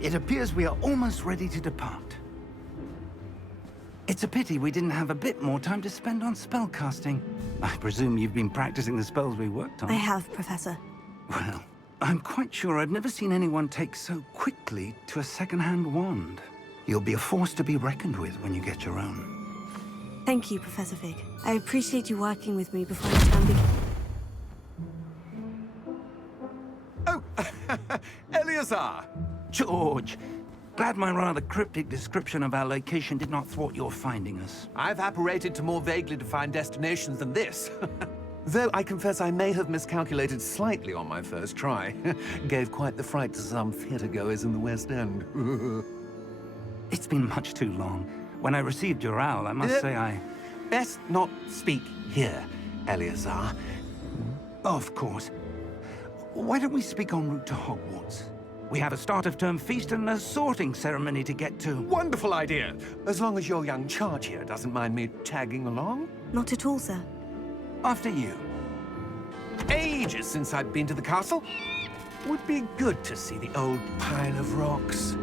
It appears we are almost ready to depart. It's a pity we didn't have a bit more time to spend on spellcasting. I presume you've been practicing the spells we worked on. I have, Professor. Well, I'm quite sure I've never seen anyone take so quickly to a second-hand wand. You'll be a force to be reckoned with when you get your own. Thank you, Professor Fig. I appreciate you working with me before the term begins. Oh, Eleazar! George! Glad my rather cryptic description of our location did not thwart your finding us. I've apparated to more vaguely defined destinations than this. Though I confess I may have miscalculated slightly on my first try. Gave quite the fright to some theatre-goers in the West End. It's been much too long. When I received your owl, I must say I... Best not speak here, Eleazar. Of course. Why don't we speak en route to Hogwarts? We have a start-of-term feast and a sorting ceremony to get to. Wonderful idea! As long as your young charge here doesn't mind me tagging along. Not at all, sir. After you. Ages since I'd been to the castle. Would be good to see the old pile of rocks.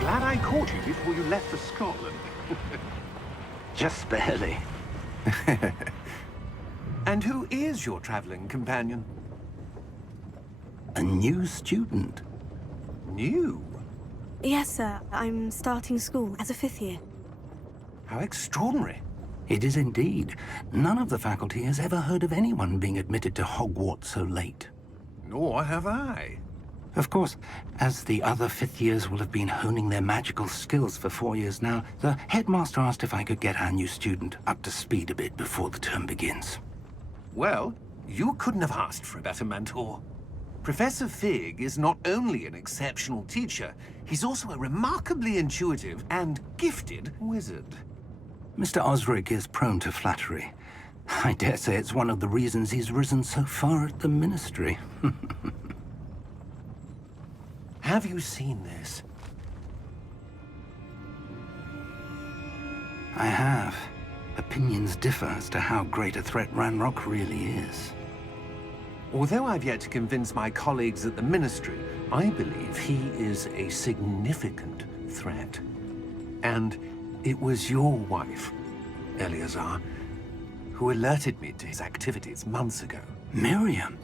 Glad I caught you before you left for Scotland. Just barely. And who is your traveling companion? A new student. New? Yes, sir. I'm starting school as a 5th year. How extraordinary. It is indeed. None of the faculty has ever heard of anyone being admitted to Hogwarts so late. Nor have I. Of course, as the other 5th years will have been honing their magical skills for 4 years now, the headmaster asked if I could get our new student up to speed a bit before the term begins. Well, you couldn't have asked for a better mentor. Professor Fig is not only an exceptional teacher, he's also a remarkably intuitive and gifted wizard. Mr. Osric is prone to flattery. I dare say it's one of the reasons he's risen so far at the Ministry. Have you seen this? I have. Opinions differ as to how great a threat Ranrock really is. Although I've yet to convince my colleagues at the Ministry, I believe he is a significant threat. And it was your wife, Eleazar, who alerted me to his activities months ago. Miriam?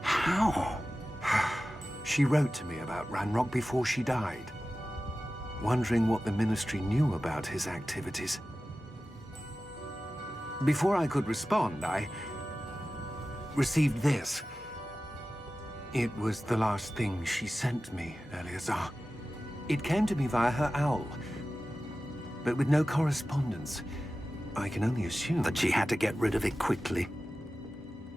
How? She wrote to me about Ranrock before she died, wondering what the Ministry knew about his activities. Before I could respond, I received this. It was the last thing she sent me, Eleazar. It came to me via her owl, but with no correspondence. I can only assume That she had to get rid of it quickly,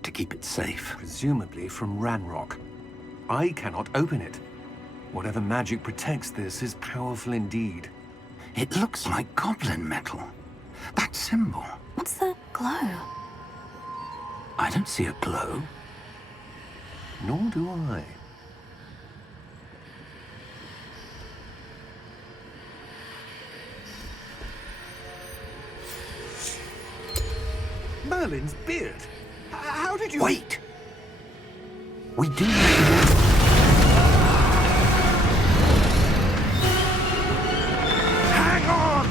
to keep it safe. presumably from Ranrock. I cannot open it. Whatever magic protects this is powerful indeed. It looks like goblin metal. That symbol. What's that glow? I don't see a glow. Nor do I. Merlin's beard. How did you... Wait! We do need to... Hang on!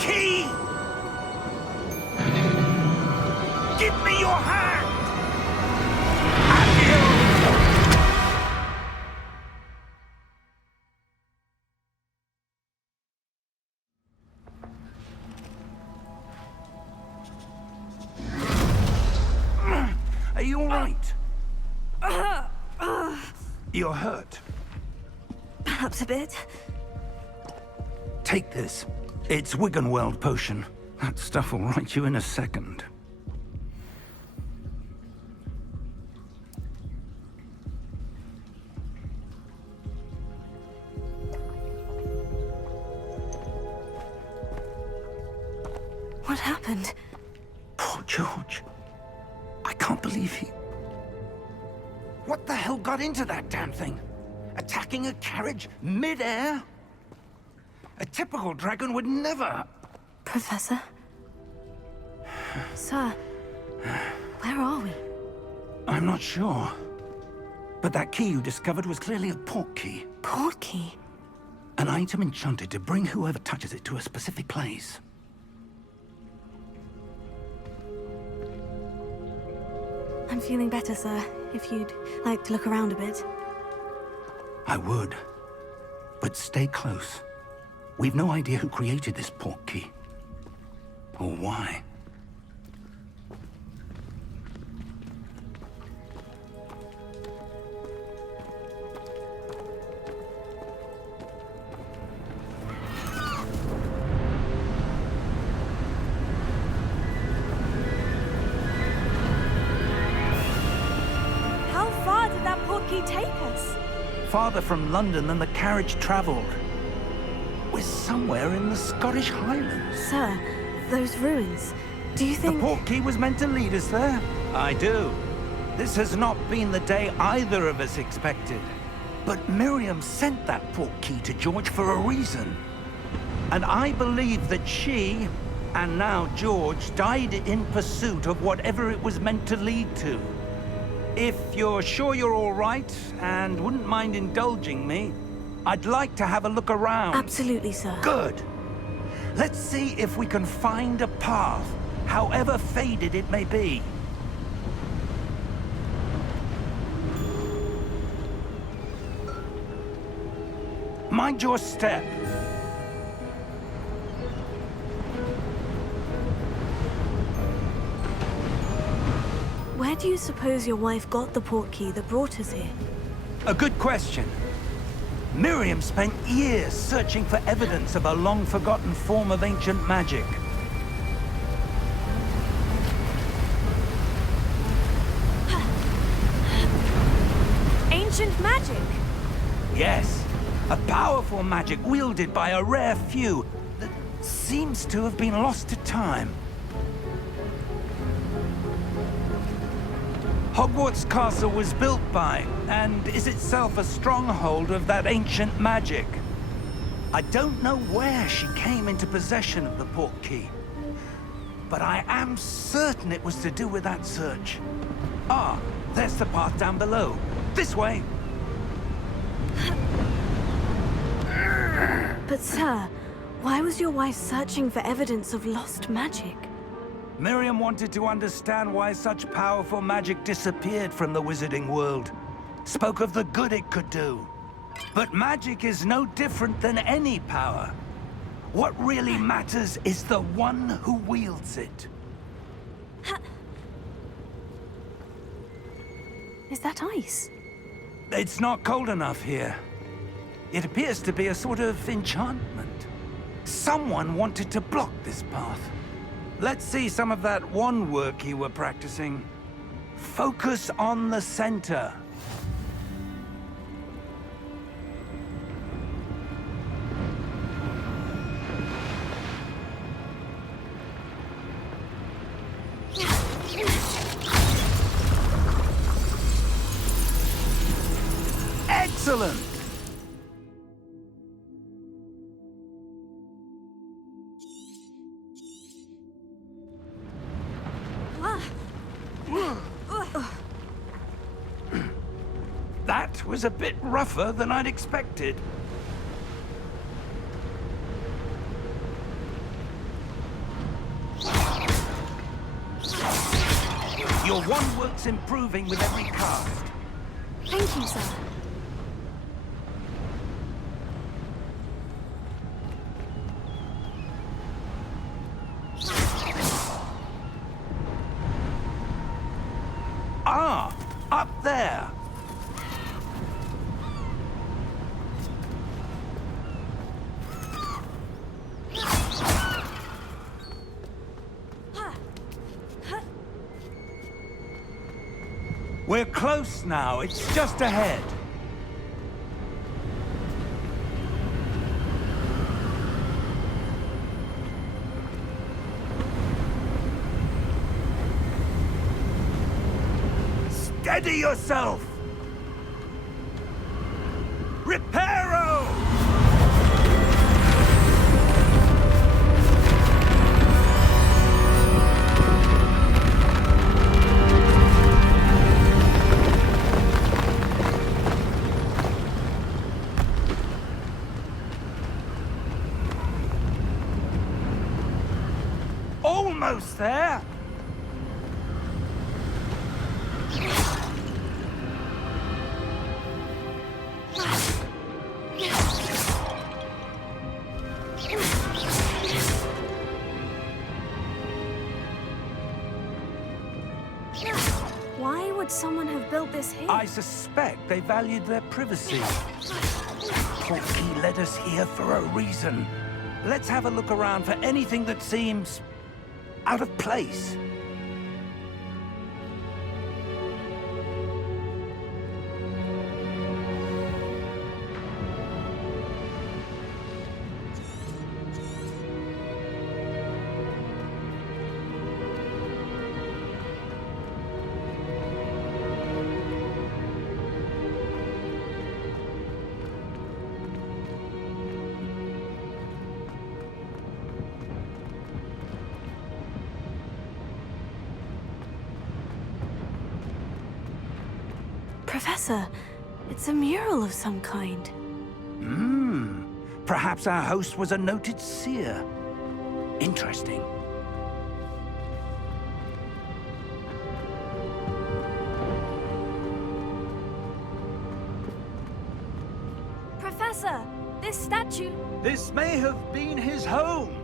key! Give me your hand! Are you all right? You're hurt. Perhaps a bit. Take this. It's Wiggenweld potion. That stuff will right you in a second. What happened? Poor George. I can't believe he... What the hell got into that damn thing? Attacking a carriage mid-air? A typical dragon would never... Professor? Sir, where are we? I'm not sure. But that key you discovered was clearly a port key. Port key? An item enchanted to bring whoever touches it to a specific place. I'm feeling better, sir. If you'd like to look around a bit. I would. But stay close. We've no idea who created this port key. Or why. How far did that port key take us? Farther from London than the carriage traveled. We're somewhere in the Scottish Highlands. Sir, those ruins. Do you The think... port key was meant to lead us there? I do. This has not been the day either of us expected. But Miriam sent that port key to George for a reason. And I believe that she, and now George, died in pursuit of whatever it was meant to lead to. If you're sure you're all right, and wouldn't mind indulging me, I'd like to have a look around. Absolutely, sir. Good. Let's see if we can find a path, however faded it may be. Mind your step. Where do you suppose your wife got the port key that brought us here? A good question. Miriam spent years searching for evidence of a long-forgotten form of ancient magic. Ancient magic? Yes, a powerful magic wielded by a rare few that seems to have been lost to time. Hogwarts Castle was built by, and is itself a stronghold of that ancient magic. I don't know where she came into possession of the port key, but I am certain it was to do with that search. Ah, there's the path down below. This way! But sir, why was your wife searching for evidence of lost magic? Miriam wanted to understand why such powerful magic disappeared from the wizarding world. Spoke of the good it could do. But magic is no different than any power. What really matters is the one who wields it. Is that ice? It's not cold enough here. It appears to be a sort of enchantment. Someone wanted to block this path. Let's see some of that wand work you were practicing. Focus on the center. Excellent! That was a bit rougher than I'd expected. One work's improving with every cast. Thank you, sir. Ah, up there. We're close now. It's just ahead. Steady yourself! Reparo! Almost there! Why would someone have built this here? I suspect they valued their privacy. Portkey led us here for a reason. Let's have a look around for anything that seems out of place. Professor, it's a mural of some kind. Perhaps our host was a noted seer. Interesting. Professor, this statue... This may have been his home.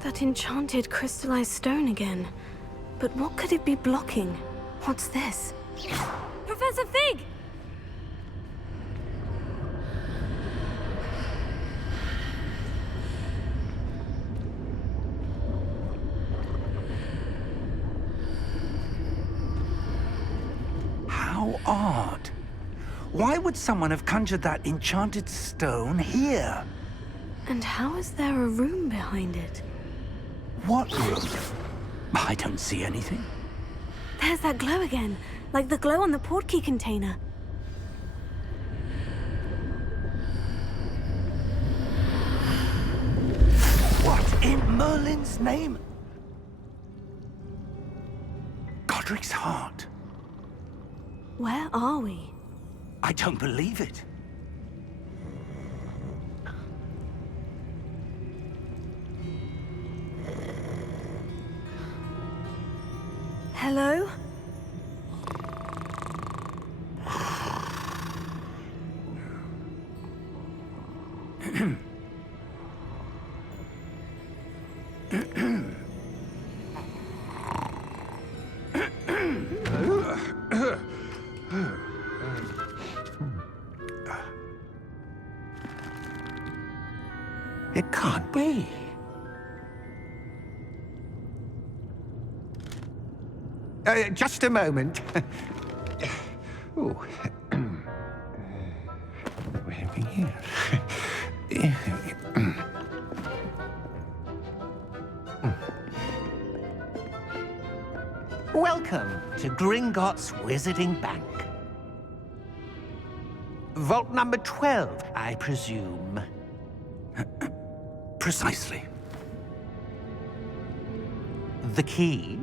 That enchanted crystallized stone again. But what could it be blocking? What's this? Professor Fig! How odd. Why would someone have conjured that enchanted stone here? And how is there a room behind it? What room? I don't see anything. There's that glow again, like the glow on the portkey container. What in Merlin's name? Godric's heart. Where are we? I don't believe it. Hello? It can't be. Just a moment. Oh. Where are we here? Welcome to Gringotts Wizarding Bank. Vault number 12, I presume. Precisely. The key?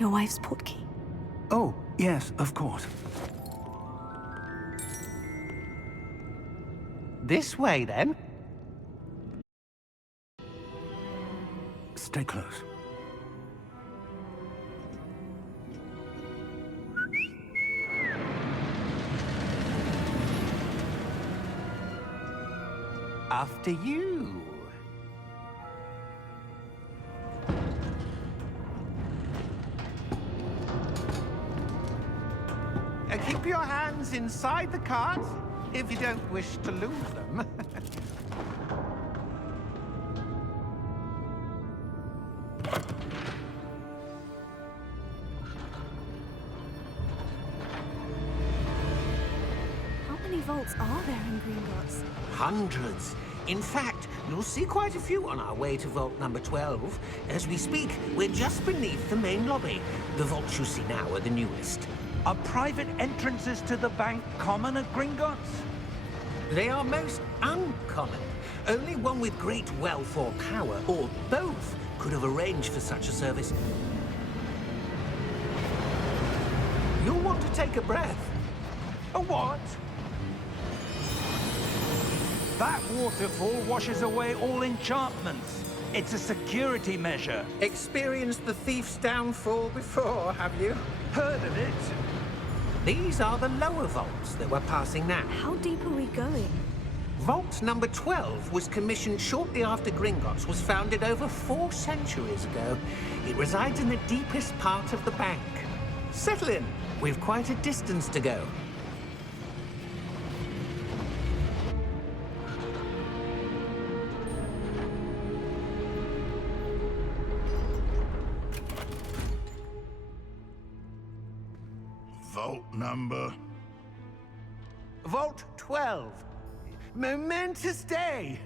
Your wife's portkey. Oh, yes, of course. This way, then. Stay close. After you. Keep your hands inside the cart if you don't wish to lose them. How many vaults are there in Gringotts? Hundreds. In fact, you'll see quite a few on our way to vault number 12. As we speak, we're just beneath the main lobby. The vaults you see now are the newest. Are private entrances to the bank common at Gringotts? They are most uncommon. Only one with great wealth or power, or both, could have arranged for such a service. You'll want to take a breath. A what? That waterfall washes away all enchantments. It's a security measure. Experienced the thief's downfall before, have you? Heard of it? These are the lower vaults that we're passing now. How deep are we going? Vault number 12 was commissioned shortly after Gringotts was founded over 4 centuries ago. It resides in the deepest part of the bank. Settle in. We've quite a distance to go. Vault number? Vault 12. Momentous day.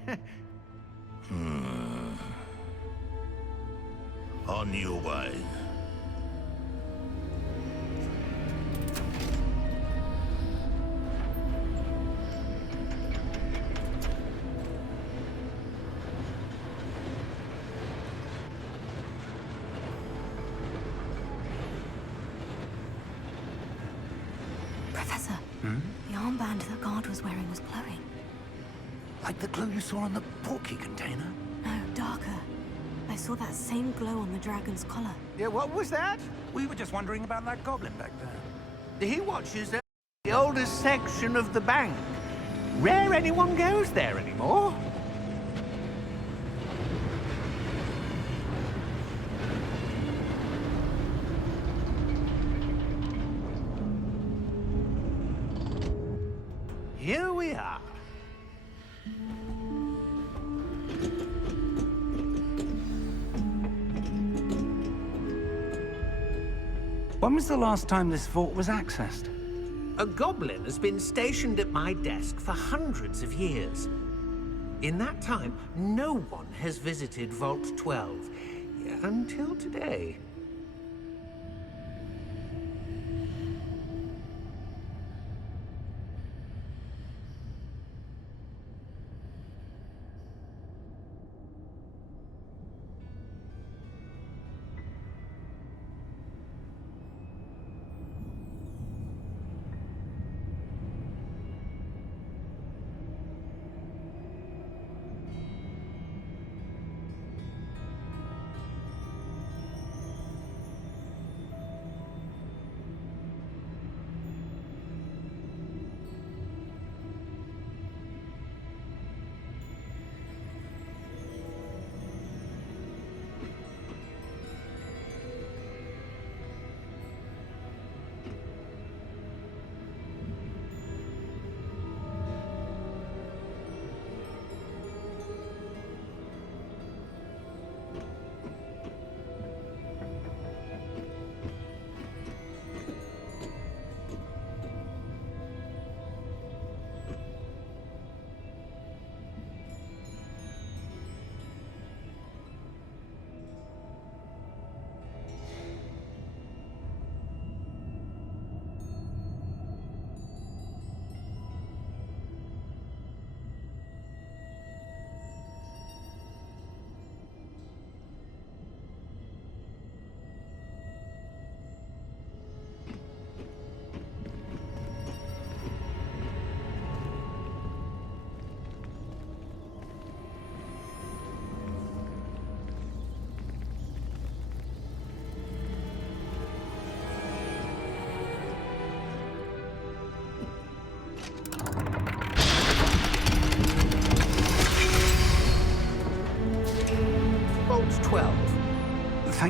On your way. Professor, the armband the guard was wearing was glowing. Like the glow you saw on the portkey container? No, darker. I saw that same glow on the dragon's collar. Yeah, what was that? We were just wondering about that goblin back there. He watches the oldest section of the bank. Rare anyone goes there anymore. Here we are. When was the last time this vault was accessed? A goblin has been stationed at my desk for hundreds of years. In that time, no one has visited Vault 12 until today.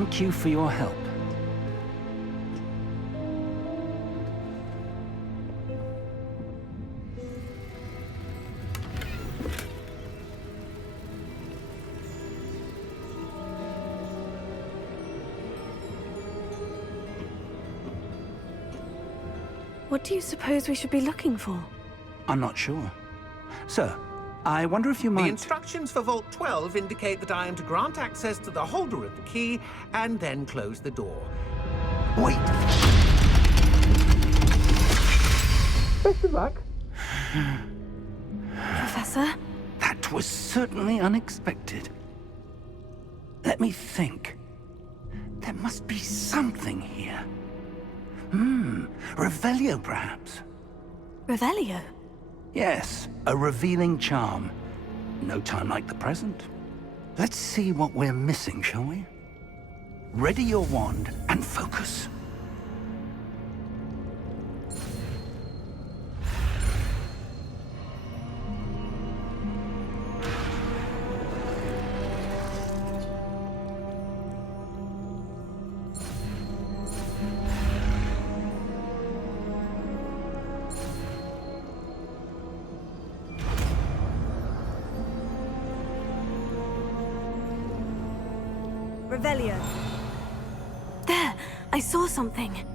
Thank you for your help. What do you suppose we should be looking for? I'm not sure. Sir, I wonder if you The might... instructions for Vault 12 indicate that I am to grant access to the holder of the key and then close the door. Wait! Best of luck. Professor? That was certainly unexpected. Let me think. There must be something here. Revelio, perhaps? Revelio? Yes, a revealing charm. No time like the present. Let's see what we're missing, shall we? Ready your wand and focus. Revelio. There! I saw something.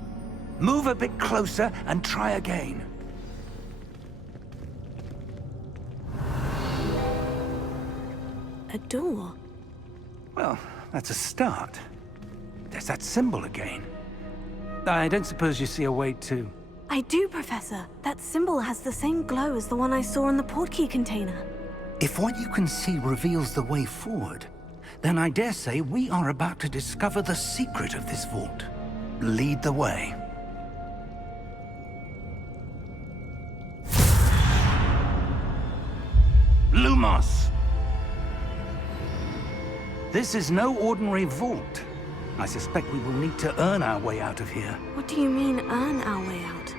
Move a bit closer and try again. A door. Well, that's a start. There's that symbol again. I don't suppose you see a way to... I do, Professor. That symbol has the same glow as the one I saw in the portkey container. If what you can see reveals the way forward, then I dare say we are about to discover the secret of this vault. Lead the way. Lumos! This is no ordinary vault. I suspect we will need to earn our way out of here. What do you mean, earn our way out?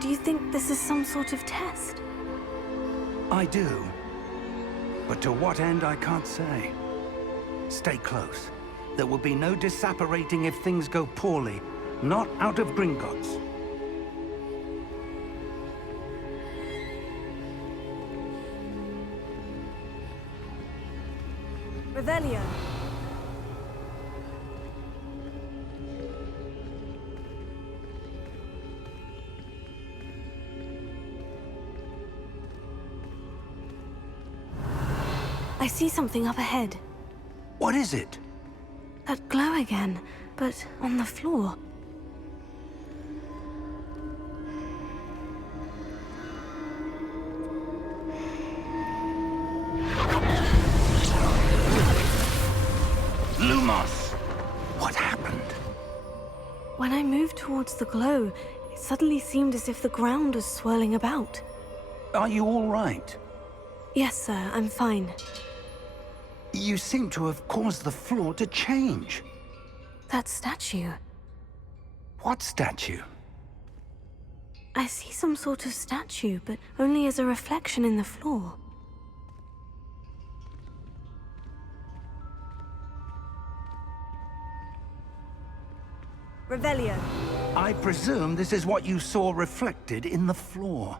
Do you think this is some sort of test? I do. But to what end, I can't say. Stay close. There will be no disapparating if things go poorly. Not out of Gringotts. Revelio. I see something up ahead. What is it? That glow again, but on the floor. Lumos! What happened? When I moved towards the glow, it suddenly seemed as if the ground was swirling about. Are you all right? Yes, sir, I'm fine. You seem to have caused the floor to change. That statue. What statue? I see some sort of statue, but only as a reflection in the floor. Revelio. I presume this is what you saw reflected in the floor.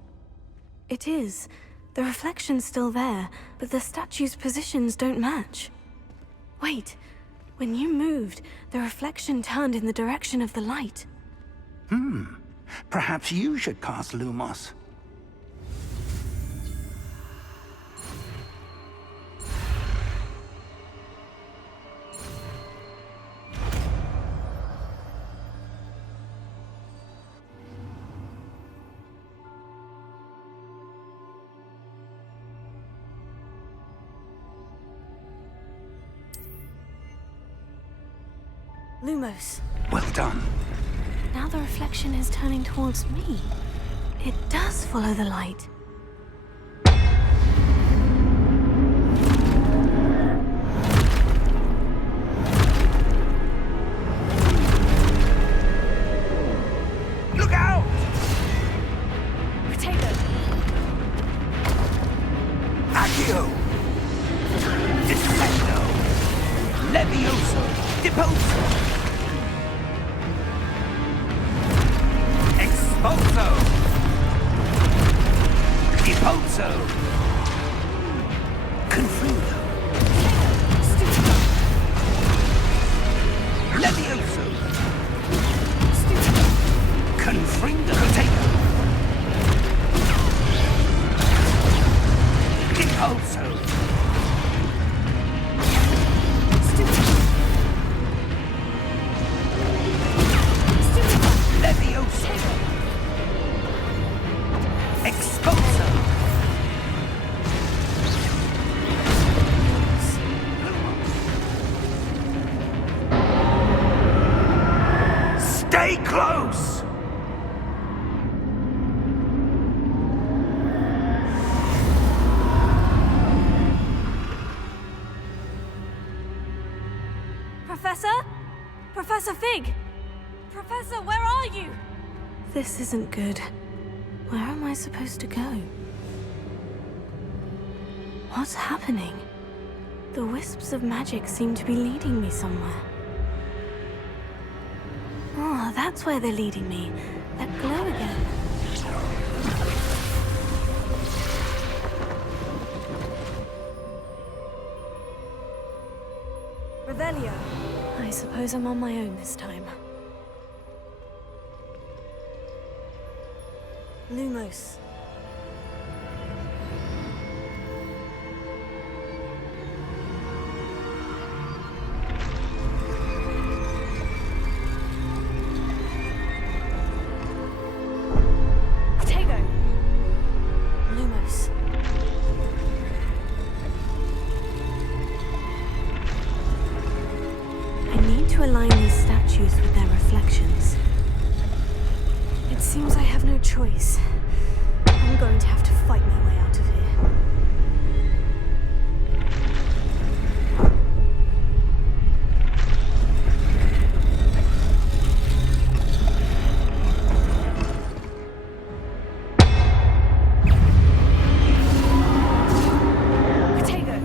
It is. The reflection's still there, but the statue's positions don't match. Wait. When you moved, the reflection turned in the direction of the light. Perhaps you should cast Lumos. Lumos. Well done. Now the reflection is turning towards me. It does follow the light. Look out! Potato! Accio! Defendo! Levioso! Deposo! Expulso! Repulso! Confundo! Levioso! Confringo! Potato! Impulso! Levioso! Expulso! Stay close! Professor? Professor Fig! Professor, where are you? This isn't good. Where am I supposed to go? What's happening? The wisps of magic seem to be leading me somewhere. Oh, that's where they're leading me. That glow again. Revelio. I suppose I'm on my own this time. Lumos. Potato. Lumos. I need to align these statues with their reflections. It seems I have no choice. I'm going to have to fight my way out of here. Potato!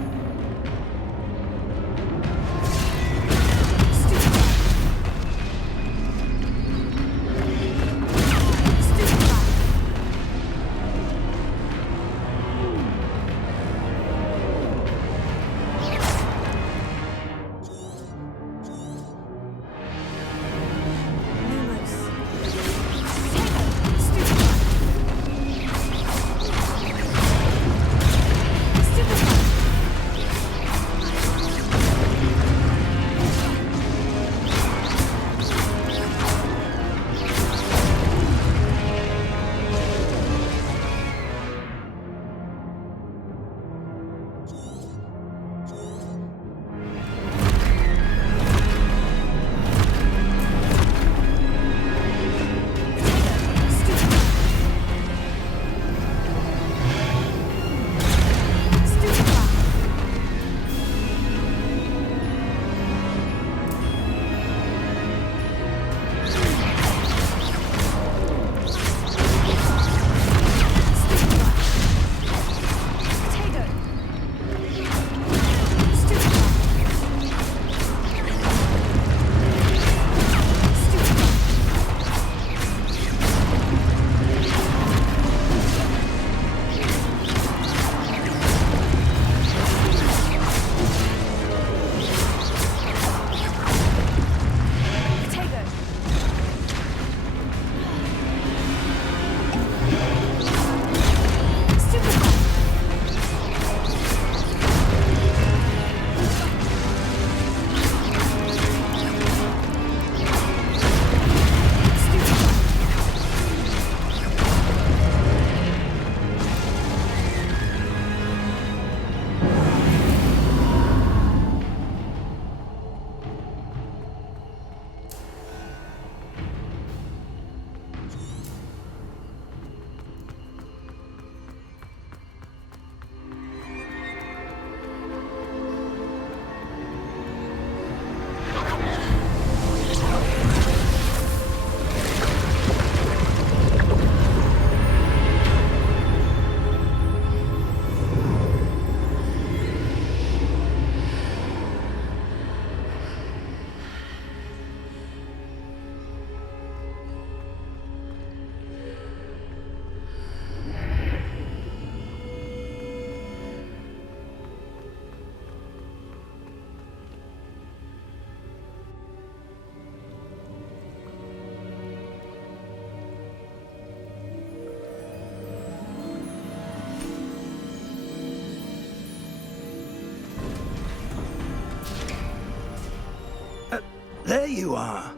you are.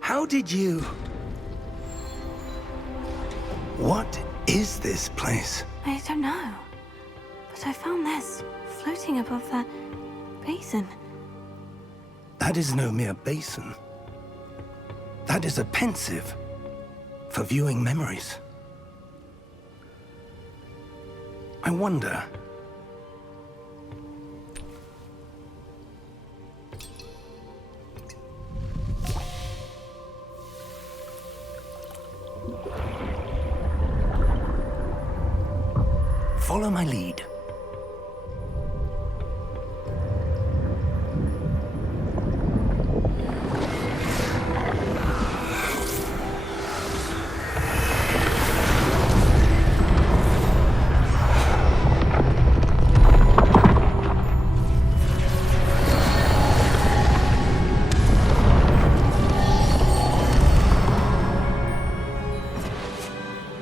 How did you... What is this place? I don't know. But I found this floating above that basin. That is no mere basin. That is a pensive for viewing memories. I wonder... Follow my lead.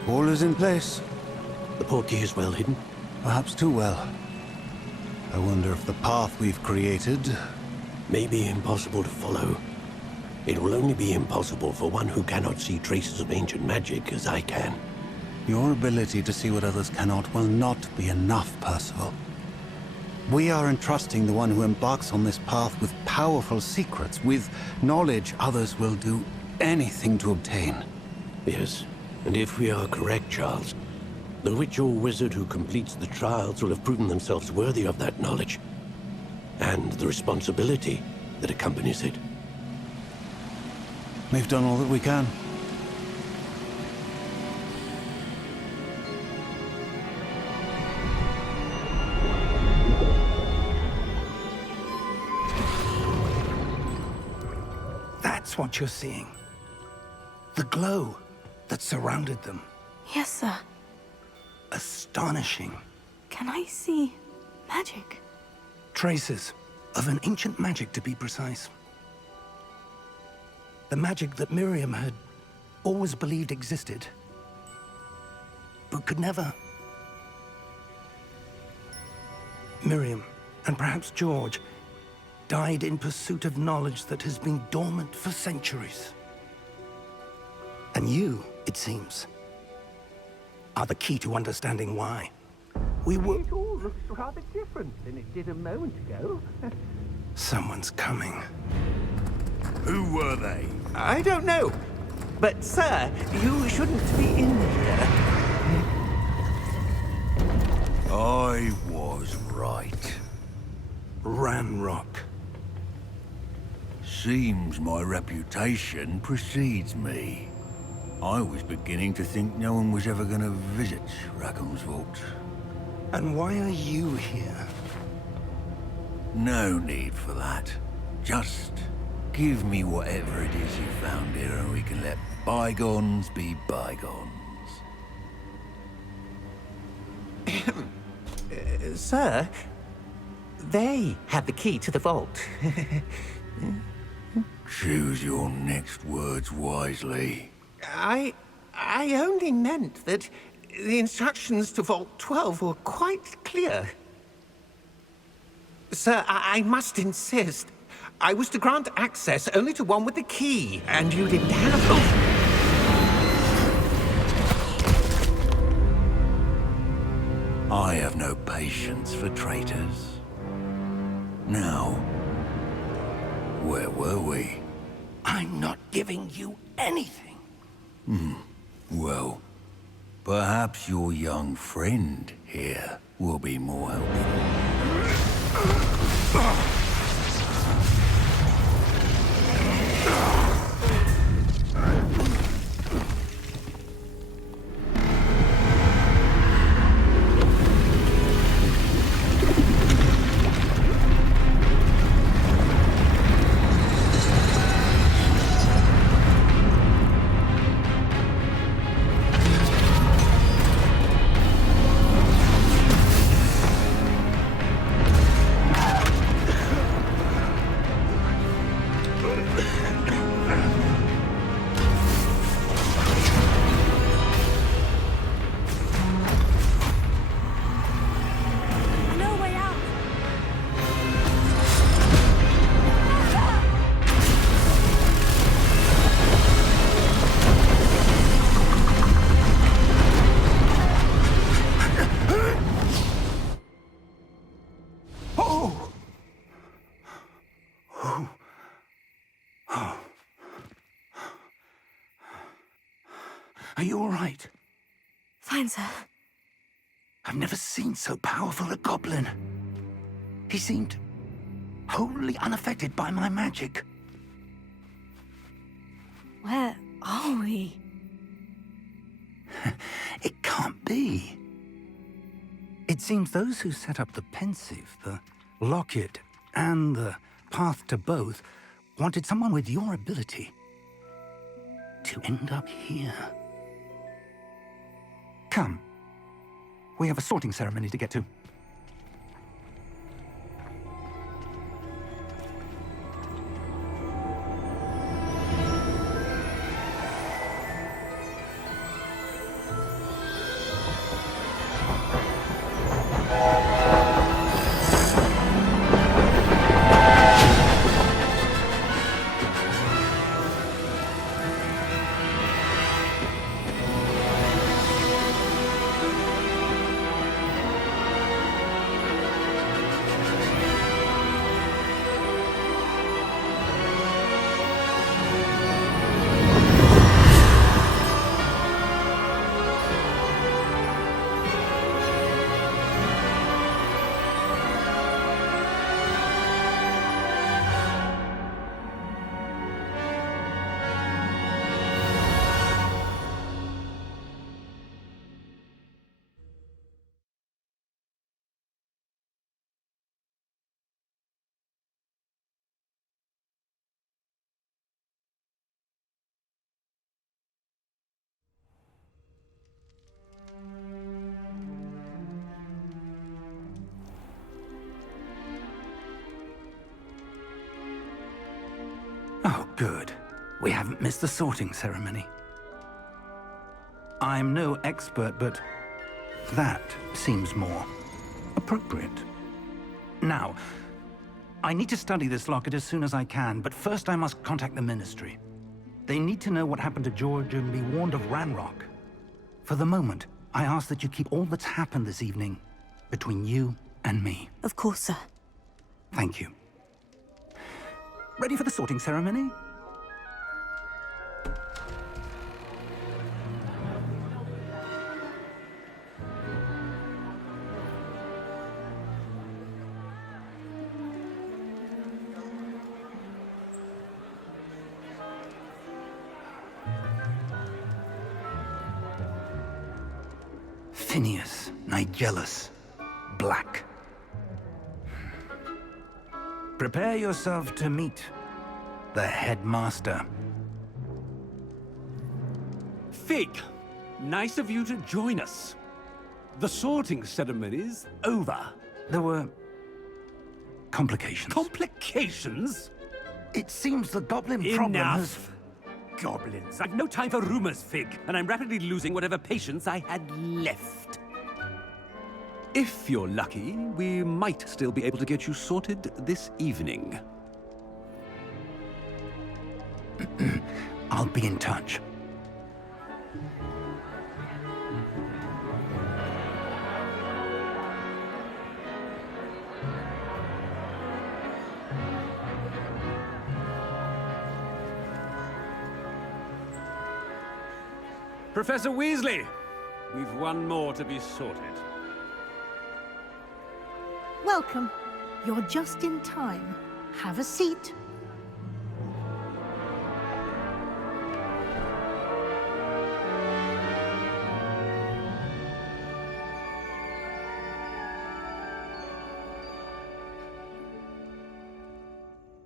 All is in place. The portkey is well hidden. Perhaps too well. I wonder if the path we've created... May be impossible to follow. It will only be impossible for one who cannot see traces of ancient magic as I can. Your ability to see what others cannot will not be enough, Percival. We are entrusting the one who embarks on this path with powerful secrets, with knowledge others will do anything to obtain. Yes, and if we are correct, Charles, the witch or wizard who completes the trials will have proven themselves worthy of that knowledge, and the responsibility that accompanies it. We've done all that we can. That's what you're seeing. The glow that surrounded them. Yes, sir. Astonishing. Can I see magic? Traces of an ancient magic, to be precise. The magic that Miriam had always believed existed, but could never. Miriam, and perhaps George, died in pursuit of knowledge that has been dormant for centuries. And you, it seems, are the key to understanding why. We were... It all looks rather different than it did a moment ago. Someone's coming. Who were they? I don't know. But, sir, you shouldn't be in here. I was right. Ranrock. Seems my reputation precedes me. I was beginning to think no one was ever going to visit Rackham's vault. And why are you here? No need for that. Just give me whatever it is you found here and we can let bygones be bygones. Sir, they have the key to the vault. Choose your next words wisely. I only meant that the instructions to Vault 12 were quite clear. Sir, I must insist. I was to grant access only to one with the key, and you didn't have both. I have no patience for traitors. Now, where were we? I'm not giving you anything. Well, perhaps your young friend here will be more helpful. Are you all right? Fine, sir. I've never seen so powerful a goblin. He seemed wholly unaffected by my magic. Where are we? It can't be. It seems those who set up the pensive, the locket, and the path to both wanted someone with your ability to end up here. Come. We have a sorting ceremony to get to. Oh, good. We haven't missed the sorting ceremony. I'm no expert, but that seems more appropriate. Now, I need to study this locket as soon as I can, but first I must contact the Ministry. They need to know what happened to George and be warned of Ranrock. For the moment, I ask that you keep all that's happened this evening between you and me. Of course, sir. Thank you. Ready for the sorting ceremony? Phineas, Nigellus, Black. Prepare yourself to meet the headmaster. Fig, nice of you to join us. The sorting ceremony's over. There were complications. Complications? It seems the goblin problem has... Enough! Goblins. I've no time for rumors, Fig, and I'm rapidly losing whatever patience I had left. If you're lucky, we might still be able to get you sorted this evening. I'll be in touch. Professor Weasley, we've one more to be sorted. Welcome. You're just in time. Have a seat.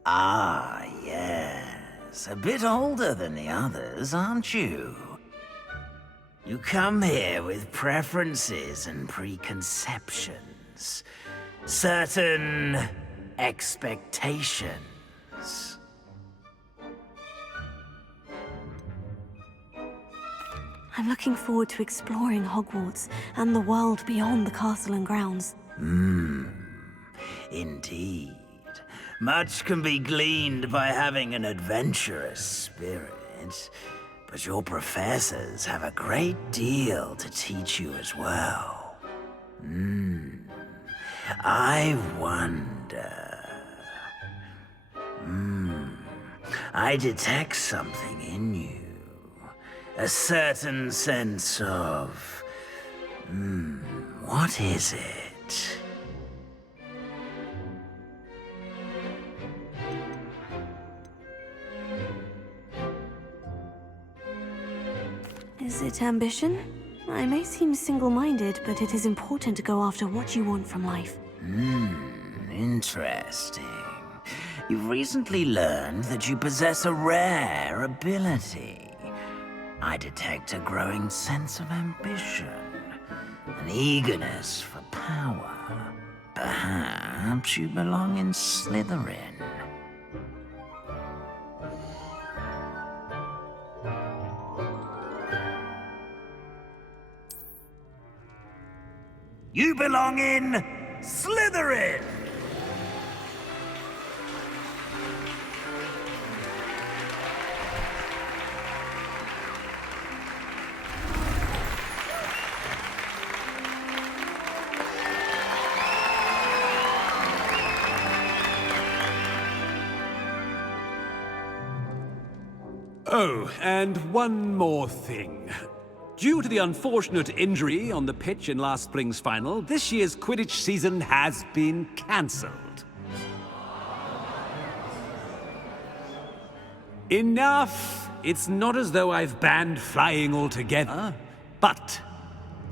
Ah, yes. A bit older than the others, aren't you? You come here with preferences and preconceptions. Certain expectations. I'm looking forward to exploring Hogwarts and the world beyond the castle and grounds. Indeed. Much can be gleaned by having an adventurous spirit, but your professors have a great deal to teach you as well. I wonder... I detect something in you. A certain sense of... what is it? Is it ambition? I may seem single-minded, but it is important to go after what you want from life. Interesting. You've recently learned that you possess a rare ability. I detect a growing sense of ambition, an eagerness for power. Perhaps you belong in Slytherin. You belong in Slytherin! Oh, and one more thing. Due to the unfortunate injury on the pitch in last spring's final, this year's Quidditch season has been cancelled. Enough! It's not as though I've banned flying altogether, but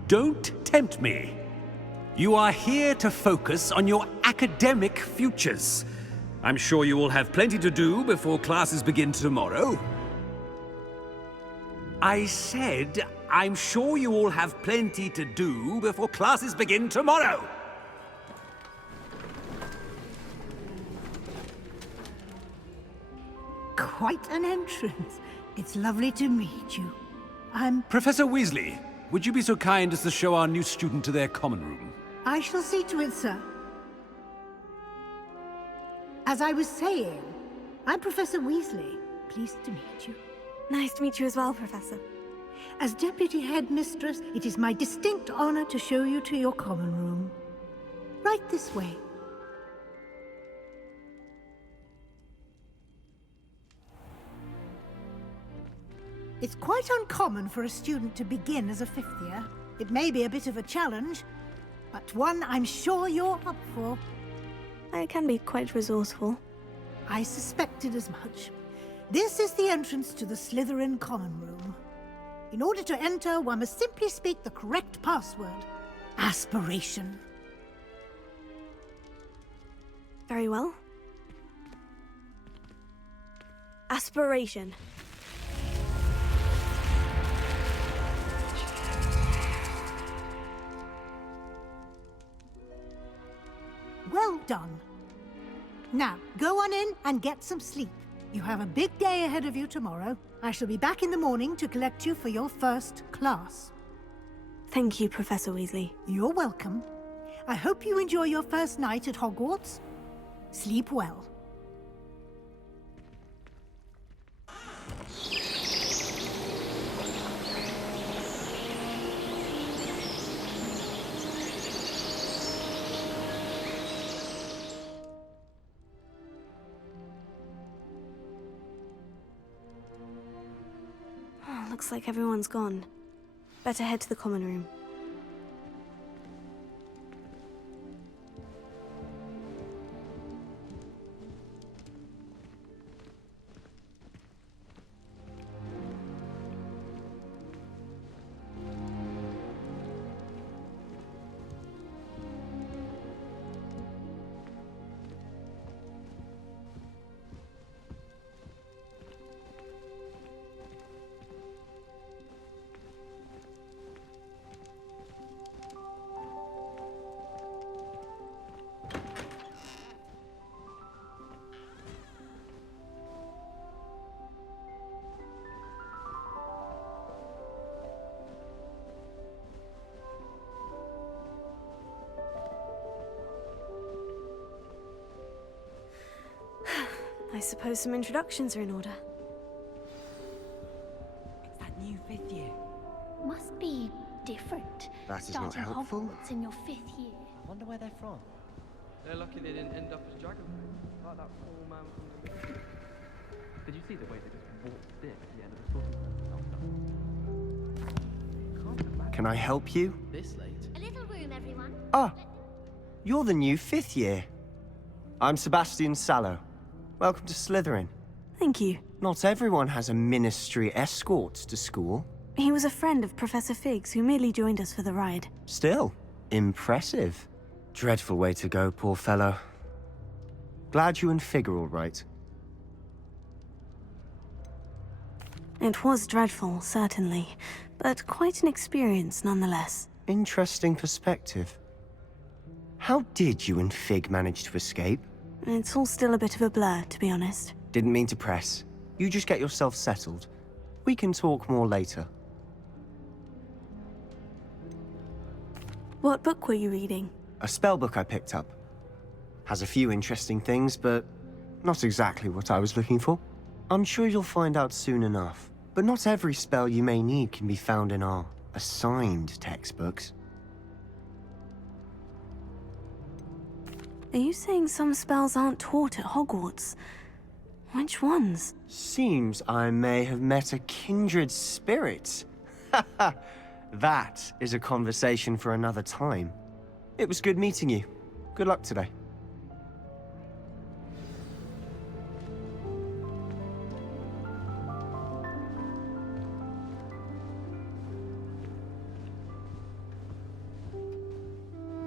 don't tempt me. You are here to focus on your academic futures. I'm sure you will have plenty to do before classes begin tomorrow. I said, I'm sure you all have plenty to do before classes begin tomorrow. Quite an entrance. It's lovely to meet you. Professor Weasley, would you be so kind as to show our new student to their common room? I shall see to it, sir. As I was saying, I'm Professor Weasley. Pleased to meet you. Nice to meet you as well, Professor. As Deputy Headmistress, it is my distinct honor to show you to your common room. Right this way. It's quite uncommon for a student to begin as a fifth year. It may be a bit of a challenge, but one I'm sure you're up for. I can be quite resourceful. I suspected as much. This is the entrance to the Slytherin common room. In order to enter, one must simply speak the correct password. Aspiration. Very well. Aspiration. Well done. Now, go on in and get some sleep. You have a big day ahead of you tomorrow. I shall be back in the morning to collect you for your first class. Thank you, Professor Weasley. You're welcome. I hope you enjoy your first night at Hogwarts. Sleep well. Looks like everyone's gone. Better head to the common room. I suppose some introductions are in order. It's that new fifth year. Must be different. That is not Starting helpful. Hogwarts in your fifth year. I wonder where they're from. They're lucky they didn't end up as dragonflies, like that poor man from the movie. Did you see the way they just walked in at the end of the sorting room? can I help you? This late? A little room, everyone. Ah, you're the new 5th year. I'm Sebastian Sallow. Welcome to Slytherin. Thank you. Not everyone has a ministry escort to school. He was a friend of Professor Fig's who merely joined us for the ride. Still, impressive. Dreadful way to go, poor fellow. Glad you and Fig are all right. It was dreadful, certainly, but quite an experience nonetheless. Interesting perspective. How did you and Fig manage to escape? It's all still a bit of a blur, to be honest. Didn't mean to press. You just get yourself settled. We can talk more later. What book were you reading? A spell book I picked up. Has a few interesting things, but not exactly what I was looking for. I'm sure you'll find out soon enough. But not every spell you may need can be found in our assigned textbooks. Are you saying some spells aren't taught at Hogwarts? Which ones? Seems I may have met a kindred spirit. That is a conversation for another time. It was good meeting you. Good luck today.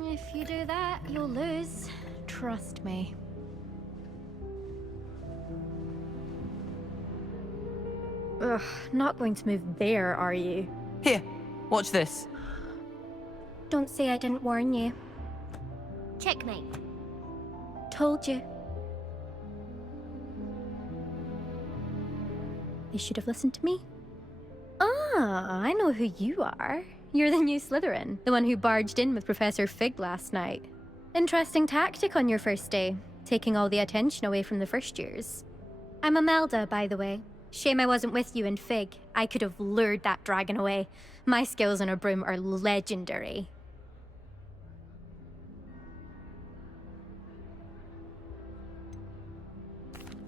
If you do that, you'll lose. Trust me. Ugh, not going to move there, are you? Here, watch this. Don't say I didn't warn you. Checkmate. Told you. You should have listened to me. Ah, I know who you are. You're the new Slytherin, the one who barged in with Professor Fig last night. Interesting tactic on your first day, taking all the attention away from the first years. I'm Imelda, by the way. Shame I wasn't with you in Fig. I could have lured that dragon away. My skills on a broom are legendary.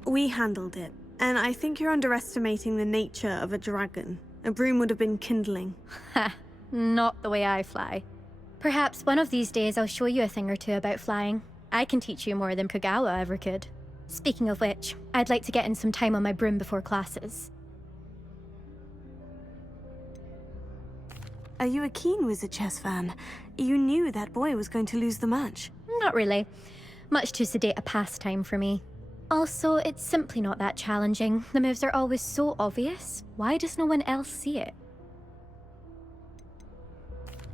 We handled it, and I think you're underestimating the nature of a dragon. A broom would have been kindling. Ha, not the way I fly. Perhaps one of these days I'll show you a thing or two about flying. I can teach you more than Kogawa ever could. Speaking of which, I'd like to get in some time on my broom before classes. Are you a keen Wizard Chess fan? You knew that boy was going to lose the match. Not really. Much too sedate a pastime for me. Also, it's simply not that challenging. The moves are always so obvious. Why does no one else see it?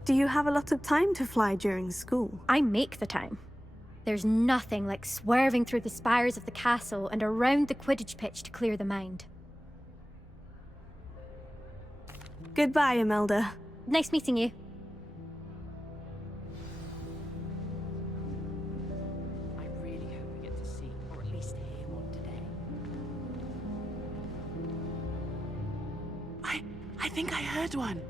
Do you have a lot of time to fly during school? I make the time. There's nothing like swerving through the spires of the castle and around the Quidditch pitch to clear the mind. Goodbye, Imelda. Nice meeting you. I really hope we get to see, or at least hear one today. I think I heard one.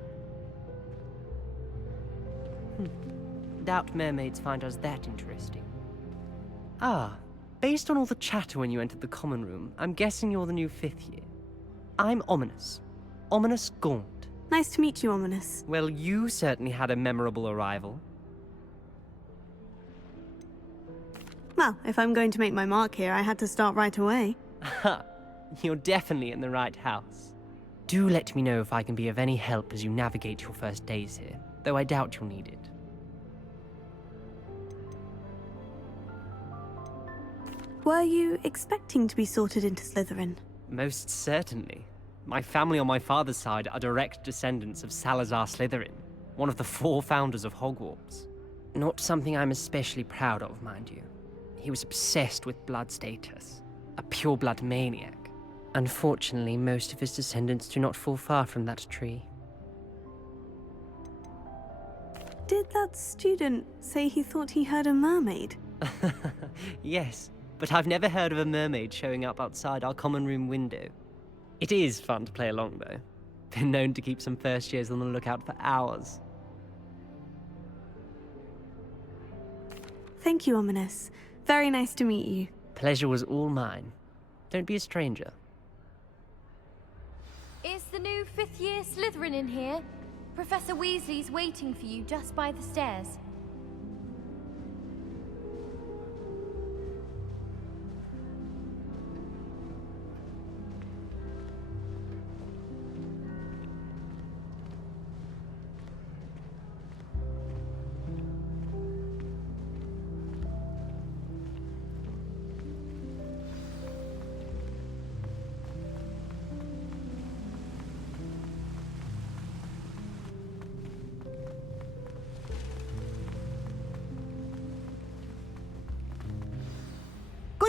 Doubt mermaids find us that interesting. Ah, based on all the chatter when you entered the common room, I'm guessing you're the new 5th year. I'm Ominous. Ominous Gaunt. Nice to meet you, Ominous. Well, you certainly had a memorable arrival. Well, if I'm going to make my mark here, I had to start right away. Ha! You're definitely in the right house. Do let me know if I can be of any help as you navigate your first days here, though I doubt you'll need it. Were you expecting to be sorted into Slytherin? Most certainly. My family on my father's side are direct descendants of Salazar Slytherin, one of the 4 founders of Hogwarts. Not something I'm especially proud of, mind you. He was obsessed with blood status, a pure-blood maniac. Unfortunately, most of his descendants do not fall far from that tree. Did that student say he thought he heard a mermaid? Yes, but I've never heard of a mermaid showing up outside our common room window. It is fun to play along, though. Been known to keep some first years on the lookout for hours. Thank you, Ominous. Very nice to meet you. Pleasure was all mine. Don't be a stranger. Is the new 5th year Slytherin in here? Professor Weasley's waiting for you just by the stairs.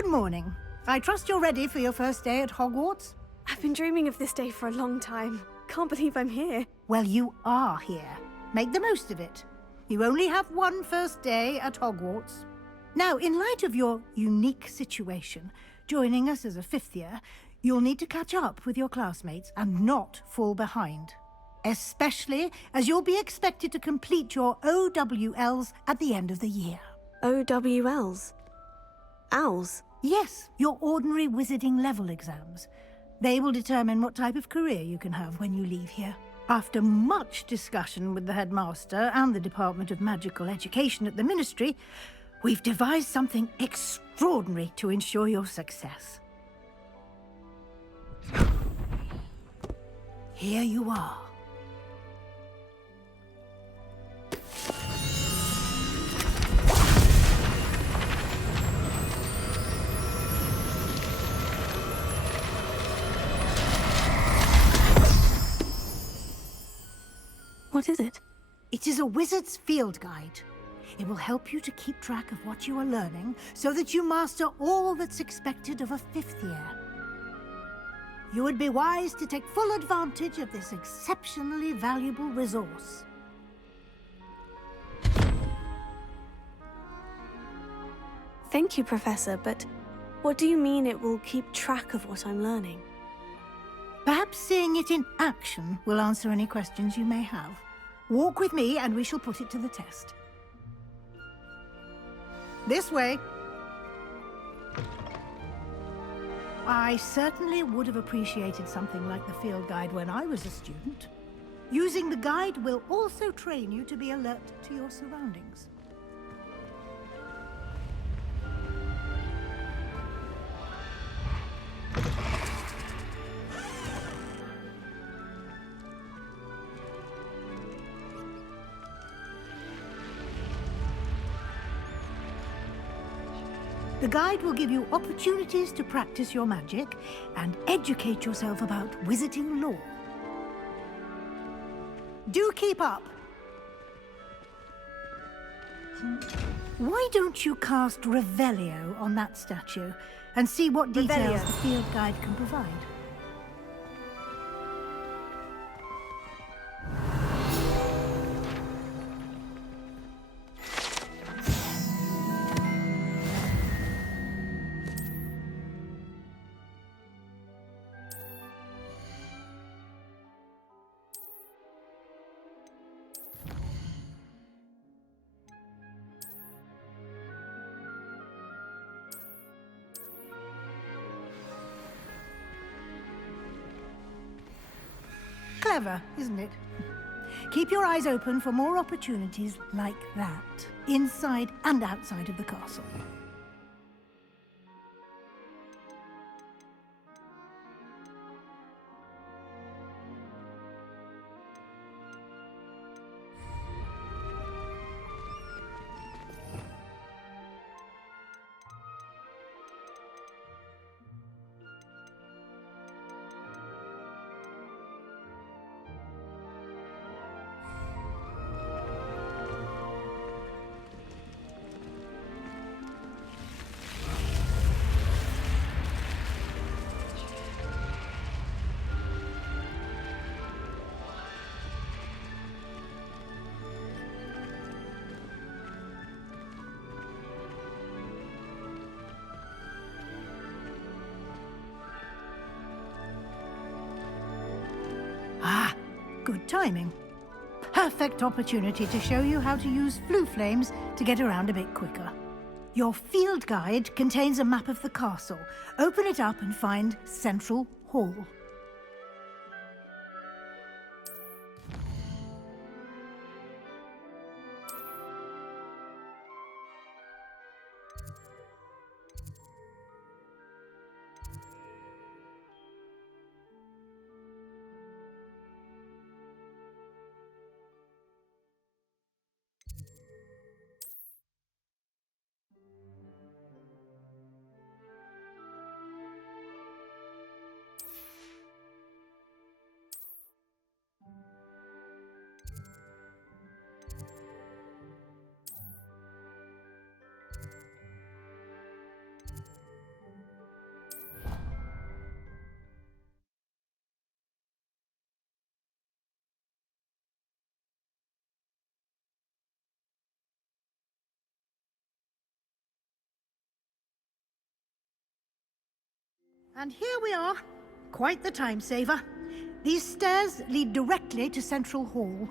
Good morning. I trust you're ready for your first day at Hogwarts? I've been dreaming of this day for a long time. Can't believe I'm here. Well, you are here. Make the most of it. You only have one first day at Hogwarts. Now, in light of your unique situation, joining us as a fifth year, you'll need to catch up with your classmates and not fall behind. Especially as you'll be expected to complete your OWLs at the end of the year. OWLs? Owls? Yes, your ordinary wizarding level exams. They will determine what type of career you can have when you leave here. After much discussion with the headmaster and the Department of Magical Education at the Ministry, we've devised something extraordinary to ensure your success. Here you are. What is it? It is a wizard's field guide. It will help you to keep track of what you are learning so that you master all that's expected of a fifth year. You would be wise to take full advantage of this exceptionally valuable resource. Thank you, Professor, but what do you mean it will keep track of what I'm learning? Perhaps seeing it in action will answer any questions you may have. Walk with me and we shall put it to the test. This way. I certainly would have appreciated something like the field guide when I was a student. Using the guide will also train you to be alert to your surroundings. The guide will give you opportunities to practice your magic and educate yourself about wizarding lore. Do keep up! Why don't you cast Revelio on that statue and see what details the field guide can provide? Clever, isn't it? Keep your eyes open for more opportunities like that, inside and outside of the castle. Ah, good timing. Perfect opportunity to show you how to use flue flames to get around a bit quicker. Your field guide contains a map of the castle. Open it up and find Central Hall. And here we are. Quite the time saver. These stairs lead directly to Central Hall.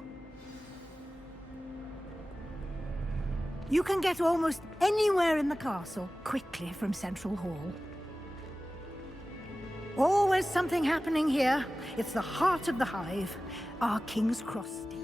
You can get almost anywhere in the castle quickly from Central Hall. Always something happening here. It's the heart of the hive, our King's Cross station.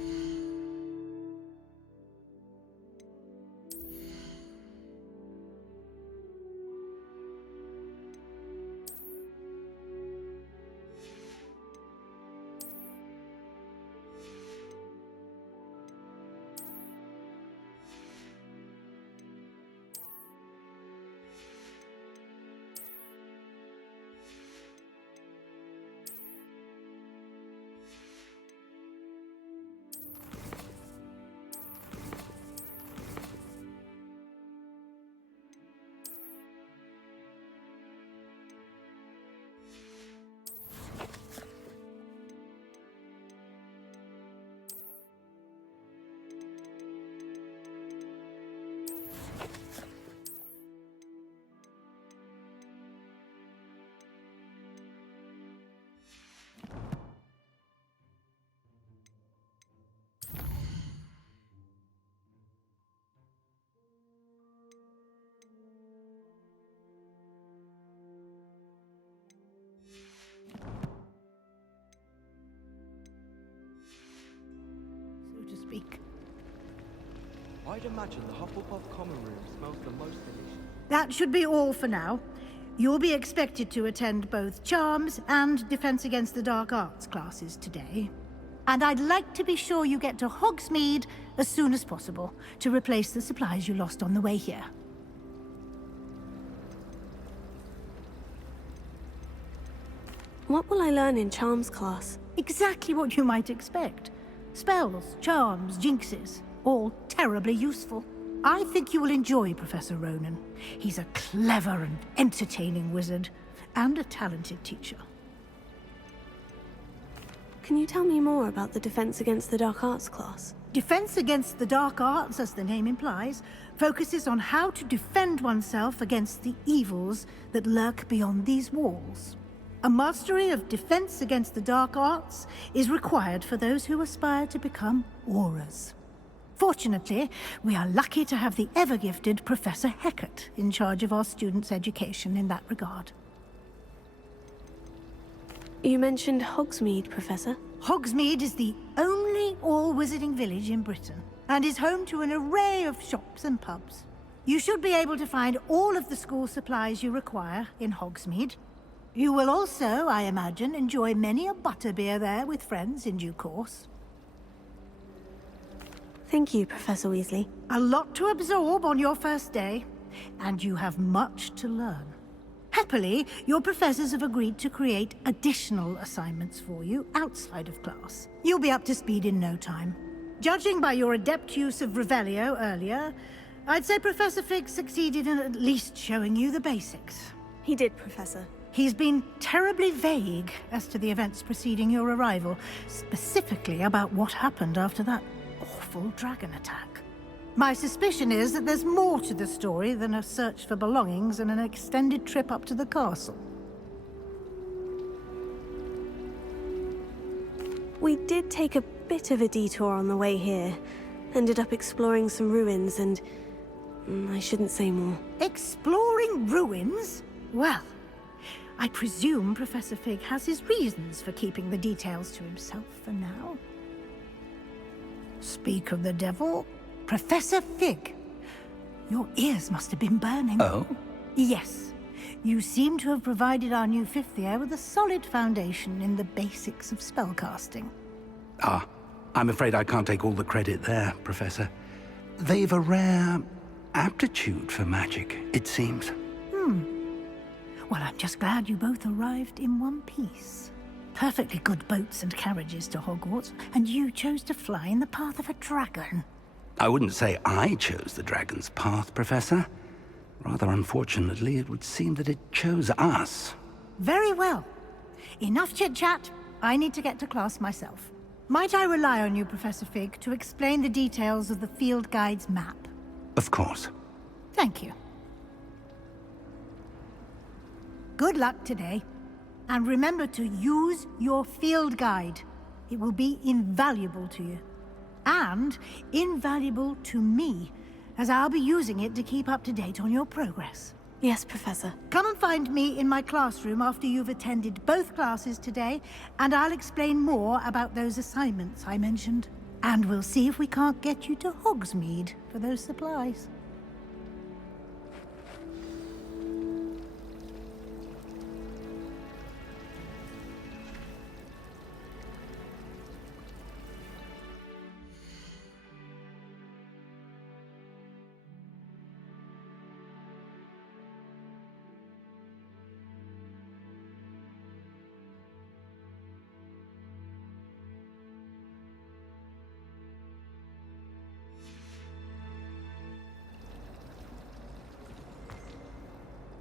So to speak. I'd imagine the Hufflepuff common room smells the most delicious. That should be all for now. You'll be expected to attend both Charms and Defense Against the Dark Arts classes today. And I'd like to be sure you get to Hogsmeade as soon as possible to replace the supplies you lost on the way here. What will I learn in Charms class? Exactly what you might expect. Spells, charms, jinxes, all terribly useful. I think you will enjoy Professor Ronan. He's a clever and entertaining wizard, and a talented teacher. Can you tell me more about the Defense Against the Dark Arts class? Defense Against the Dark Arts, as the name implies, focuses on how to defend oneself against the evils that lurk beyond these walls. A mastery of Defense Against the Dark Arts is required for those who aspire to become Aurors. Fortunately, we are lucky to have the ever-gifted Professor Hecat in charge of our students' education in that regard. You mentioned Hogsmeade, Professor. Hogsmeade is the only all-wizarding village in Britain, and is home to an array of shops and pubs. You should be able to find all of the school supplies you require in Hogsmeade. You will also, I imagine, enjoy many a butterbeer there with friends in due course. Thank you, Professor Weasley. A lot to absorb on your first day, and you have much to learn. Happily, your professors have agreed to create additional assignments for you outside of class. You'll be up to speed in no time. Judging by your adept use of Revelio earlier, I'd say Professor Fig succeeded in at least showing you the basics. He did, Professor. He's been terribly vague as to the events preceding your arrival, specifically about what happened after that awful dragon attack. My suspicion is that there's more to the story than a search for belongings and an extended trip up to the castle. We did take a bit of a detour on the way here. Ended up exploring some ruins and... I shouldn't say more. Exploring ruins? Well, I presume Professor Fig has his reasons for keeping the details to himself for now. Speak of the devil, Professor Fig. Your ears must have been burning. Oh? Yes. You seem to have provided our new fifth year with a solid foundation in the basics of spellcasting. Ah, I'm afraid I can't take all the credit there, Professor. They've a rare aptitude for magic, it seems. Well, I'm just glad you both arrived in one piece. Perfectly good boats and carriages to Hogwarts, and you chose to fly in the path of a dragon. I wouldn't say I chose the dragon's path, Professor. Rather unfortunately, it would seem that it chose us. Very well. Enough chit-chat. I need to get to class myself. Might I rely on you, Professor Fig, to explain the details of the field guide's map? Of course. Thank you. good luck today. And remember to use your field guide. It will be invaluable to you. And invaluable to me, as I'll be using it to keep up to date on your progress. Yes, Professor. Come and find me in my classroom after you've attended both classes today, and I'll explain more about those assignments I mentioned. And we'll see if we can't get you to Hogsmeade for those supplies.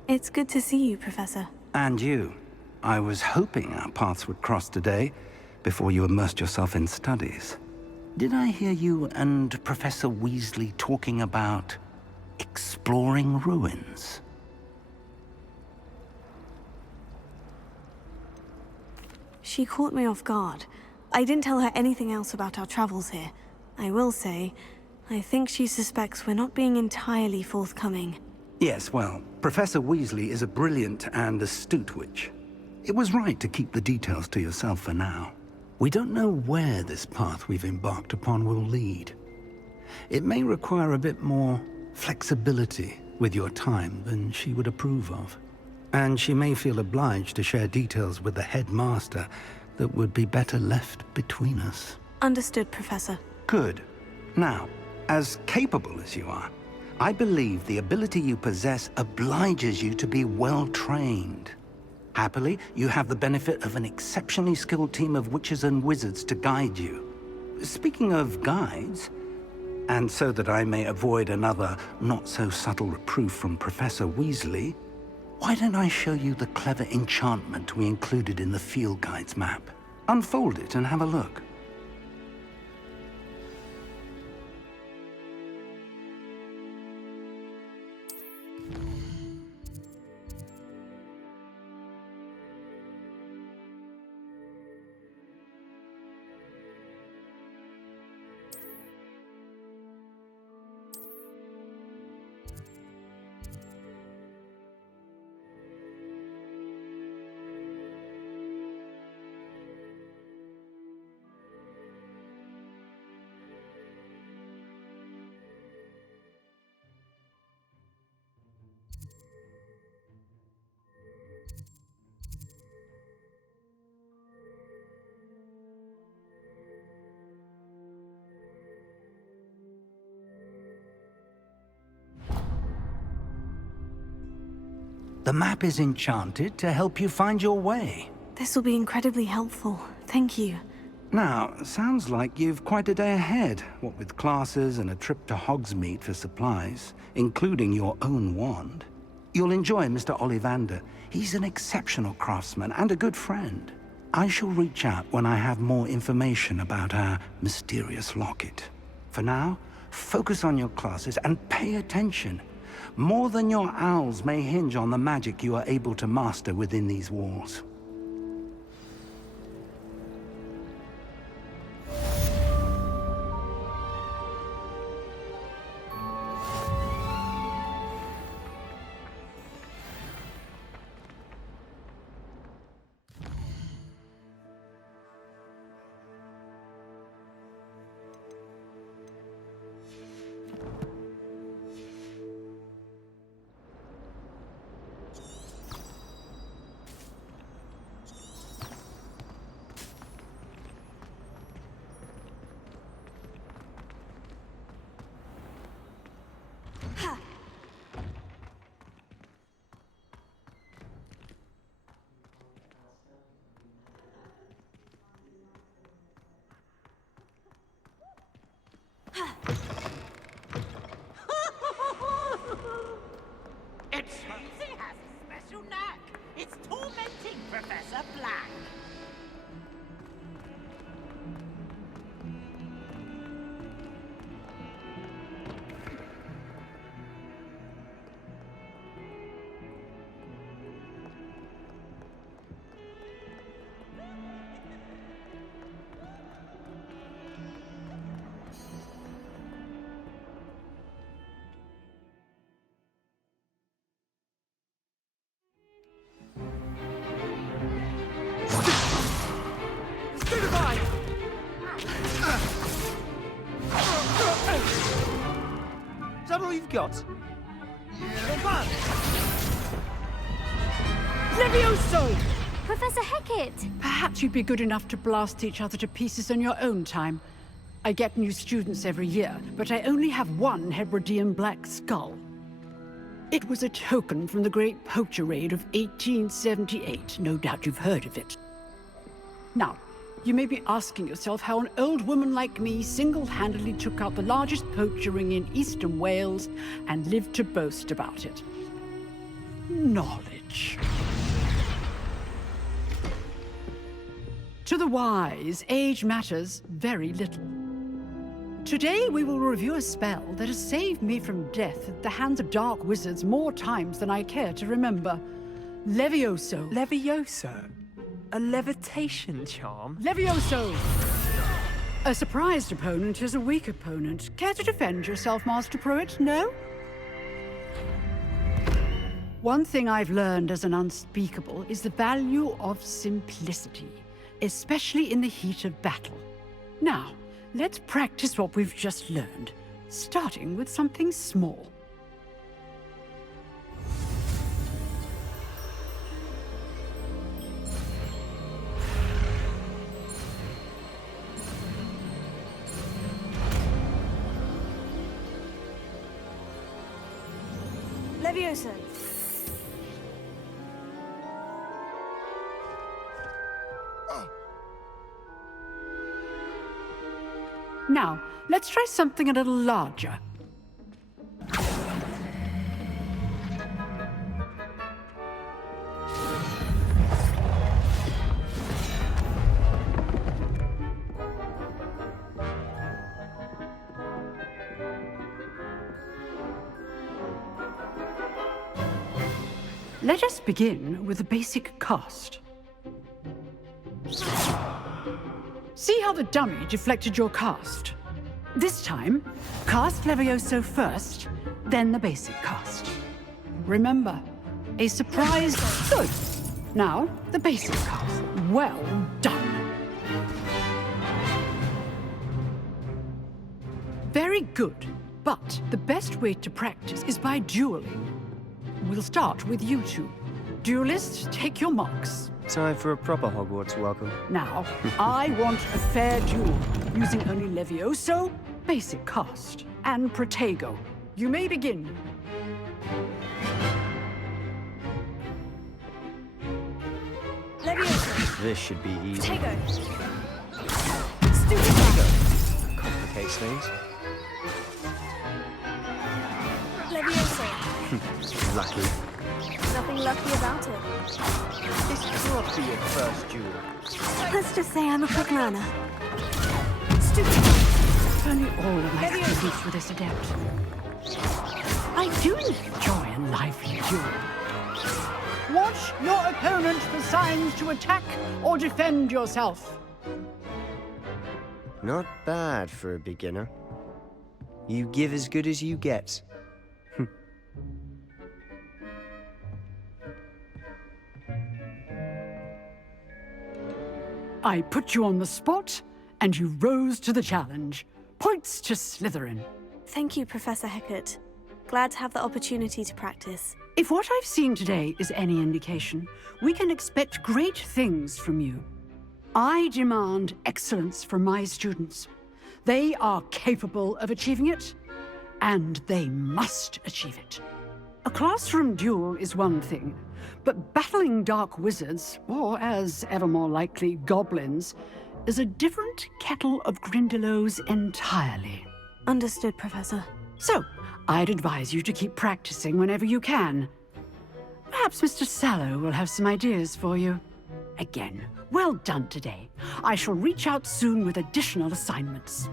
It's good to see you, Professor. And you. I was hoping our paths would cross today, before you immersed yourself in studies. Did I hear you and Professor Weasley talking about exploring ruins? She caught me off guard. I didn't tell her anything else about our travels here. I will say, I think she suspects we're not being entirely forthcoming. Yes, well, Professor Weasley is a brilliant and astute witch. It was right to keep the details to yourself for now. We don't know where this path we've embarked upon will lead. It may require a bit more flexibility with your time than she would approve of. And she may feel obliged to share details with the headmaster that would be better left between us. Understood, Professor. Good. Now, as capable as you are, I believe the ability you possess obliges you to be well-trained. Happily, you have the benefit of an exceptionally skilled team of witches and wizards to guide you. Speaking of guides, and so that I may avoid another not-so-subtle reproof from Professor Weasley, why don't I show you the clever enchantment we included in the field guide's map? Unfold it and have a look. The map is enchanted to help you find your way. This will be incredibly helpful. Thank you. Now, sounds like you've quite a day ahead, what with classes and a trip to Hogsmeade for supplies, including your own wand. You'll enjoy Mr. Ollivander. He's an exceptional craftsman and a good friend. I shall reach out when I have more information about our mysterious locket. For now, focus on your classes and pay attention. More than your owls may hinge on the magic you are able to master within these walls. all you've got. Levioso! Professor Hecat! Perhaps you'd be good enough to blast each other to pieces in your own time. I get new students every year, but I only have one Hebridean black skull. It was a token from the Great Poacher Raid of 1878. No doubt you've heard of it. Now, you may be asking yourself how an old woman like me single-handedly took out the largest poacher ring in eastern Wales and lived to boast about it. Knowledge. To the wise, age matters very little. Today we will review a spell that has saved me from death at the hands of dark wizards more times than I care to remember. Levioso. Levioso? A levitation charm? Levioso! A surprised opponent is a weak opponent. Care to defend yourself, Master Pruitt? No? One thing I've learned as an unspeakable is the value of simplicity, especially in the heat of battle. Now, let's practice what we've just learned, starting with something small. Levioso. Now, let's try something a little larger. Let us begin with the basic cast. See how the dummy deflected your cast? This time, cast Levioso first, then the basic cast. Remember, a surprise... Good! Now, the basic cast. Well done! Very good, but the best way to practice is by dueling. We'll start with you two. Duelists, take your marks. Time for a proper Hogwarts welcome. Now, I want a fair duel, using only Levioso, basic cast, and Protego. You may begin. Levioso. This should be easy. Protego. Stupid. Complicates things. Levioso. Lucky. Nothing lucky about it. This can't be your first duel. Let's just say I'm a quick learner. Stupid. If only all of my students were this adept. I do enjoy a lively duel. Watch your opponent for signs to attack or defend yourself. Not bad for a beginner. You give as good as you get. I put you on the spot, and you rose to the challenge. Points to Slytherin. Thank you, Professor Hecat. Glad to have the opportunity to practice. If what I've seen today is any indication, we can expect great things from you. I demand excellence from my students. They are capable of achieving it, and they must achieve it. A classroom duel is one thing, but battling dark wizards, or as ever more likely, goblins, is a different kettle of Grindylows entirely. Understood, Professor. So, I'd advise you to keep practicing whenever you can. Perhaps Mr. Sallow will have some ideas for you. Again, well done today. I shall reach out soon with additional assignments.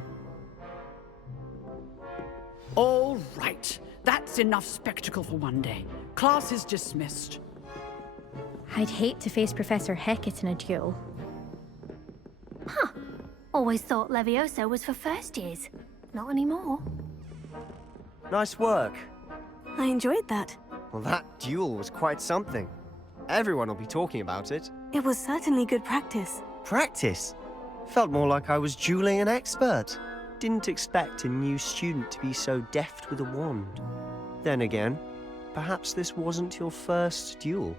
All right. That's enough spectacle for one day. Class is dismissed. I'd hate to face Professor Hecat in a duel. Huh. Always thought Levioso was for first years. Not anymore. Nice work. I enjoyed that. Well, that duel was quite something. Everyone will be talking about it. It was certainly good practice. Practice? Felt more like I was dueling an expert. didn't expect a new student to be so deft with a wand. Then again, perhaps this wasn't your first duel.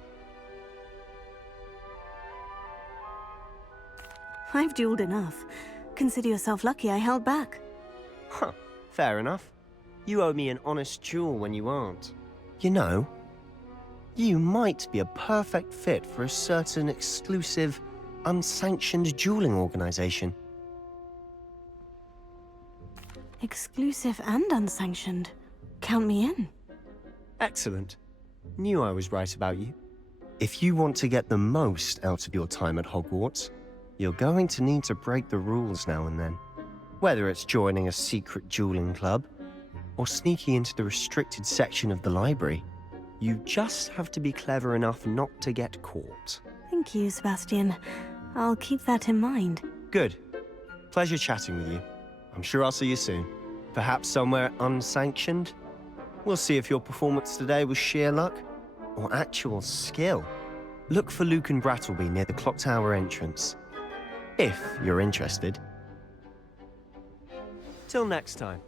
I've dueled enough. Consider yourself lucky I held back. Huh, fair enough. You owe me an honest duel when you aren't. You know, you might be a perfect fit for a certain exclusive, unsanctioned dueling organization. Exclusive and unsanctioned. Count me in. Excellent. Knew I was right about you. If you want to get the most out of your time at Hogwarts, you're going to need to break the rules now and then. Whether it's joining a secret dueling club, or sneaking into the restricted section of the library, you just have to be clever enough not to get caught. Thank you, Sebastian. I'll keep that in mind. Good. Pleasure chatting with you. I'm sure I'll see you soon. Perhaps somewhere unsanctioned? We'll see if your performance today was sheer luck or actual skill. Look for Luke and Brattleby near the clock tower entrance. If you're interested. Till next time.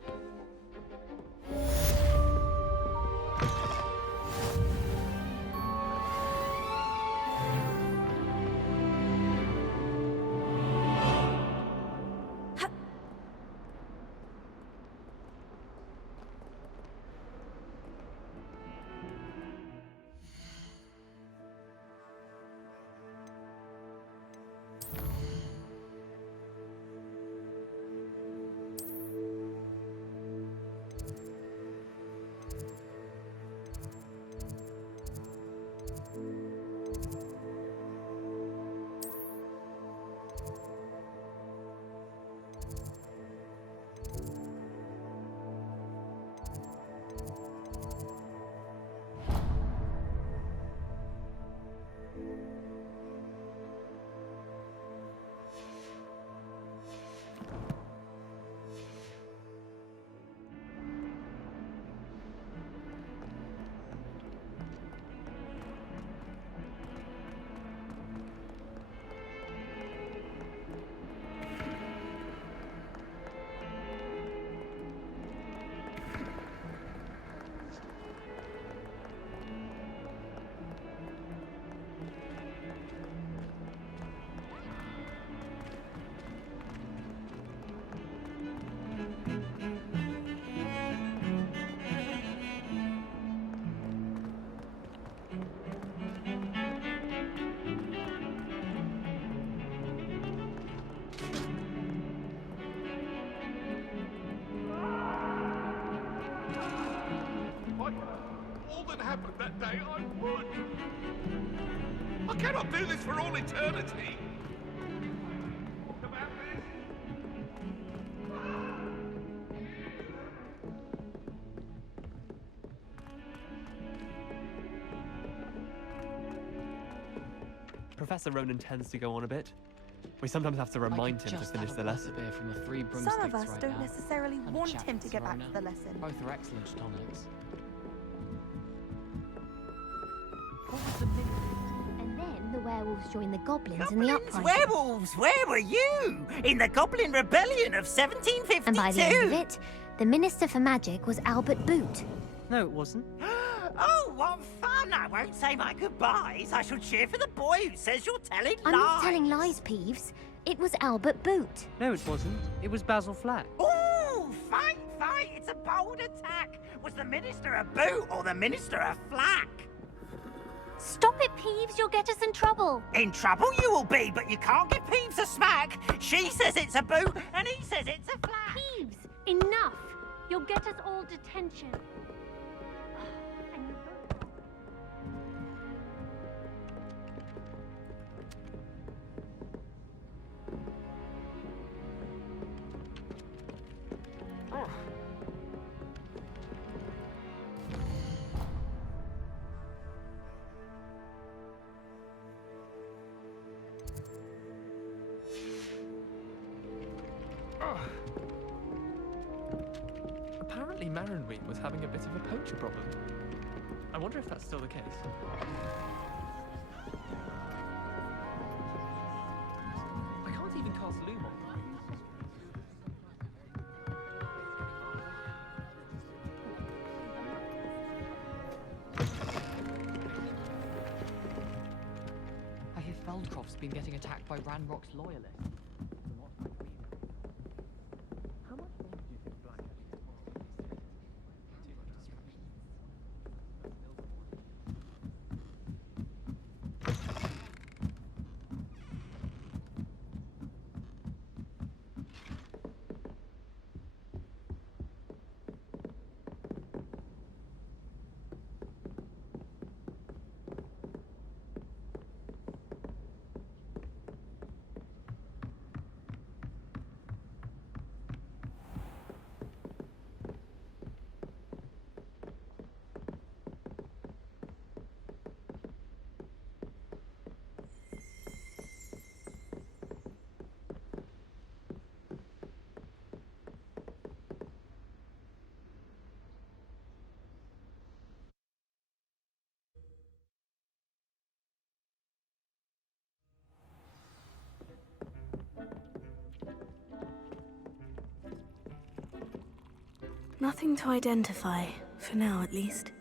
happened that day, I would. I cannot do this for all eternity. About this. Professor Ronan tends to go on a bit. We sometimes have to remind him to finish the lesson. From the three Some of us right don't now. necessarily And a want chat him with to get back to Serona. the lesson. Both are excellent tonics. And then the werewolves joined the goblins in the Goblins, uprising. werewolves, where were you? In the Goblin Rebellion of 1752? And by the end of it, the Minister for Magic was Albert Boot. No, it wasn't. Oh, what fun! I won't say my goodbyes. I shall cheer for the boy who says you're telling I'm lies. not telling lies, Peeves. It was Albert Boot. No, it wasn't. It was Basil Flack. Ooh, fight, fight! It's a bold attack. Was the Minister a boot or the Minister a flack? Stop it, Peeves. You'll get us in trouble. In trouble you will be, but you can't give Peeves a smack. She says it's a boot, and he says it's a flack. Peeves, enough. You'll get us all detention. Apparently Marinweed was having a bit of a poacher problem. I wonder if that's still the case. I can't even cast Loom on them. just been getting attacked by Ranrock's loyalists. From what I read. How much weight do you think Black actually has? Too much distraction. Nothing to identify, for now at least.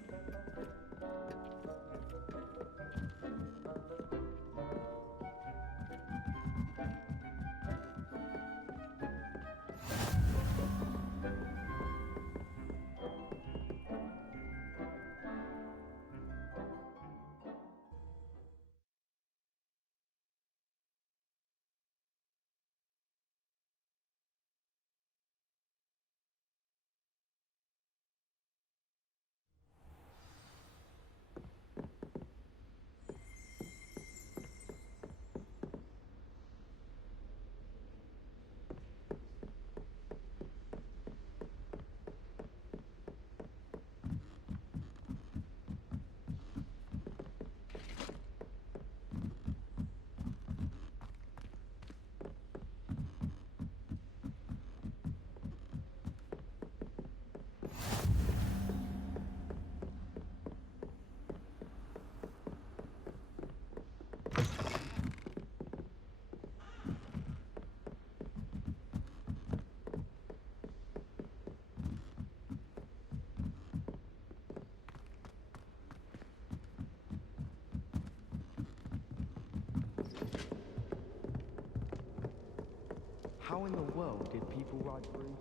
How in the world did people ride through?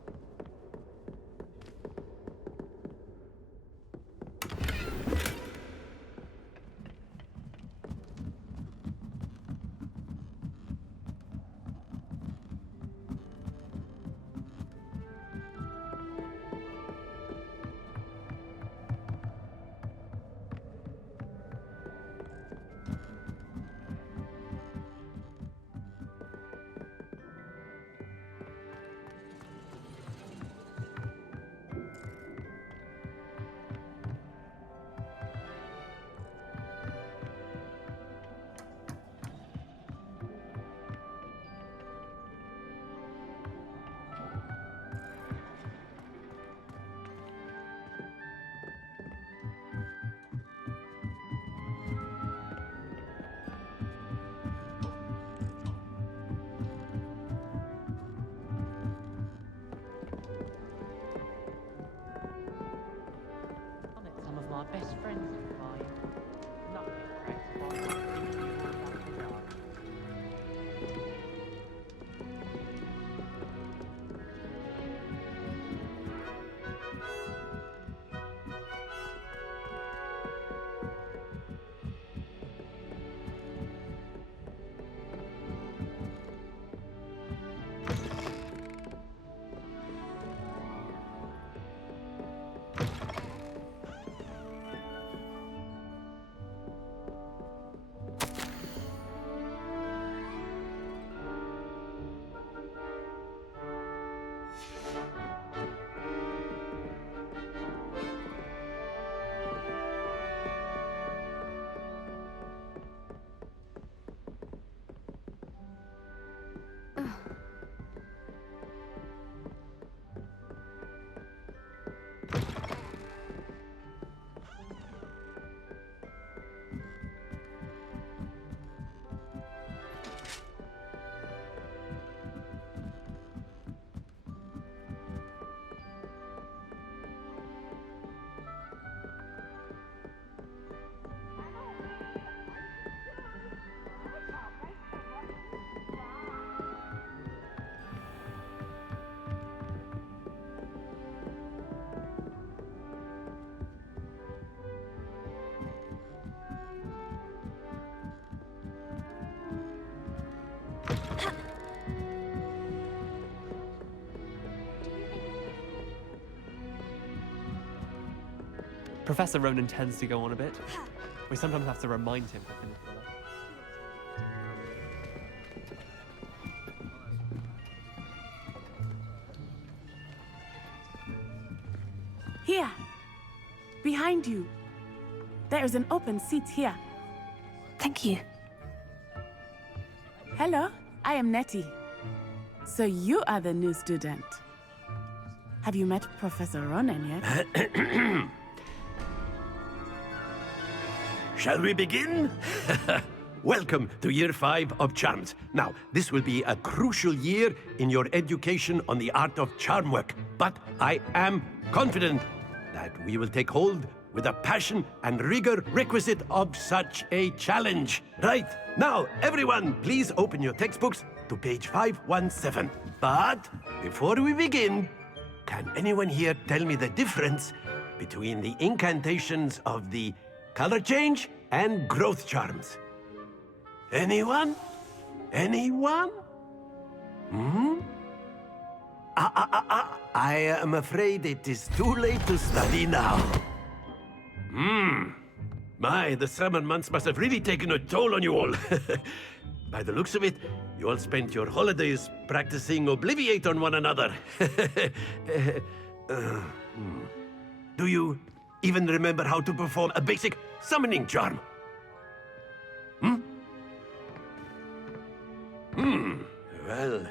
Some of my best friends are mine. Nothing cracks my Professor Ronan tends to go on a bit. We sometimes have to remind him to finish the lesson. Here. Behind you. There is an open seat here. Thank you. Hello, I am Nettie. So you are the new student. Have you met Professor Ronan yet? Shall we begin? Welcome to Year 5 of Charms. Now, this will be a crucial year in your education on the art of charm work, but I am confident that we will take hold with the passion and rigor requisite of such a challenge. Right, now, everyone, please open your textbooks to page 517. But before we begin, can anyone here tell me the difference between the incantations of the color change and growth charms? Anyone? Anyone? I am afraid it is too late to study now. My, the summer months must have really taken a toll on you all. By the looks of it, you all spent your holidays practicing Obliviate on one another. Do you even remember how to perform a basic summoning charm? Well,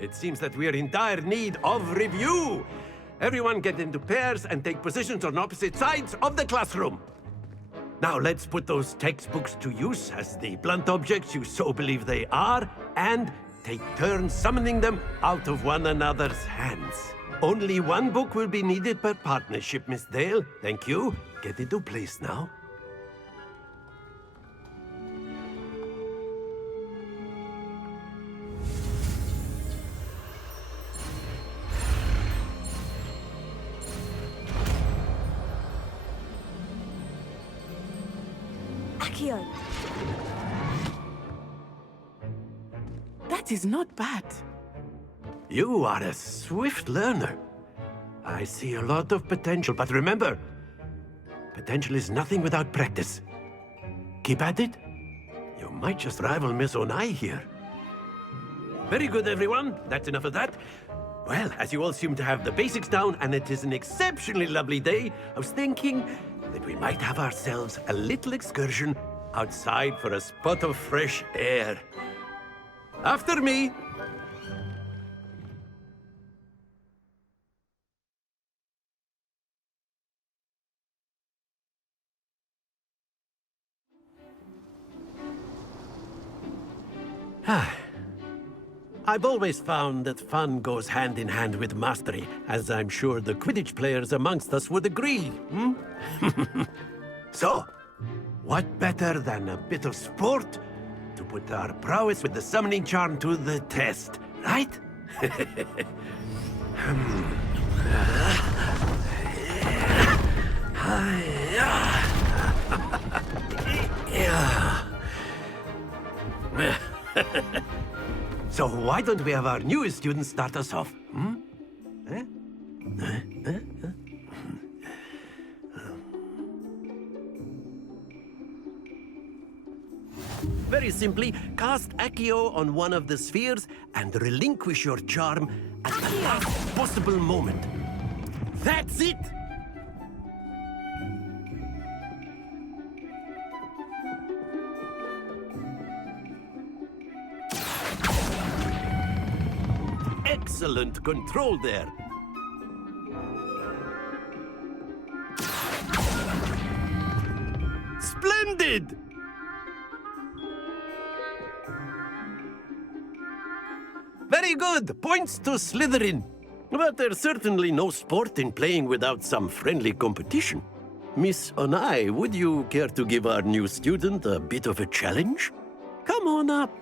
it seems that we are in dire need of review. Everyone get into pairs and take positions on opposite sides of the classroom. Now let's put those textbooks to use as the blunt objects you so believe they are, and take turns summoning them out of one another's hands. Only one book will be needed per partnership, Miss Dale. Thank you. Get into place now. Akio. That is not bad. You are a swift learner. I see a lot of potential, but remember, potential is nothing without practice. Keep at it. You might just rival Miss Onai here. Very good, everyone. That's enough of that. Well, as you all seem to have the basics down, and it is an exceptionally lovely day, I was thinking that we might have ourselves a little excursion outside for a spot of fresh air. After me! I've always found that fun goes hand in hand with mastery, as I'm sure the Quidditch players amongst us would agree. So, what better than a bit of sport to put our prowess with the summoning charm to the test, right? So why don't we have our newest student start us off? Very simply, cast Accio on one of the spheres and relinquish your charm at the last possible moment. That's it! Excellent control there. Splendid! Very good. Points to Slytherin. But there's certainly no sport in playing without some friendly competition. Miss Onai, would you care to give our new student a bit of a challenge? Come on up.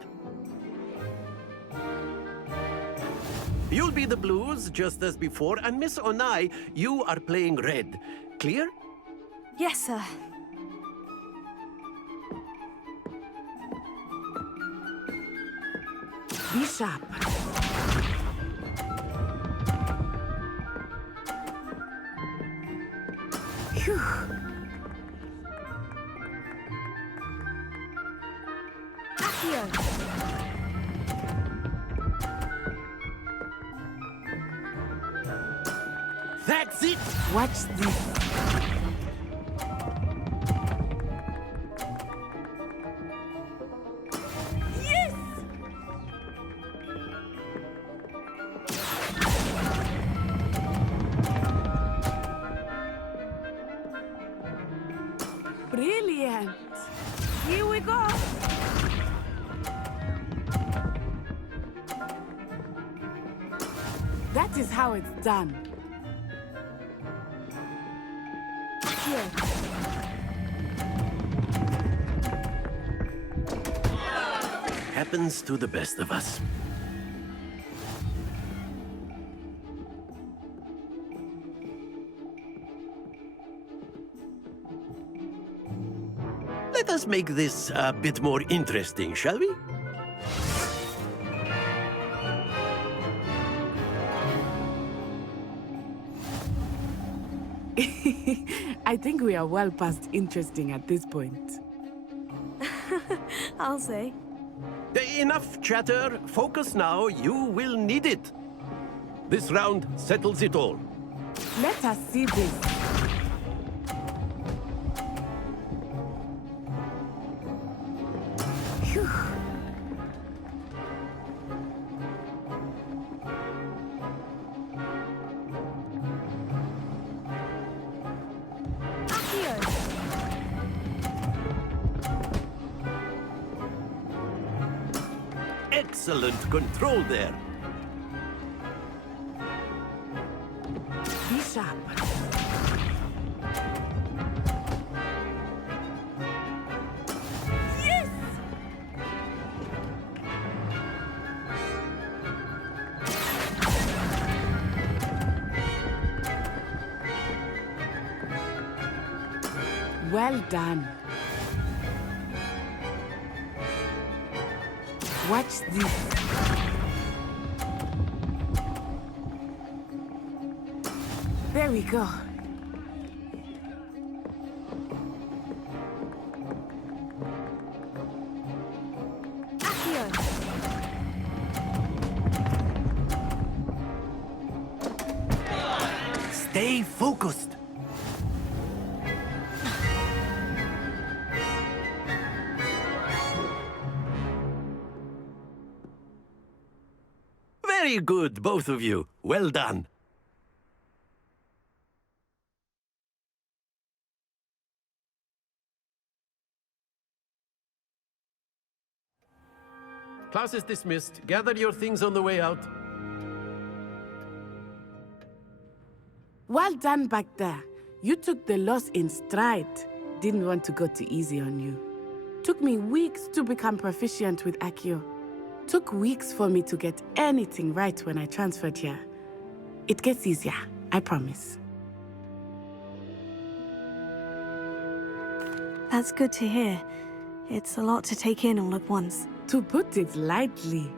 You'll be the blues, just as before, and Miss Onai, you are playing red. Clear? Yes, sir. Be sharp. Phew. That's it! Watch this. Yes! Brilliant. Here we go. That is how it's done. Here. Happens to the best of us. Let us make this a bit more interesting, shall we? I think we are well past interesting at this point. I'll say. Enough chatter. Focus now. You will need it. This round settles it all. Let us see this. Phew. Excellent control there. Be sharp. Yes! Well done. Watch this. There we go. Stay focused. Very good, both of you. Well done. Class is dismissed. Gather your things on the way out. Well done back there. You took the loss in stride. Didn't want to go too easy on you. Took me weeks to become proficient with Accio. Took weeks for me to get anything right when I transferred here. It gets easier, I promise. That's good to hear. It's a lot to take in all at once. To put it lightly,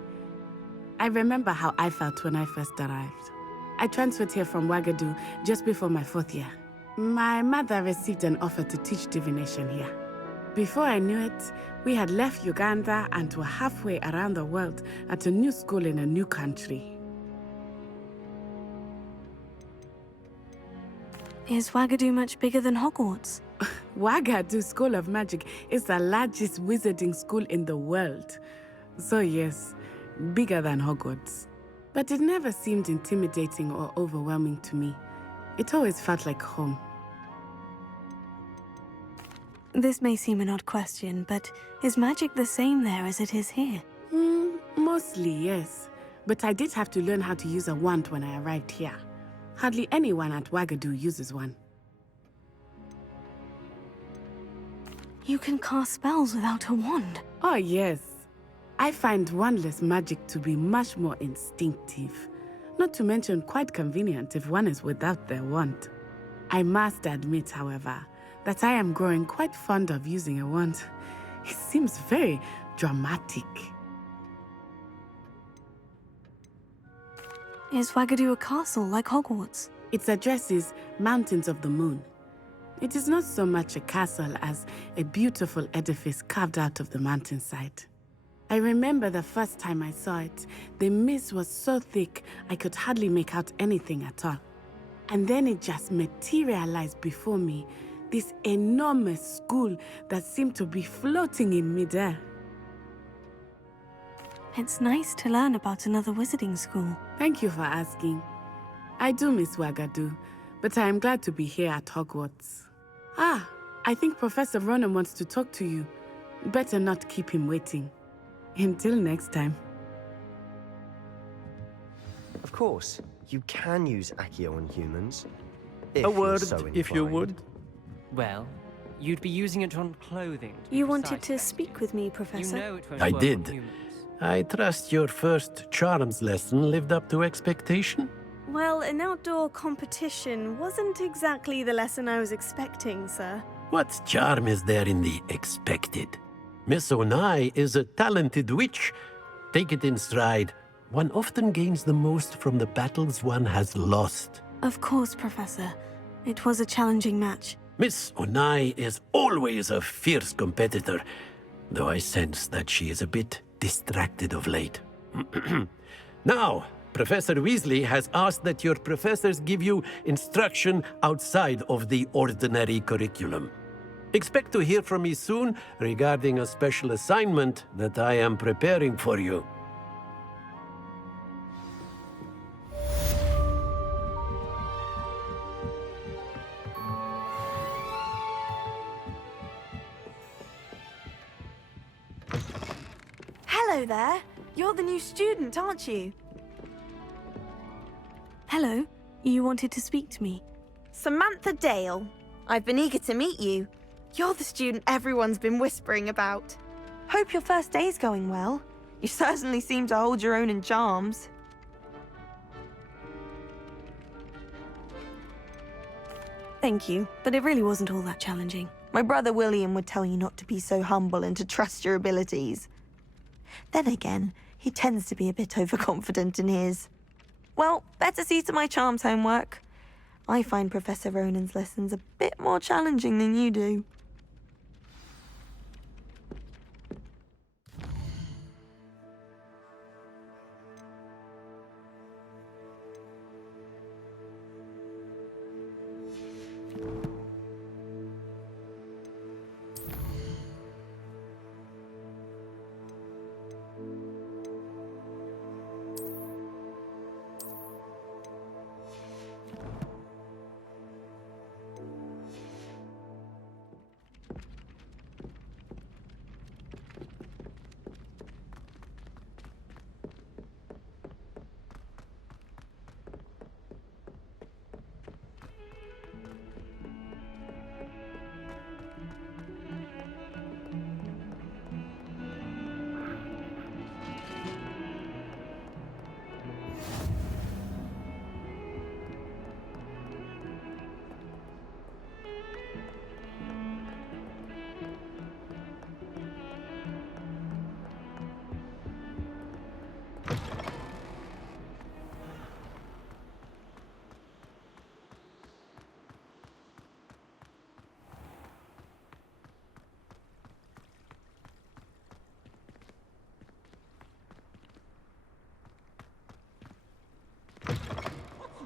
I remember how I felt when I first arrived. I transferred here from Wagadu just before my 4th year. My mother received an offer to teach divination here. Before I knew it, we had left Uganda and were halfway around the world at a new school in a new country. Is Wagadu much bigger than Hogwarts? Wagadu School of Magic is the largest wizarding school in the world. So yes, bigger than Hogwarts. But it never seemed intimidating or overwhelming to me. It always felt like home. This may seem an odd question, but is magic the same there as it is here? Mostly, yes. But I did have to learn how to use a wand when I arrived here. Hardly anyone at Wagadu uses one. You can cast spells without a wand? Oh, yes. I find wandless magic to be much more instinctive. Not to mention quite convenient if one is without their wand. I must admit, however, that I am growing quite fond of using a wand. It seems very dramatic. Is Wagadu a castle like Hogwarts? Its address is Mountains of the Moon. It is not so much a castle as a beautiful edifice carved out of the mountainside. I remember the first time I saw it. The mist was so thick, I could hardly make out anything at all. And then it just materialized before me. This enormous school that seemed to be floating in midair. It's nice to learn about another wizarding school. Thank you for asking. I do miss Wagadu, but I am glad to be here at Hogwarts. Ah, I think Professor Ronan wants to talk to you. Better not keep him waiting. Until next time. Of course, you can use Accio on humans. If A you're word, so if you inclined. would. Well, you'd be using it on clothing. to be You wanted precise, to speak with me, Professor? You know it won't I work on did. humans. I trust your first charms lesson lived up to expectation? Well, an outdoor competition wasn't exactly the lesson I was expecting, sir. What charm is there in the expected? Miss Onai is a talented witch. Take it in stride. One often gains the most from the battles one has lost. Of course, Professor. It was a challenging match. Miss Onai is always a fierce competitor, though I sense that she is a bit distracted of late. Now, Professor Weasley has asked that your professors give you instruction outside of the ordinary curriculum. Expect to hear from me soon regarding a special assignment that I am preparing for you. Hello there. You're the new student, aren't you? Hello. You wanted to speak to me? Samantha Dale. I've been eager to meet you. You're the student everyone's been whispering about. Hope your first day's going well. You certainly seem to hold your own in charms. Thank you, but it really wasn't all that challenging. My brother William would tell you not to be so humble and to trust your abilities. Then again, he tends to be a bit overconfident in his. Well, better see to my charms homework. I find Professor Ronan's lessons a bit more challenging than you do.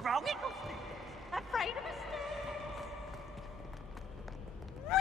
Wrong it was afraid of a snake. Whee!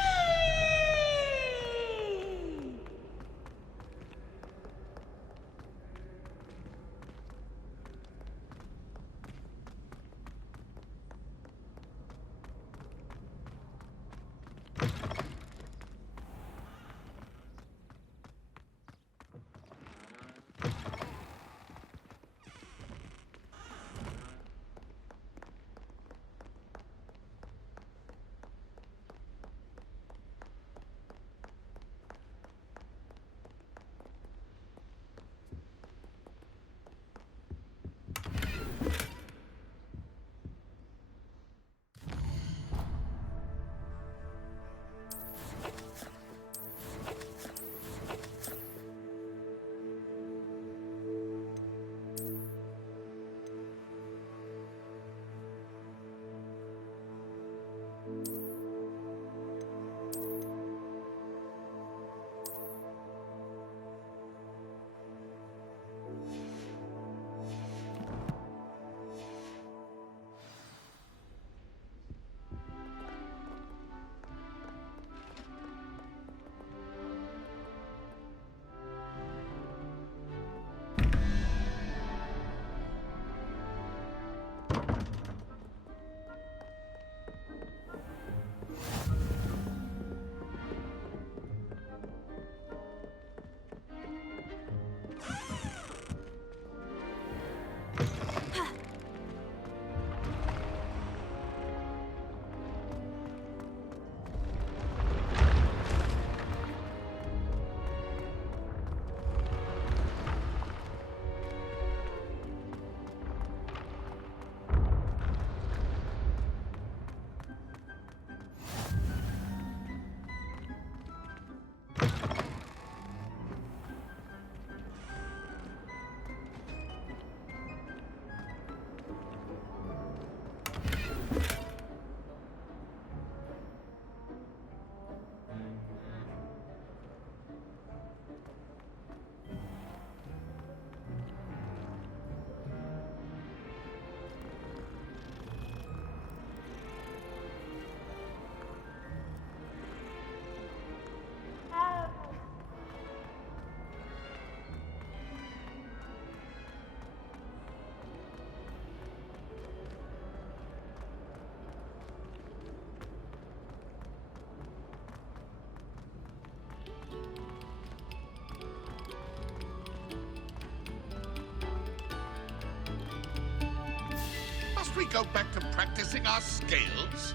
go back to practicing our skills?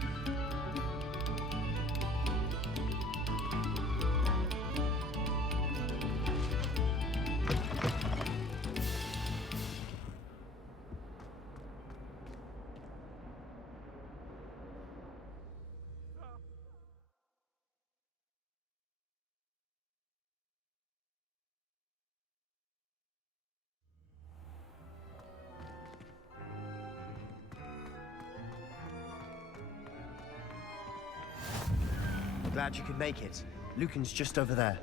Glad you could make it. Lucan's just over there.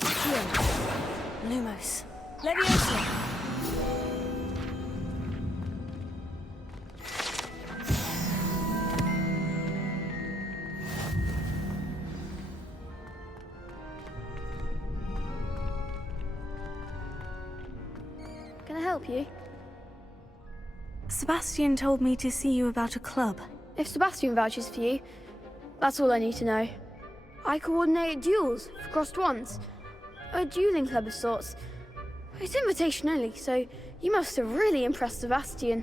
Here. Lumos. Leviosa. Can I help you? Sebastian told me to see you about a club. If Sebastian vouches for you, that's all I need to know. I coordinate duels for crossed wands. A dueling club of sorts. It's invitation only, so you must have really impressed Sebastian.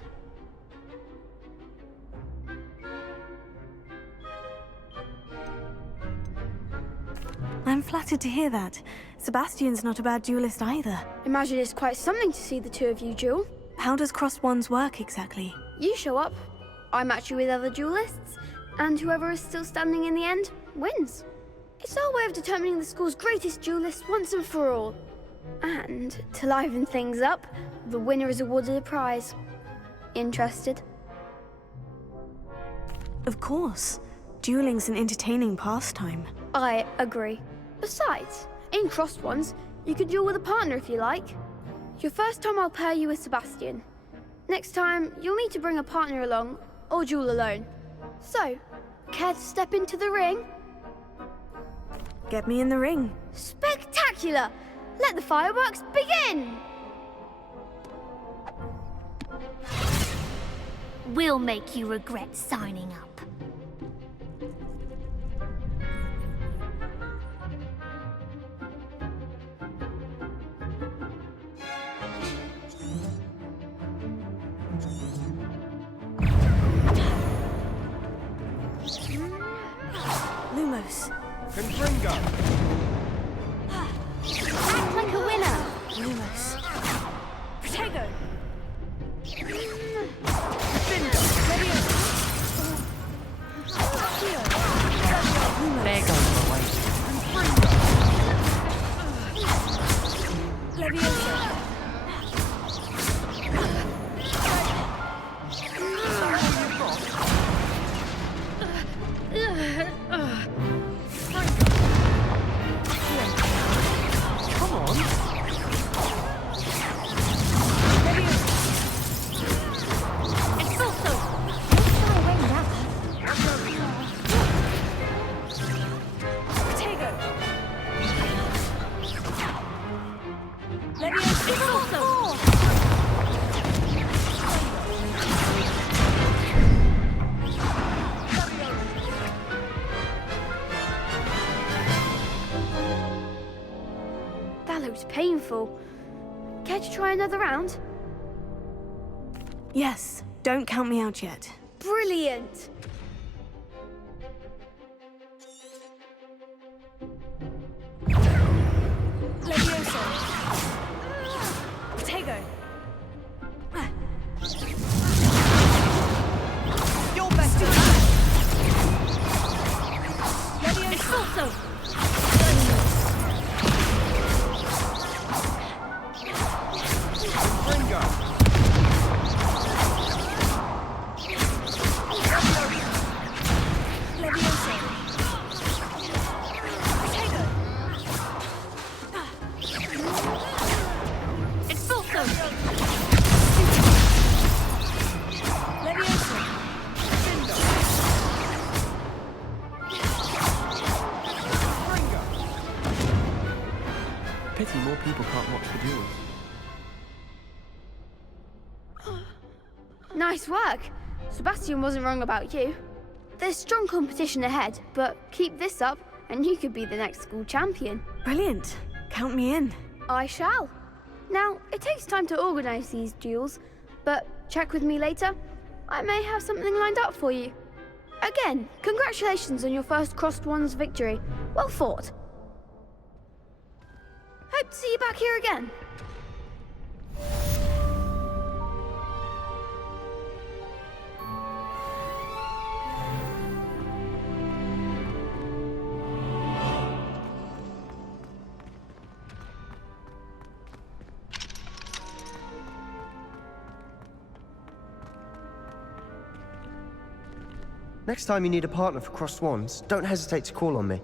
I'm flattered to hear that. Sebastian's not a bad duelist either. Imagine it's quite something to see the two of you duel. How does crossed wands work exactly? You show up, I match you with other duelists, and whoever is still standing in the end wins. It's our way of determining the school's greatest duelist once and for all. And to liven things up, the winner is awarded a prize. Interested? Of course. Dueling's an entertaining pastime. I agree. Besides, in crossed ones, you can duel with a partner if you like. Your first time I'll pair you with Sebastian. Next time, you'll need to bring a partner along, or duel alone. So, care to step into the ring? Get me in the ring. Spectacular! Let the fireworks begin! We'll make you regret signing up. Lumos. Confringo! Act like a winner! Lumos. Protego! There goes my way. Leviosa. Come on. It's also... Don't shy away now. Protego. Leviosa. It's also... That looked painful. Care to try another round? Yes. Don't count me out yet. Brilliant! Leviosa. Protego. Your best is Leviosa. It's also... Confringo! Leviosa. Protego. It's also... Leviosa. Pity more people can't watch the duels. Nice work! Sebastian wasn't wrong about you. There's strong competition ahead, but keep this up and you could be the next school champion. Brilliant. Count me in. I shall. Now, it takes time to organize these duels, but check with me later. I may have something lined up for you. Again, congratulations on your first Crossed Wands victory. Well fought. Hope to see you back here again. Next time you need a partner for Crossed Wands, don't hesitate to call on me.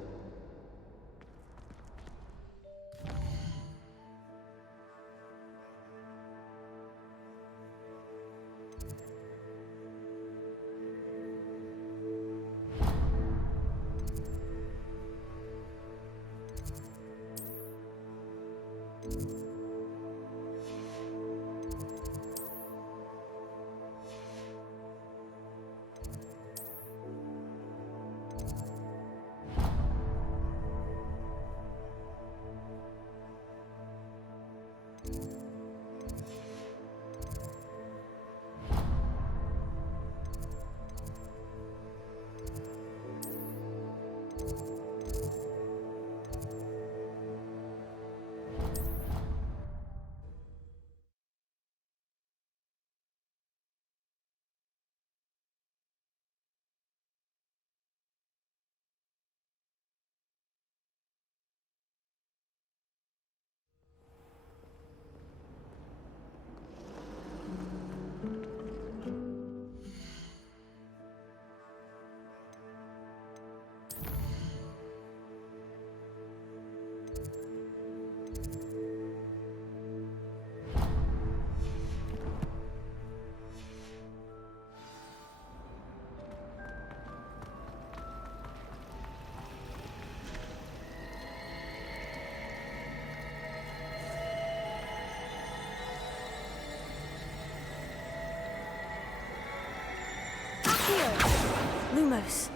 Lumos.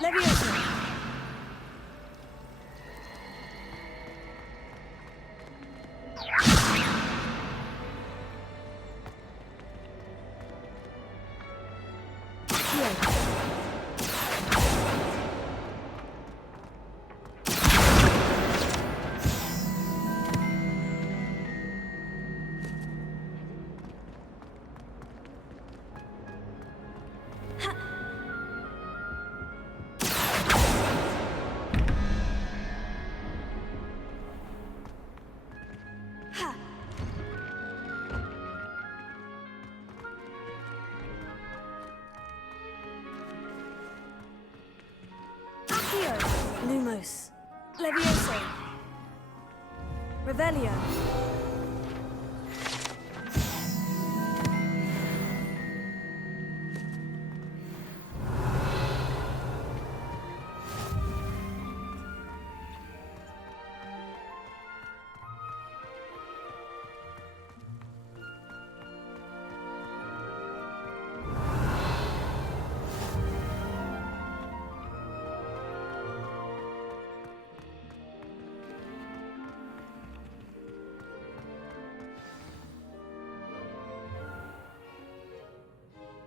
Levioso. Lumos. Levioso. Revelio.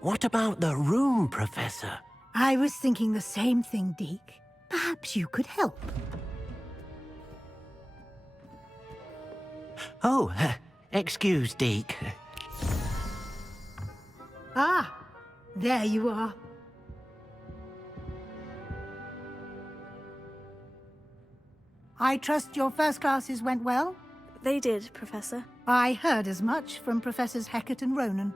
What about the room, Professor? I was thinking the same thing, Deke. Perhaps you could help. Oh, excuse, Deke. Ah, there you are. I trust your first classes went well? They did, Professor. I heard as much from Professors Hecat and Ronan.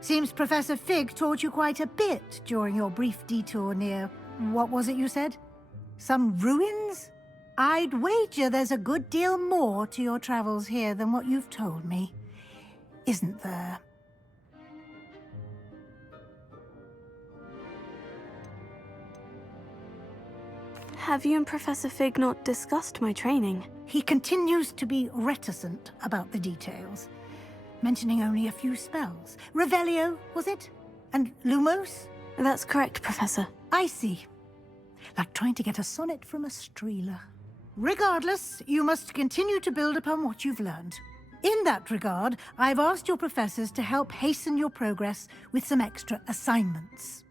Seems Professor Fig taught you quite a bit during your brief detour near... what was it you said? Some ruins? I'd wager there's a good deal more to your travels here than what you've told me. Isn't there? Have you and Professor Fig not discussed my training? He continues to be reticent about the details, mentioning only a few spells. Revelio, was it? And Lumos? That's correct, Professor. I see. Like trying to get a sonnet from a streeler. Regardless, you must continue to build upon what you've learned. In that regard, I've asked your professors to help hasten your progress with some extra assignments.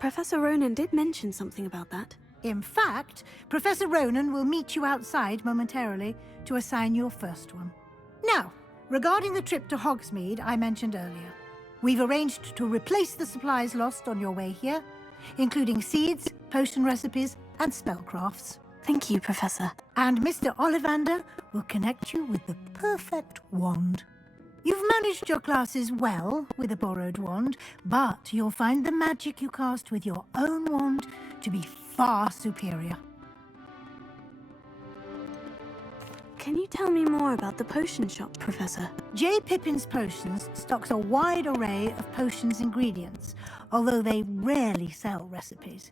Professor Ronan did mention something about that. In fact, Professor Ronan will meet you outside momentarily to assign your first one. Now, regarding the trip to Hogsmeade I mentioned earlier, we've arranged to replace the supplies lost on your way here, including seeds, potion recipes, and spellcrafts. Thank you, Professor. And Mr. Ollivander will connect you with the perfect wand. You've managed your classes well with a borrowed wand, but you'll find the magic you cast with your own wand to be far superior. Can you tell me more about the potion shop, Professor? J. Pippin's Potions stocks a wide array of potions ingredients, although they rarely sell recipes.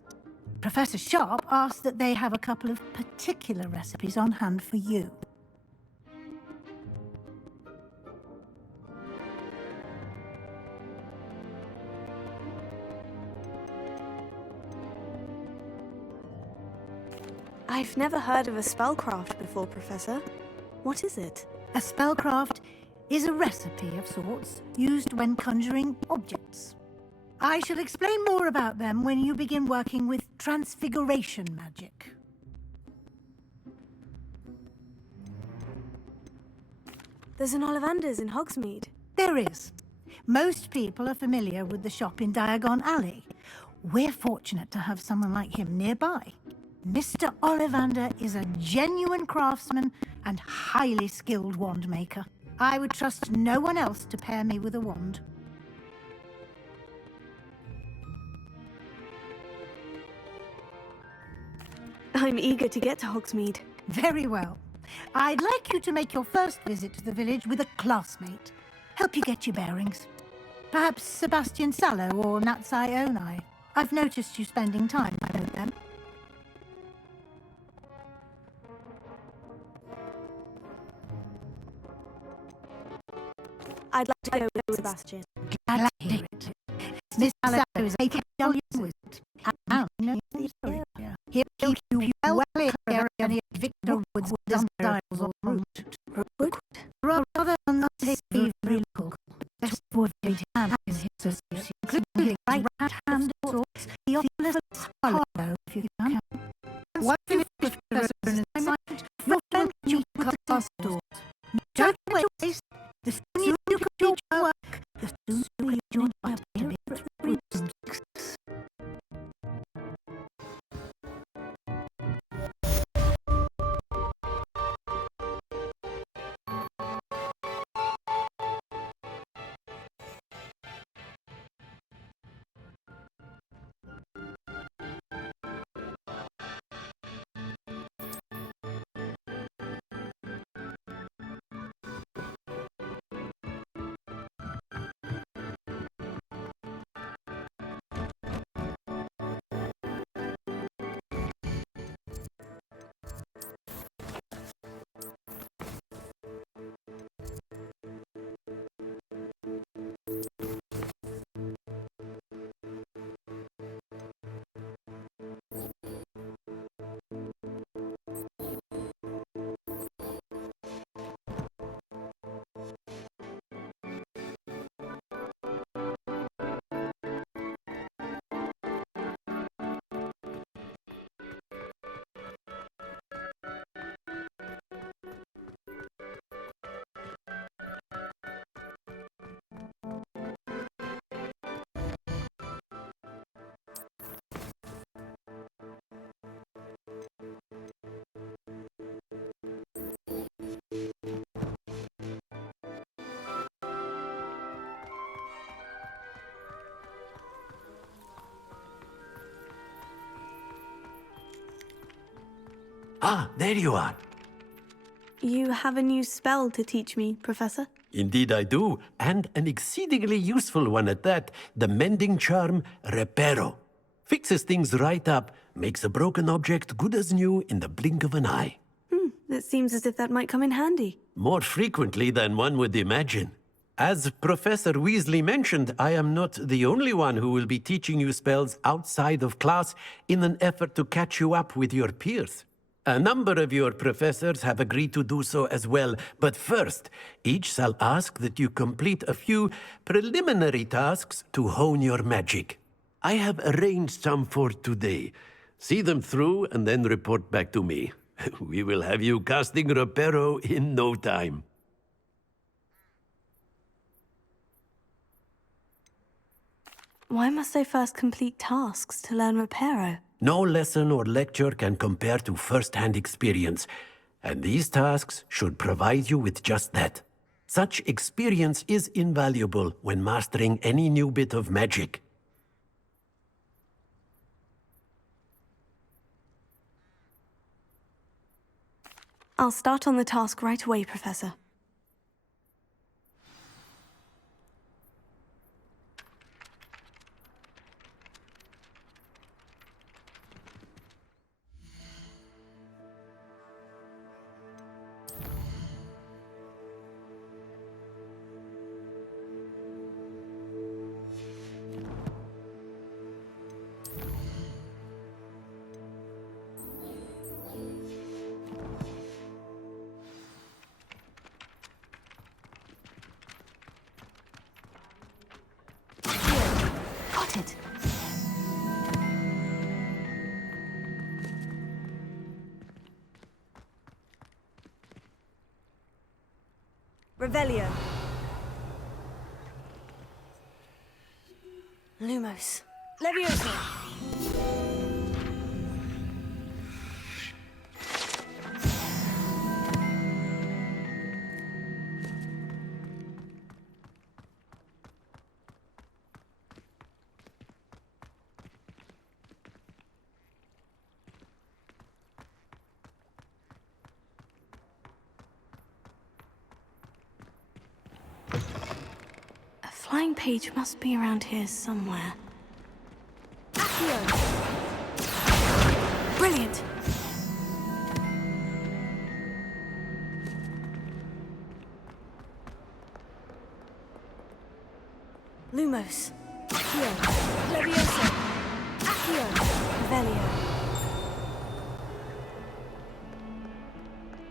Professor Sharp asked that they have a couple of particular recipes on hand for you. I've never heard of a spellcraft before, Professor. What is it? A spellcraft is a recipe of sorts used when conjuring objects. I shall explain more about them when you begin working with transfiguration magic. There's an Ollivander's in Hogsmeade. There is. Most people are familiar with the shop in Diagon Alley. We're fortunate to have someone like him nearby. Mr. Ollivander is a genuine craftsman and highly skilled wand maker. I would trust no one else to pair me with a wand. I'm eager to get to Hogsmeade. Very well. I'd like you to make your first visit to the village with a classmate. Help you get your bearings. Perhaps Sebastian Sallow or Natsai Onai. I've noticed you spending time with them. I'd like to go with Sebastian. Glad to hear it. Miss Sallow is a KW wizard. And knows the area. He'll keep you well clear of any Victor Wood's desires or route. Rather than take very local. Best avoid hand in his associates, including right hand sorts, the office hollow if you can. What if Professor Ronan is silent? Your friend you cast doors. Don't waste. The sooner you complete your work, the sooner you join my favorite rooms. Ah, there you are. You have a new spell to teach me, Professor? Indeed I do, and an exceedingly useful one at that. The mending charm, Reparo. Fixes things right up, makes a broken object good as new in the blink of an eye. It seems as if that might come in handy. More frequently than one would imagine. As Professor Weasley mentioned, I am not the only one who will be teaching you spells outside of class in an effort to catch you up with your peers. A number of your professors have agreed to do so as well, but first, each shall ask that you complete a few preliminary tasks to hone your magic. I have arranged some for today. See them through and then report back to me. We will have you casting Reparo in no time. Why must I first complete tasks to learn Reparo? No lesson or lecture can compare to first-hand experience, and these tasks should provide you with just that. Such experience is invaluable when mastering any new bit of magic. I'll start on the task right away, Professor. Got it. Revelio. Lumos. Levioso. A flying page must be around here somewhere. Accio! Brilliant! Lumos. Accio. Levioso. Accio. Revelio.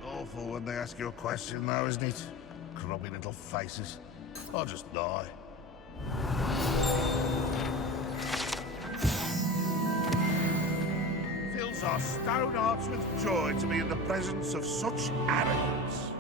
Awful when they ask you a question, though, isn't it? Grubby little faces. I'll just die. Fills our stone hearts with joy to be in the presence of such arrogance.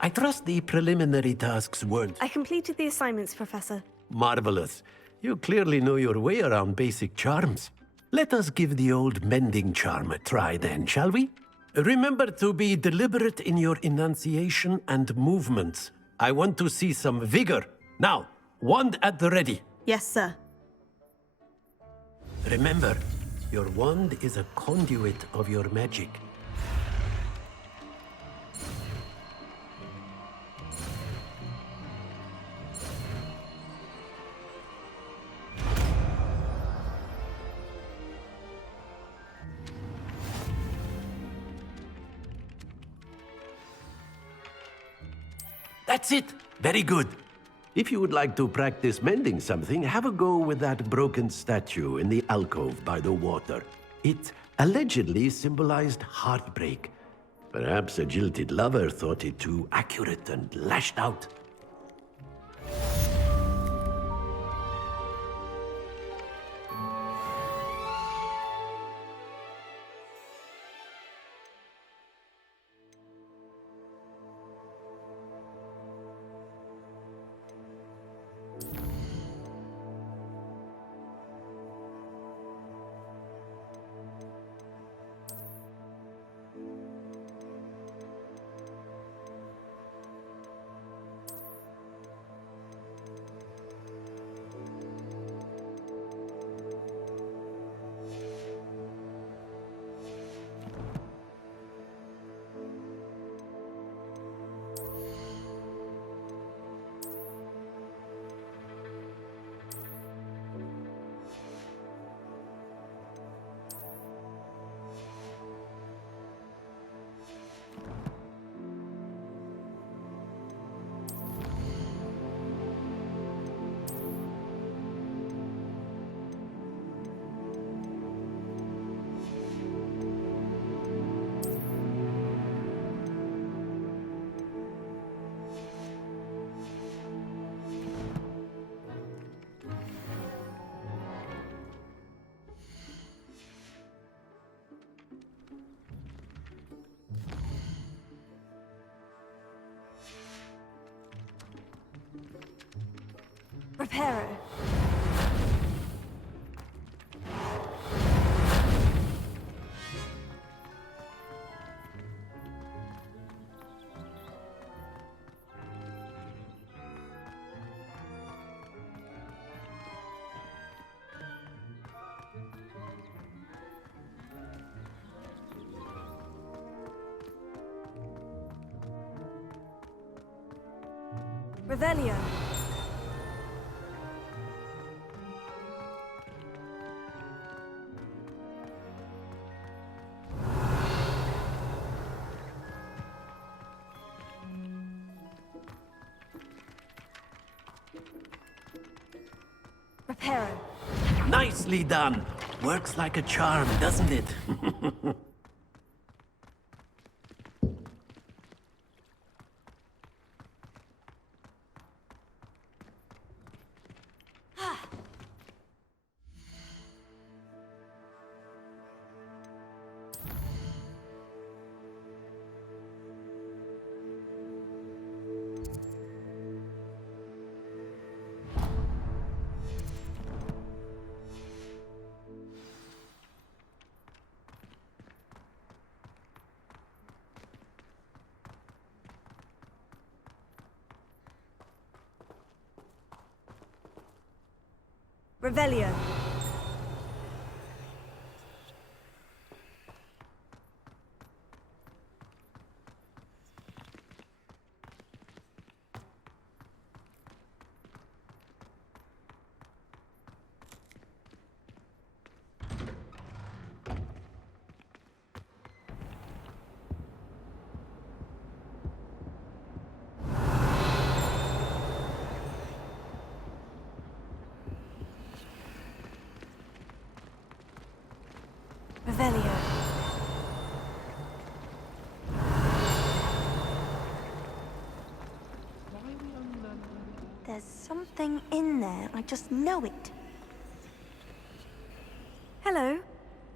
I trust the preliminary tasks weren't I completed the assignments, Professor. marvelous. You clearly know your way around basic charms. Let us give the old mending charm a try then, shall we? Remember to be deliberate in your enunciation and movements. I want to see some vigor. Now, wand at the ready. Yes, sir. Remember, your wand is a conduit of your magic. That's it! Very good. If you would like to practice mending something, have a go with that broken statue in the alcove by the water. It allegedly symbolized heartbreak. Perhaps a jilted lover thought it too accurate and lashed out. Reparo. Revelio. Reparo. Nicely done. Works like a charm, doesn't it? Revelio. Revelio. There's something in there. I just know it. Hello.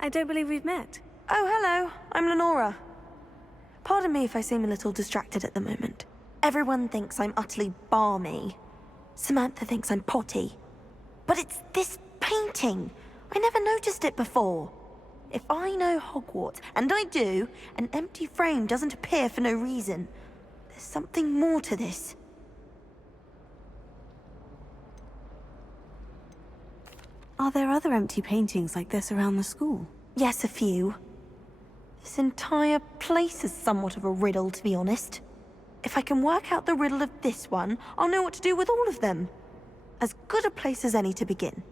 I don't believe we've met. Oh, hello. I'm Lenora. Pardon me if I seem a little distracted at the moment. Everyone thinks I'm utterly balmy. Samantha thinks I'm potty. But it's this painting. I never noticed it before. If I know Hogwarts, and I do, an empty frame doesn't appear for no reason. There's something more to this. Are there other empty paintings like this around the school? Yes, a few. This entire place is somewhat of a riddle, to be honest. If I can work out the riddle of this one, I'll know what to do with all of them. As good a place as any to begin.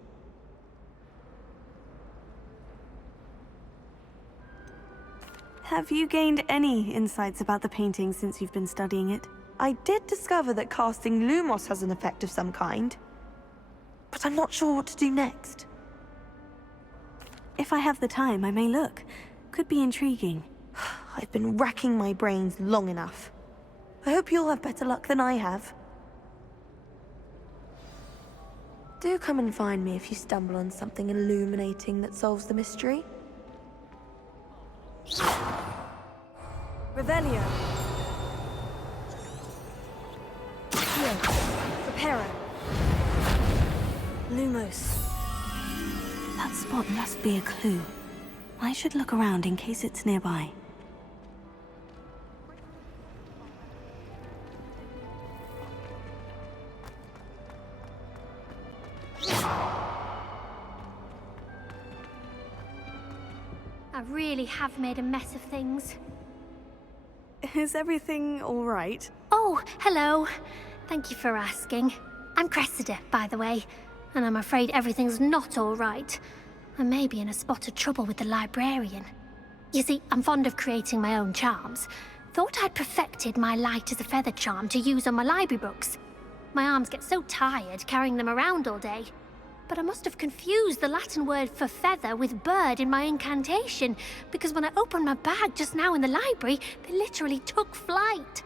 Have you gained any insights about the painting since you've been studying it? I did discover that casting Lumos has an effect of some kind. But I'm not sure what to do next. If I have the time, I may look. Could be intriguing. I've been racking my brains long enough. I hope you'll have better luck than I have. Do come and find me if you stumble on something illuminating that solves the mystery. Revelio. Here. Reparo. Lumos. That spot must be a clue. I should look around in case it's nearby. I really have made a mess of things. Is everything all right? Oh, hello. Thank you for asking. I'm Cressida, by the way, and I'm afraid everything's not all right. I may be in a spot of trouble with the librarian. You see, I'm fond of creating my own charms. Thought I'd perfected my light as a feather charm to use on my library books. My arms get so tired carrying them around all day. But I must have confused the Latin word for feather with bird in my incantation, because when I opened my bag just now in the library, they literally took flight.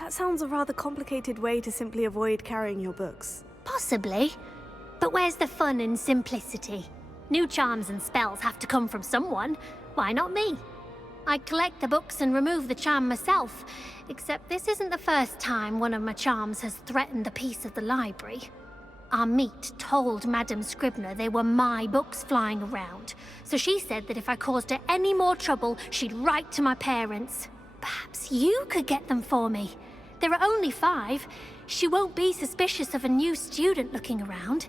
That sounds a rather complicated way to simply avoid carrying your books. Possibly. But where's the fun in simplicity? New charms and spells have to come from someone. Why not me? I collect the books and remove the charm myself, except this isn't the first time one of my charms has threatened the peace of the library. Our meet told Madame Scribner they were my books flying around, so she said that if I caused her any more trouble, she'd write to my parents. Perhaps you could get them for me. There are only 5. She won't be suspicious of a new student looking around.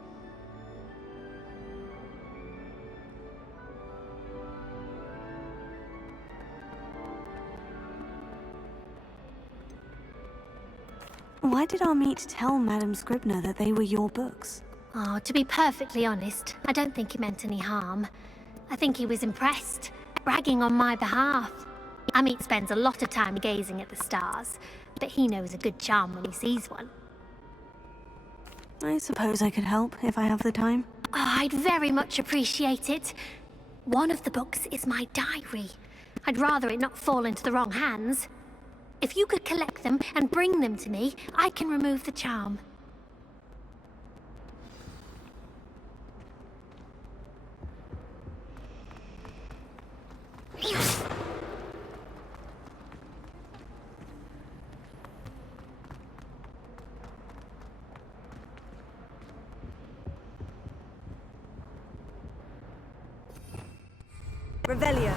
Why did Amit tell Madame Scribner that they were your books? Oh, to be perfectly honest, I don't think he meant any harm. I think he was impressed, bragging on my behalf. Amit spends a lot of time gazing at the stars, but he knows a good charm when he sees one. I suppose I could help if I have the time. Oh, I'd very much appreciate it. One of the books is my diary. I'd rather it not fall into the wrong hands. If you could collect them and bring them to me, I can remove the charm. Revelio.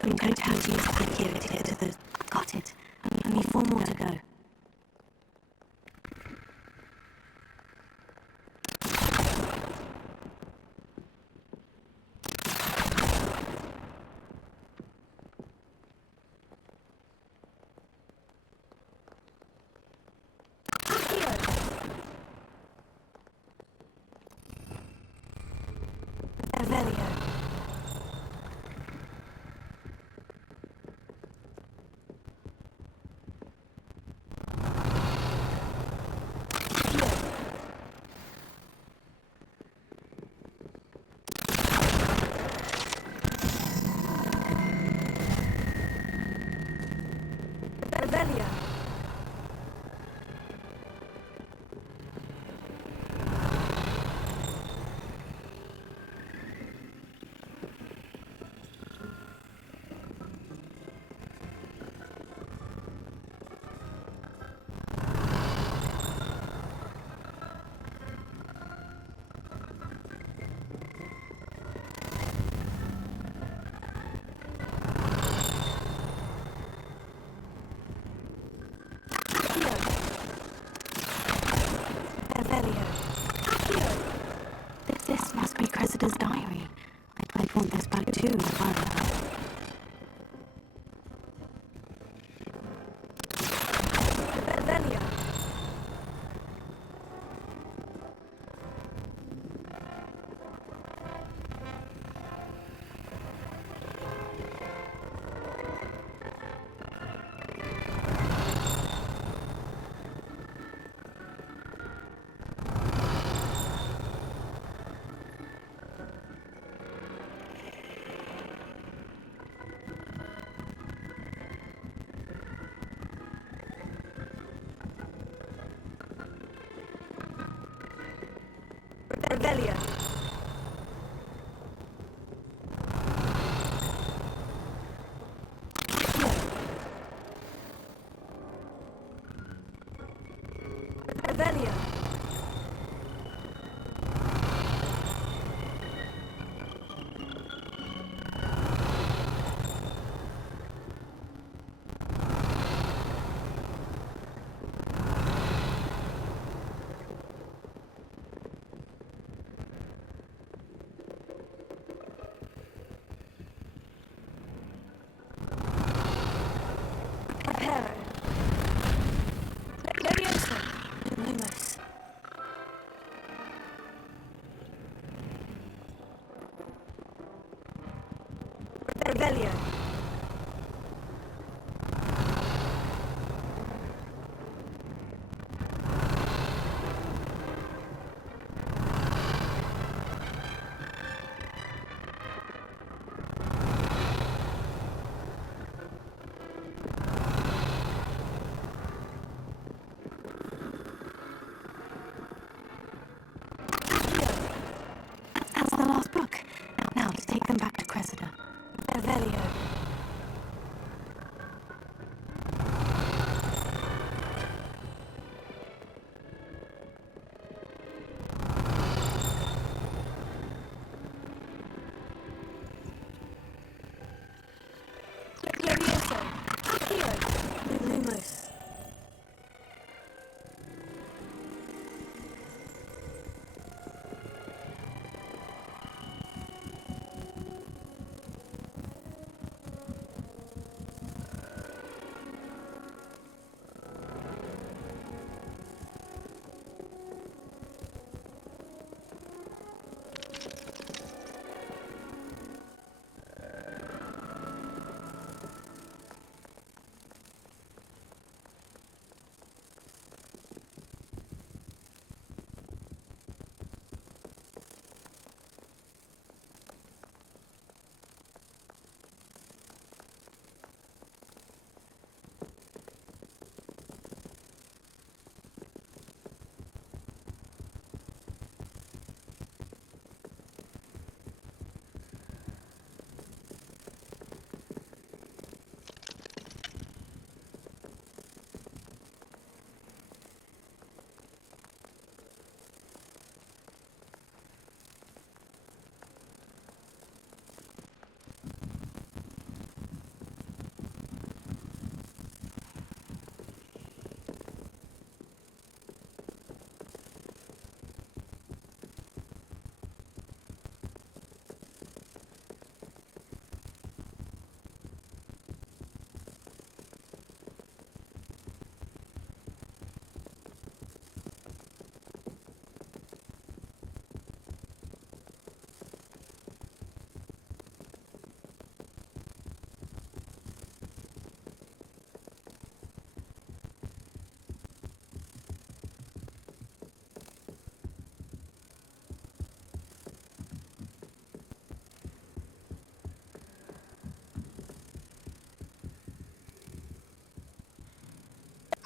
I'm going to have to use the gear to get to the... Got it. Only 4 more to go. This must be Cressida's diary. I'd want this back too, if I were her. Revelio. Revelio. Revelio. That's the last book. Now to take them back to Cressida. Revelio. Glorioso. Accio. Lumos.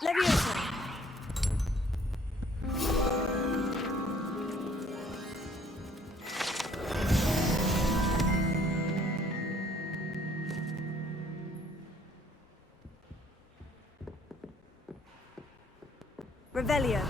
Leviosa. Revelio.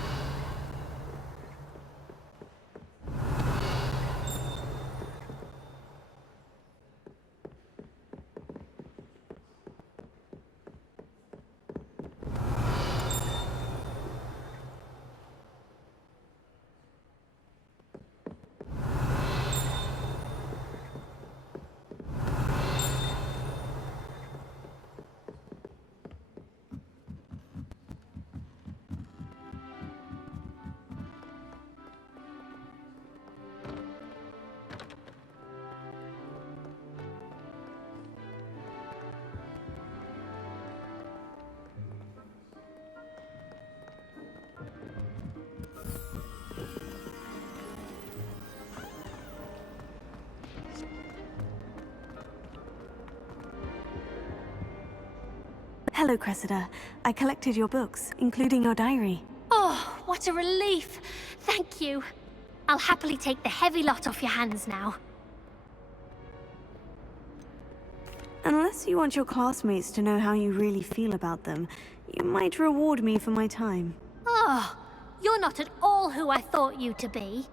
Hello, Cressida. I collected your books, including your diary. Oh, what a relief. Thank you. I'll happily take the heavy lot off your hands now. Unless you want your classmates to know how you really feel about them, you might reward me for my time. Oh, you're not at all who I thought you to be.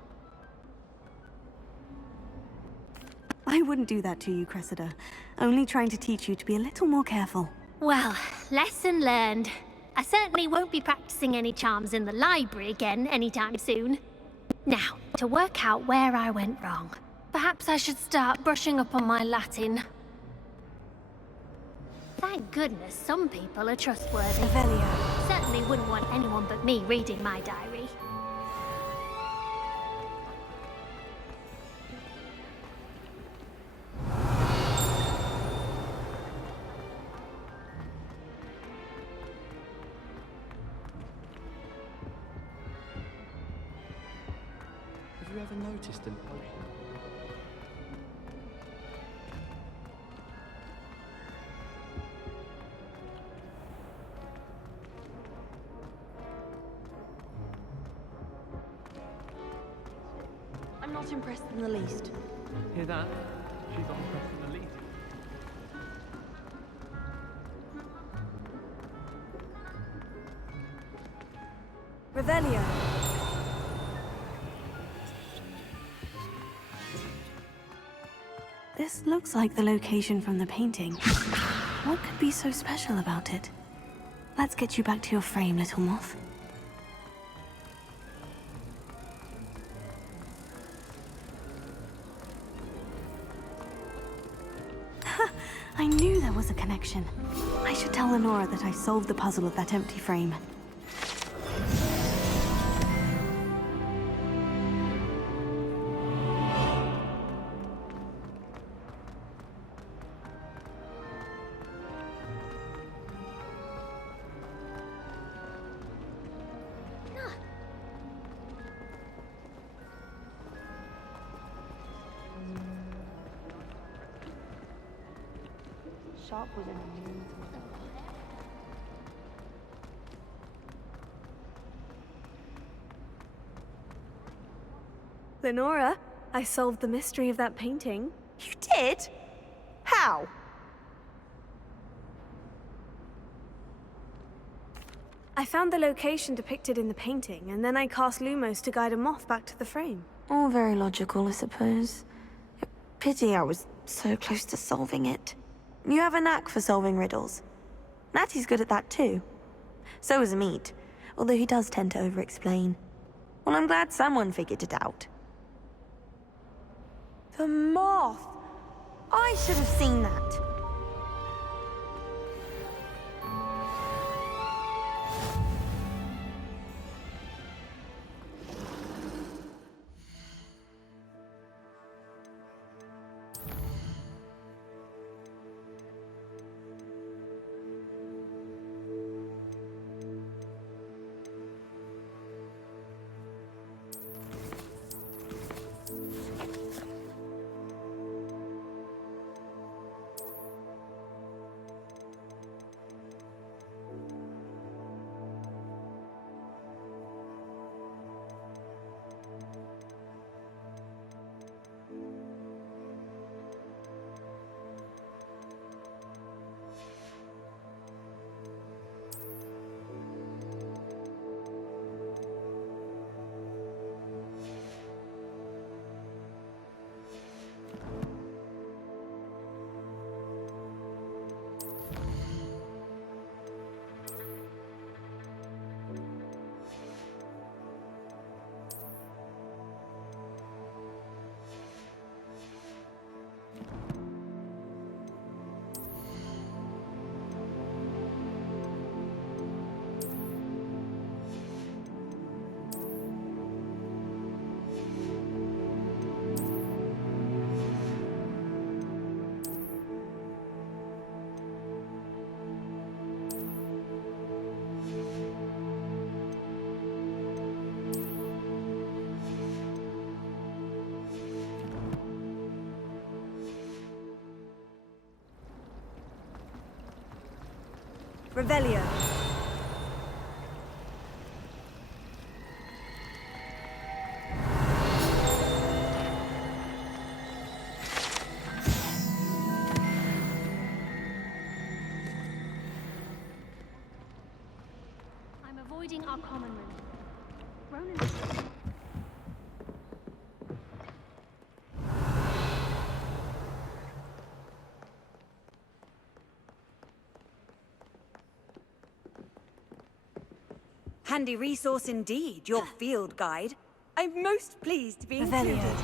I wouldn't do that to you, Cressida. Only trying to teach you to be a little more careful. Well, lesson learned. I certainly won't be practicing any charms in the library again anytime soon. Now, to work out where I went wrong. Perhaps I should start brushing up on my Latin. Thank goodness some people are trustworthy. Revelio. Certainly wouldn't want anyone but me reading my diary. ever noticed an ocean? I'm not impressed in the least. Hear that? She's not impressed in the least. Revelio. This looks like the location from the painting. What could be so special about it? Let's get you back to your frame, little moth. I knew there was a connection. I should tell Lenora that I solved the puzzle of that empty frame. Sharp was in the news. Lenora, I solved the mystery of that painting. You did? How? I found the location depicted in the painting, and then I cast Lumos to guide a moth back to the frame. All very logical, I suppose. Pity I was so close to solving it. You have a knack for solving riddles. Natty's good at that too. So is Amit, although he does tend to over-explain. Well, I'm glad someone figured it out. The moth! I should have seen that. Revelio. I'm avoiding our common room. Ronan. Handy resource indeed, your field guide. I'm most pleased to be Revelio. included.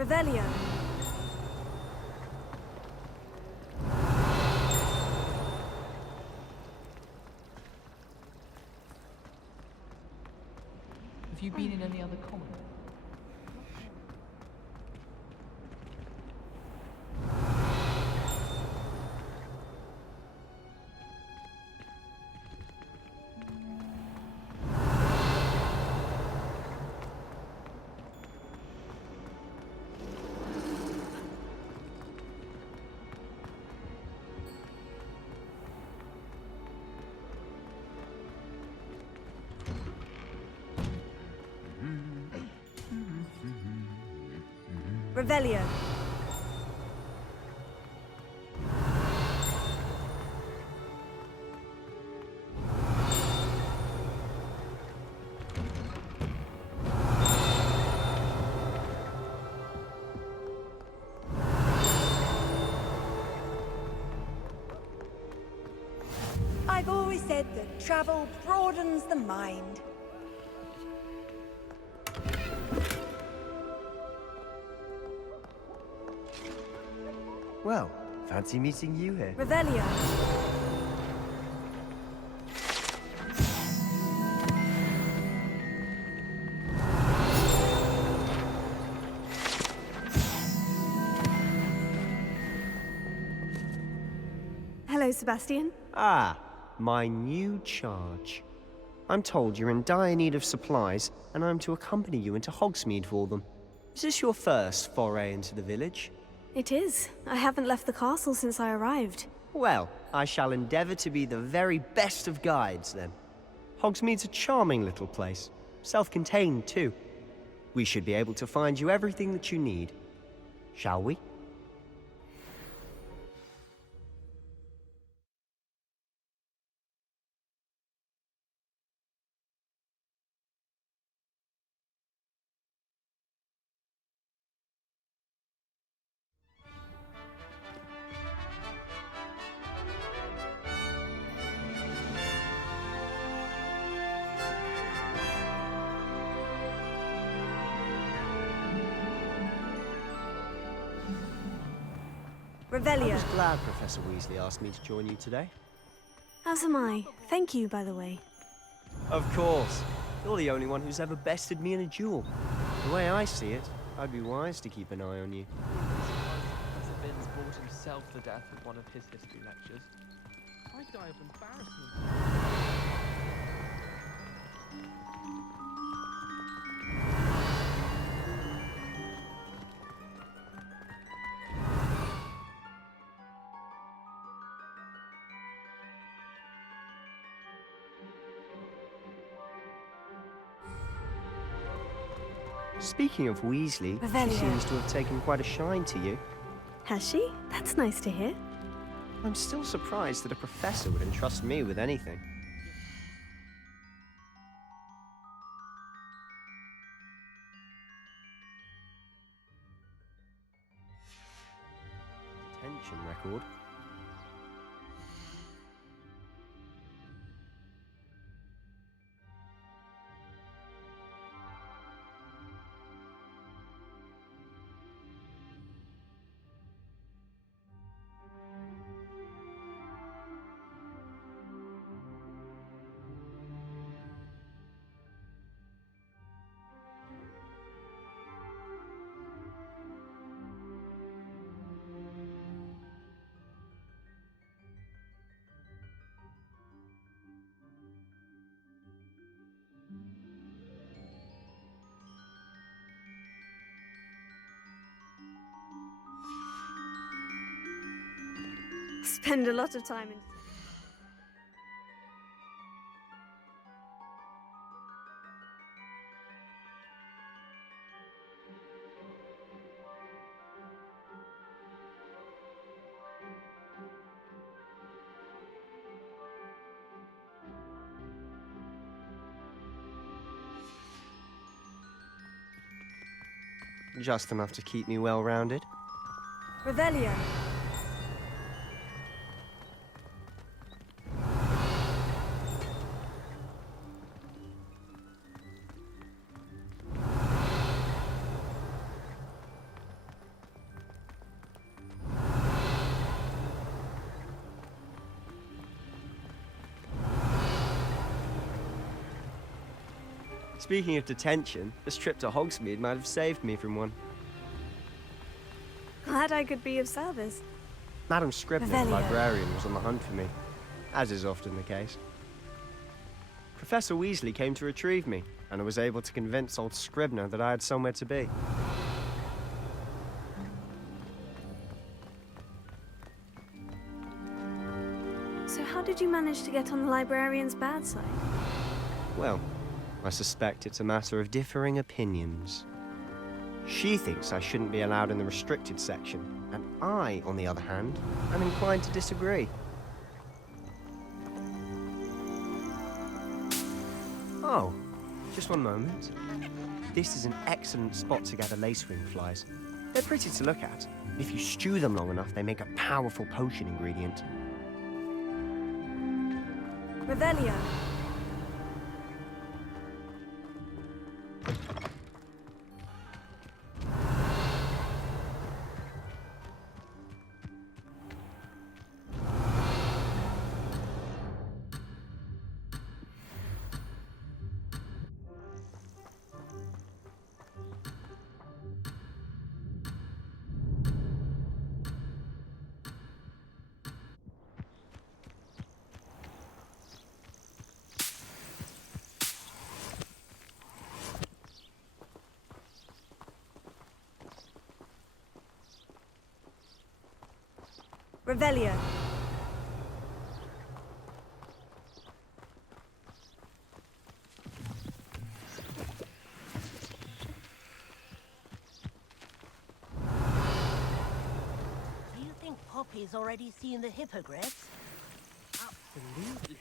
Revelio. Have you been in any other colony? Revelio. I've always said that travel broadens the mind. Well, fancy meeting you here. Revelio. Hello, Sebastian. Ah, my new charge. I'm told you're in dire need of supplies, and I'm to accompany you into Hogsmeade for them. Is this your first foray into the village? It is. I haven't left the castle since I arrived. Well, I shall endeavour to be the very best of guides, then. Hogsmeade's a charming little place. Self-contained, too. We should be able to find you everything that you need. Shall we? Revelio. I was glad Professor Weasley asked me to join you today. As am I. Thank you, by the way. Of course. You're the only one who's ever bested me in a duel. The way I see it, I'd be wise to keep an eye on you. Professor Binns bored himself to death with one of his history lectures. I'd die of embarrassment. Speaking of Weasley, Revelio. she seems to have taken quite a shine to you. Has she? That's nice to hear. I'm still surprised that a professor would entrust me with anything. Detention record. Spend a lot of time in... Just enough to keep me well-rounded. Revelio. Speaking of detention, this trip to Hogsmeade might have saved me from one. Glad I could be of service. Madam Scribner, the Revelio. librarian, was on the hunt for me, as is often the case. Professor Weasley came to retrieve me, and I was able to convince old Scribner that I had somewhere to be. So how did you manage to get on the librarian's bad side? Well, I suspect it's a matter of differing opinions. She thinks I shouldn't be allowed in the restricted section, and I, on the other hand, am inclined to disagree. Oh, just one moment. This is an excellent spot to gather lacewing flies. They're pretty to look at. If you stew them long enough, they make a powerful potion ingredient. Revelio. Revelio. Do you think Poppy's already seen the hippogriffs? Absolutely.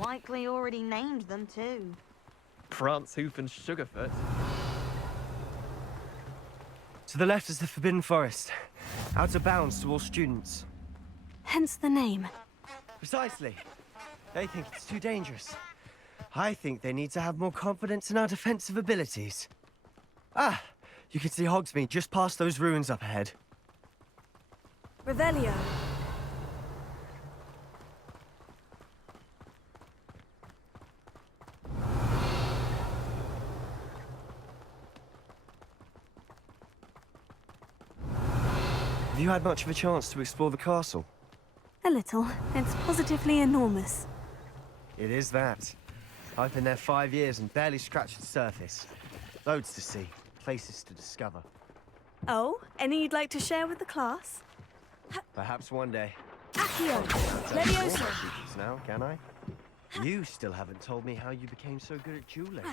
Likely already named them too. Prance, Hoof, and Sugarfoot. To the left is the Forbidden Forest, out of bounds to all students. Hence the name. Precisely. They think it's too dangerous. I think they need to have more confidence in our defensive abilities. Ah, you can see Hogsmeade just past those ruins up ahead. Revelio. Have you had much of a chance to explore the castle? A little. It's positively enormous. It is that. I've been there 5 years and barely scratched the surface. Loads to see, places to discover. Oh, any you'd like to share with the class? Perhaps one day. Accio. Tell me more Leviosa. secrets now, can I? You still haven't told me how you became so good at dueling.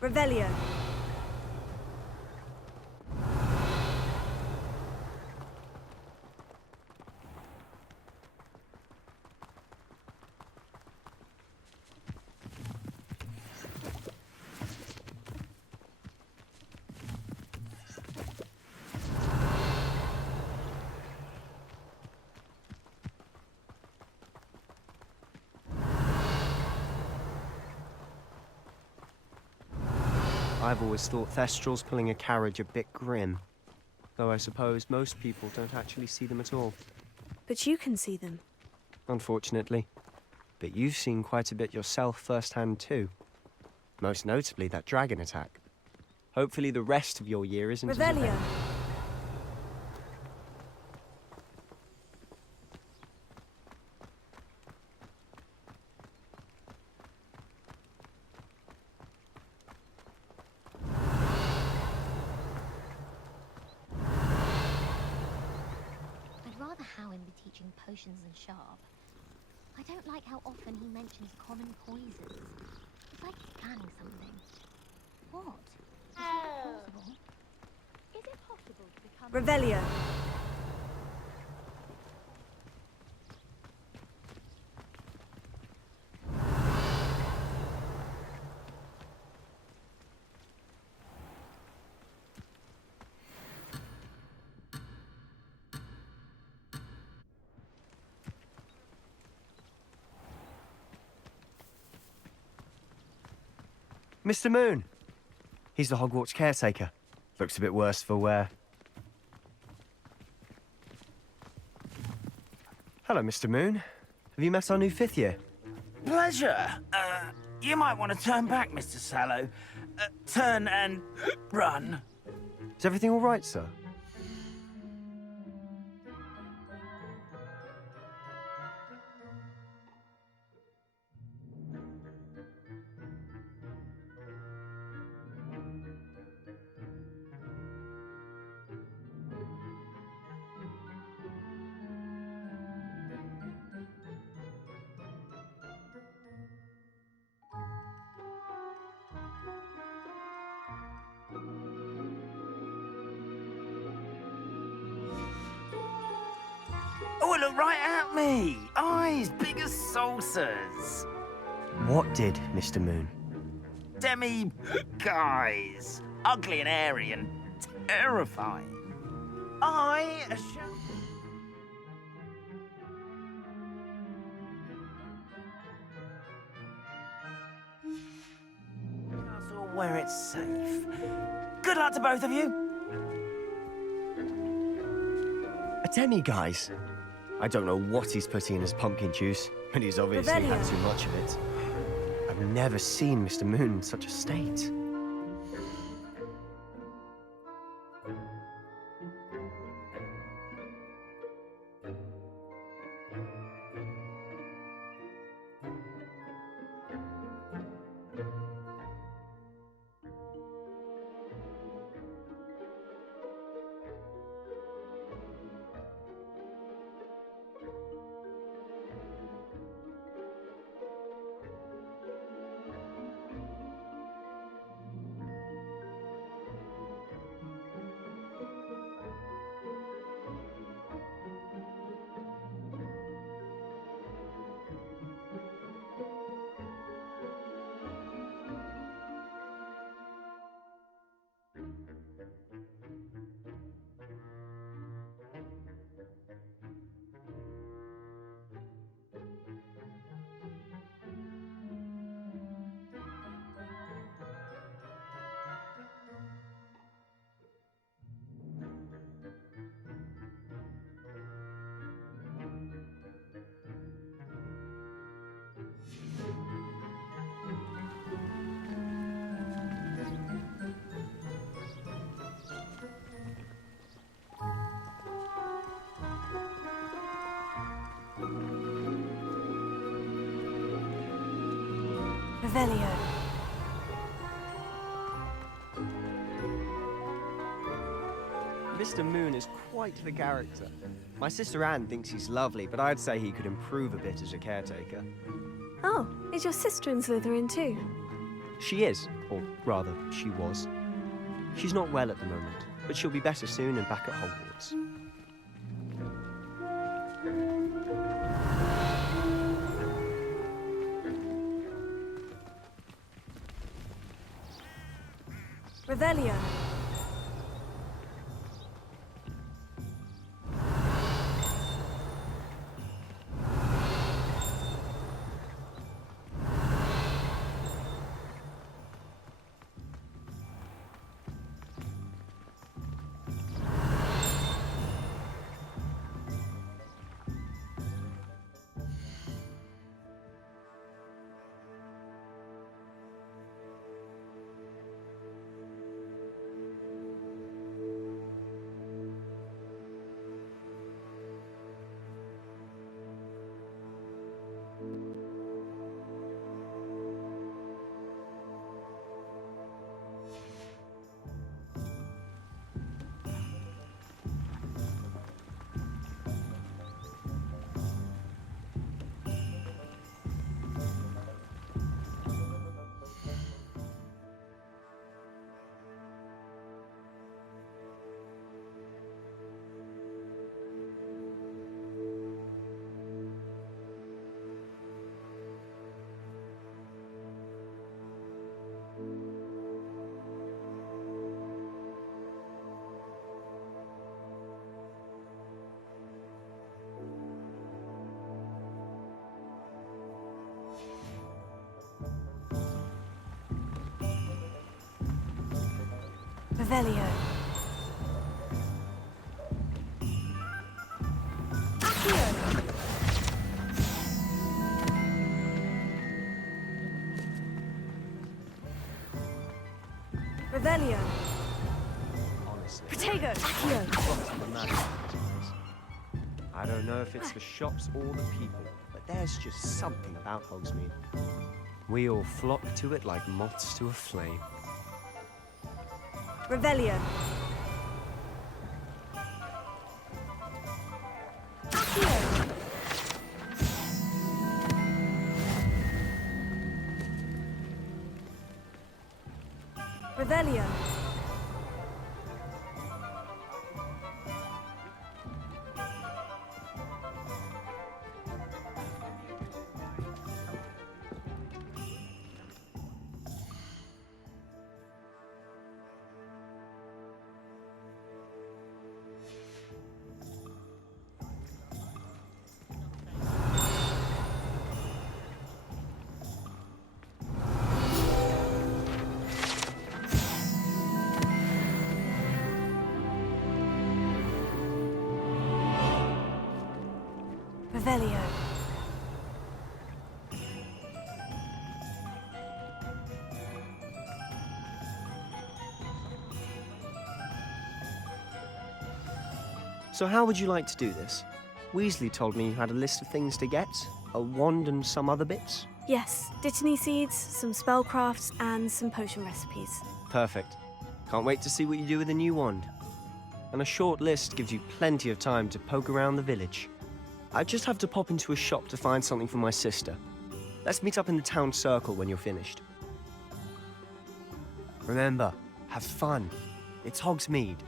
Revelio. I've always thought Thestrals pulling a carriage a bit grim. Though I suppose most people don't actually see them at all. But you can see them. Unfortunately. But you've seen quite a bit yourself firsthand too. Most notably that dragon attack. Hopefully the rest of your year isn't as Revelio. eventful. I'd rather Howin be teaching potions than Sharp. I don't like how often he mentions common poisons. It's like he's planning something. What? Is that possible? Is it possible to become... Revelio. Mr. Moon. He's the Hogwarts caretaker. Looks a bit worse for wear. Hello, Mr. Moon. Have you met our new fifth year? Pleasure. You might want to turn back, Mr. Sallow. Turn and run. Is everything all right, sir? Oh, it looked right at me. Eyes big as saucers. What did, Mr. Moon? Demi guys. Ugly and airy and terrifying. Castle where it's safe. Good luck to both of you. A demi-guise? I don't know what he's putting in his pumpkin juice, but he's obviously had too much of it. I've never seen Mr. Moon in such a state. Revelio. Mr. Moon is quite the character. My sister Anne thinks he's lovely, but I'd say he could improve a bit as a caretaker. Oh, is your sister in Slytherin too? She is, or rather, she was. She's not well at the moment, but she'll be better soon and back at Hogwarts. Revelio. Revelio. Accio. Revelio. Honestly. Protego. Accio. What's the matter with this place? I don't know if it's the shops or the people, but there's just something about Hogsmeade. We all flock to it like moths to a flame. Revelio. Accio. Revelio. Revelio. So how would you like to do this? Weasley told me you had a list of things to get, a wand and some other bits. Yes, Dittany seeds, some spellcrafts, and some potion recipes. Perfect. Can't wait to see what you do with the new wand. And a short list gives you plenty of time to poke around the village. I just have to pop into a shop to find something for my sister. Let's meet up in the town circle when you're finished. Remember, have fun. It's Hogsmeade.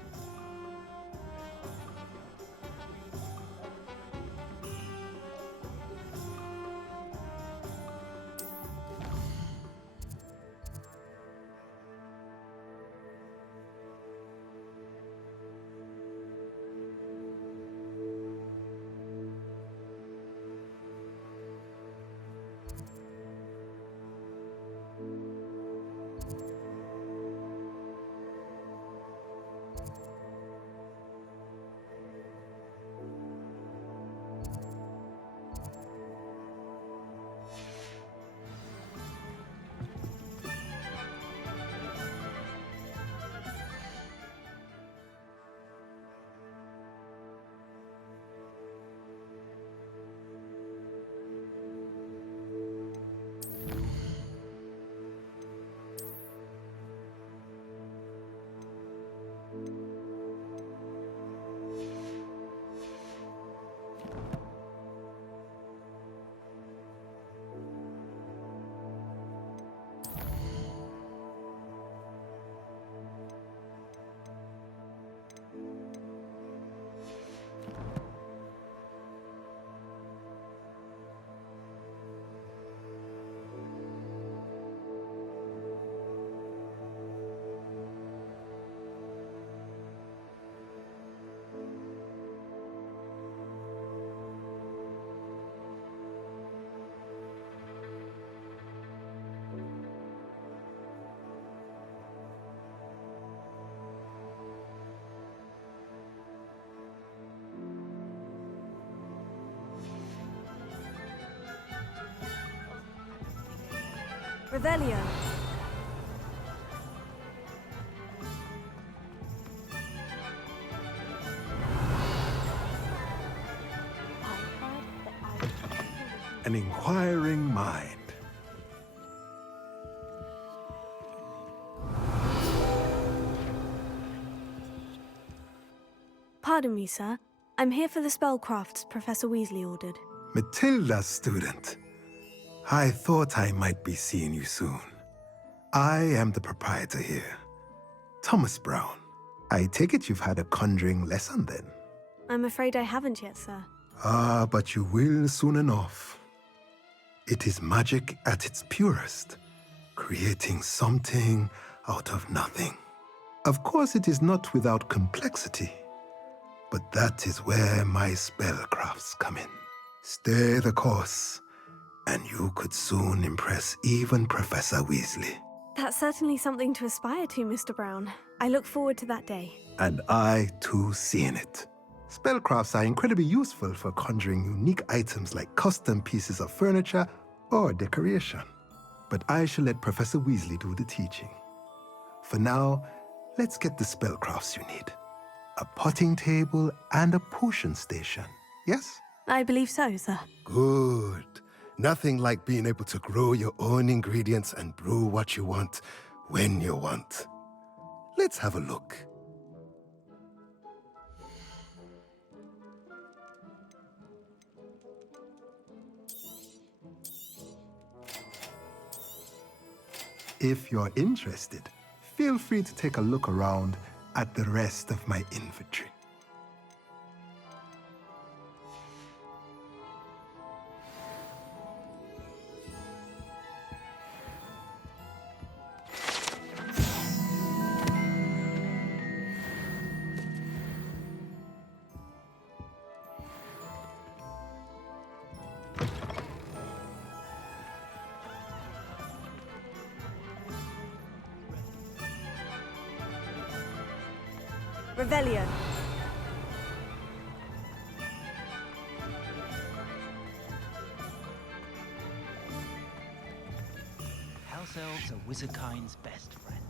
Revelio. An inquiring mind. Pardon me, sir. I'm here for the spellcrafts Professor Weasley ordered. Matilda's student. I thought I might be seeing you soon. I am the proprietor here, Thomas Brown. I take it you've had a conjuring lesson then? I'm afraid I haven't yet, sir. Ah, but you will soon enough. It is magic at its purest, creating something out of nothing. Of course, it is not without complexity, but that is where my spellcrafts come in. Stay the course, and you could soon impress even Professor Weasley. That's certainly something to aspire to, Mr. Brown. I look forward to that day. And I, too, seeing it. Spellcrafts are incredibly useful for conjuring unique items like custom pieces of furniture or decoration. But I shall let Professor Weasley do the teaching. For now, let's get the spellcrafts you need. A potting table and a potion station, yes? I believe so, sir. Good. Nothing like being able to grow your own ingredients and brew what you want when you want. Let's have a look. If you're interested, feel free to take a look around at the rest of my inventory. Revelio. House elves are wizardkind's best friend.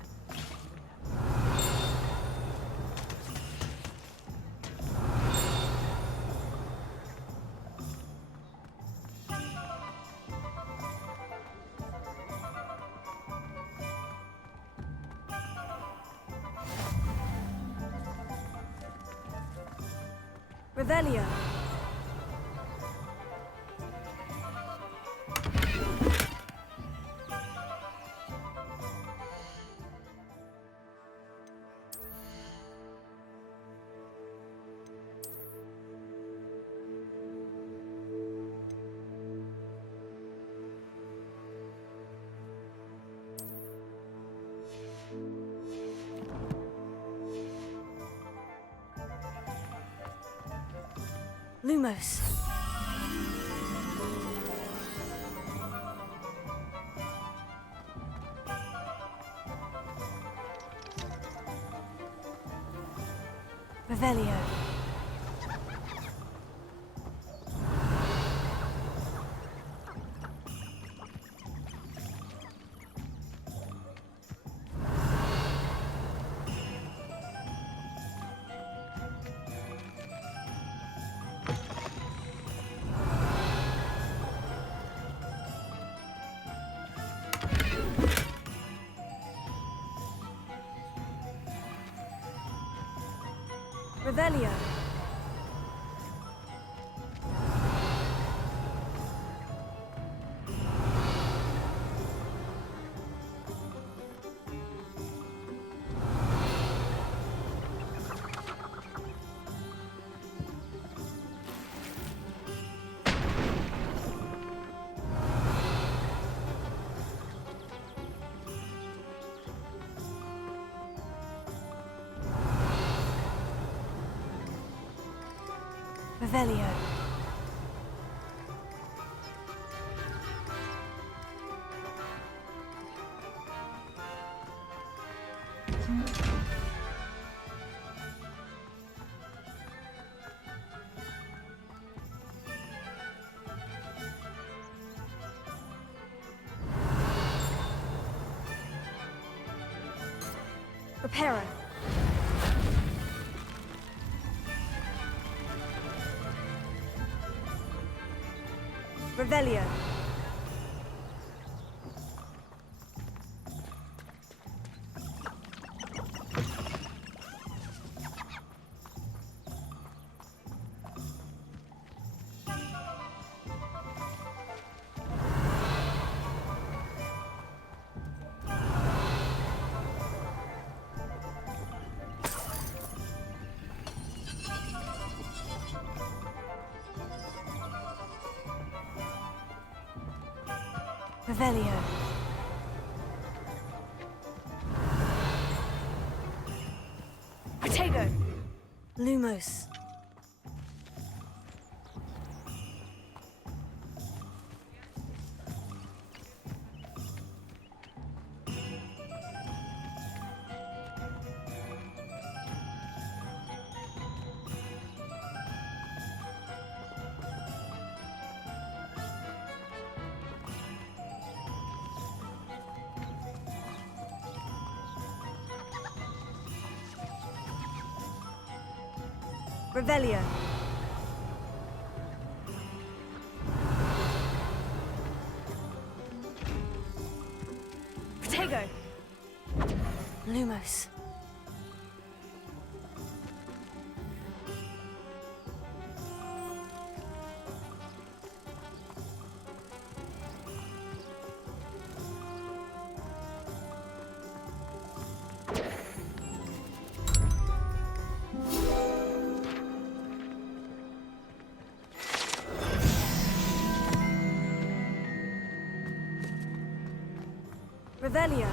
Revelio. Lumos. Revelio. Revelio. Revelio. Reparo. Revelio. Revelio. Protego. Lumos. Revelio. Protego. Lumos. Revelio.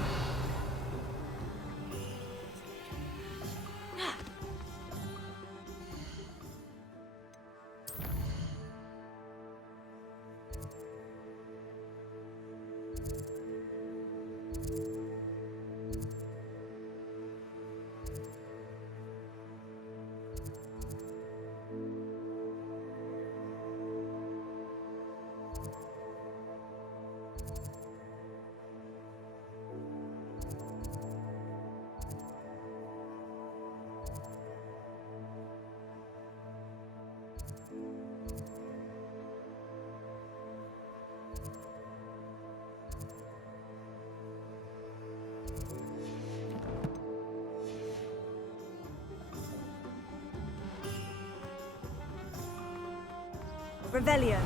Revelio.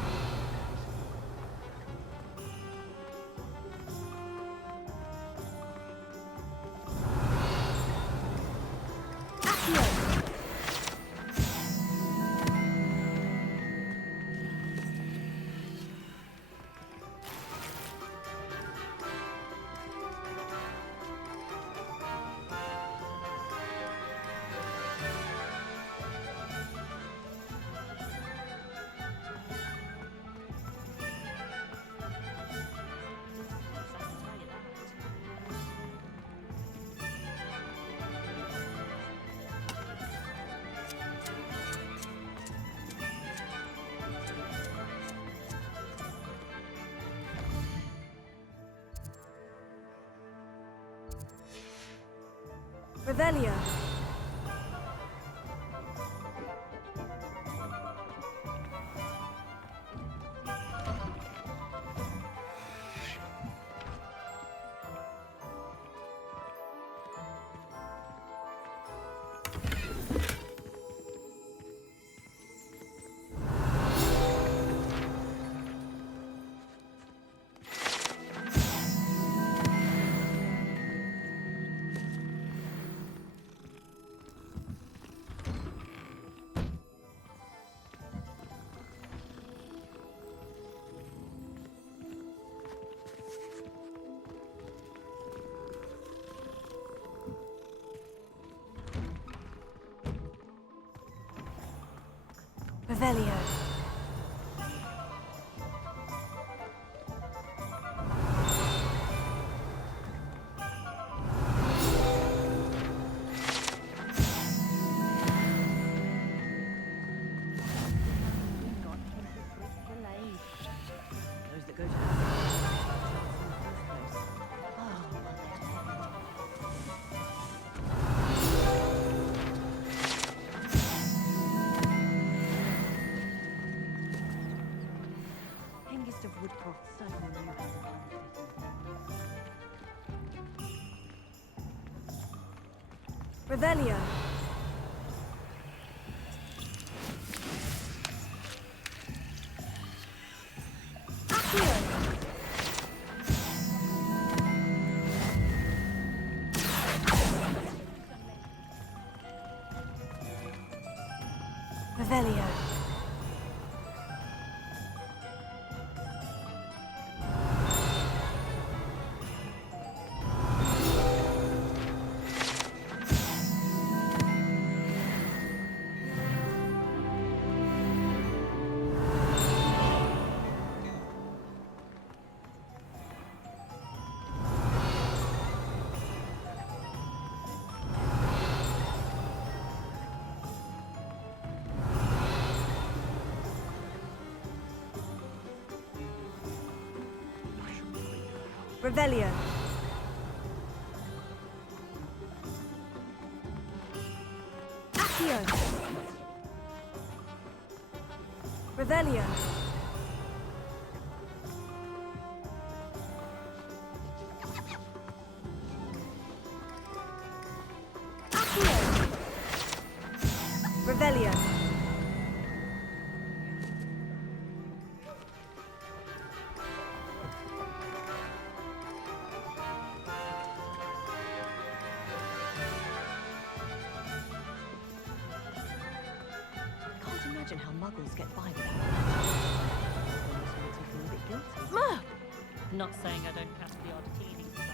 Revelio. Revelio. Those that go to Hengist of Woodcroft certainly knew how to find Revelio. Revelio. Revelio. Accio. Revelio. Accio. Revelio. Can't imagine how muggles get by without it. Ma! Not saying I don't catch the odd teething spell.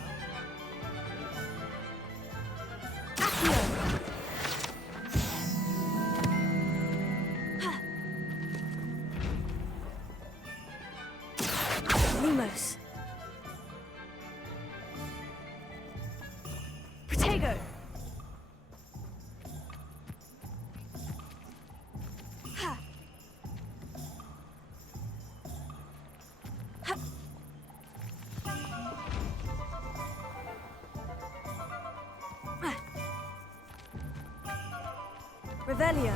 Lumos. Protego. Ha. Ha. Revelio.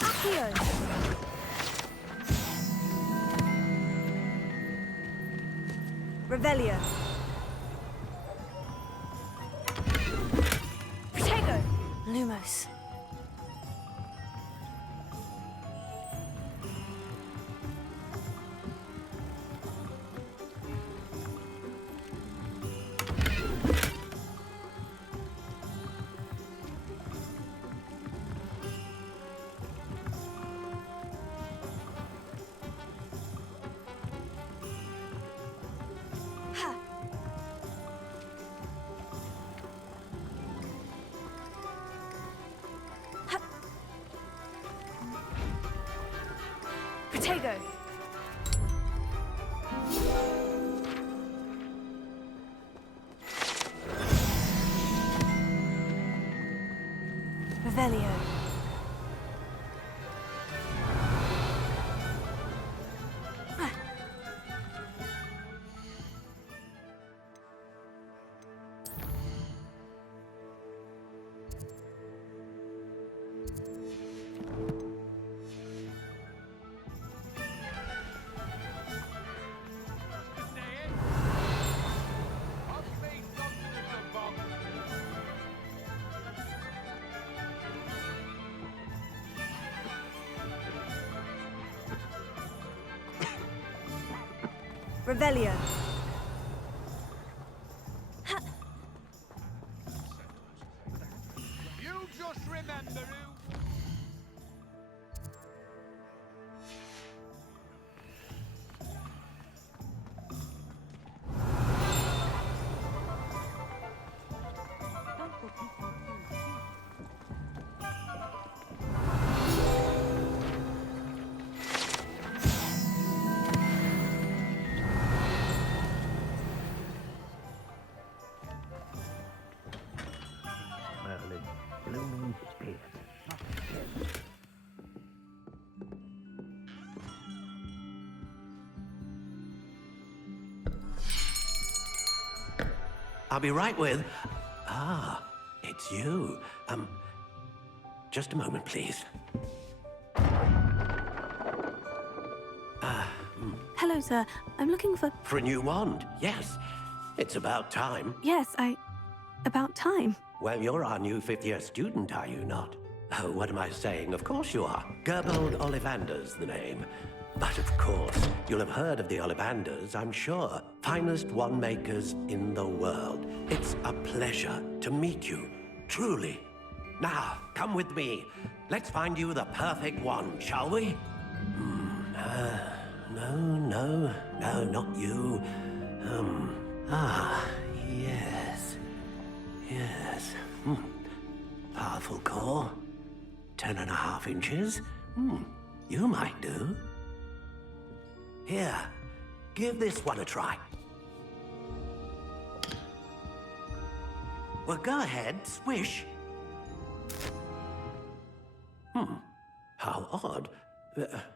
Accio. Revelio. Protego. Lumos. Ha. Ha. Protego. Revelio. Revelio. You just remember who. Merlin, blooming spirit. I'll be right with... Ah, it's you. Just a moment, please. Hello, sir. I'm looking for... For a new wand, yes. It's about time. Yes, about time. Well, you're our new fifth-year student, are you not? Oh, what am I saying? Of course you are. Gerbold Ollivander's the name. But of course, you'll have heard of the Ollivanders, I'm sure. Finest wand makers in the world. It's a pleasure to meet you, truly. Now, come with me. Let's find you the perfect wand, shall we? No, not you. Ah, yes. Yes. Powerful core. 10.5 inches. You might do. Here, give this one a try. Well, go ahead, swish. How odd.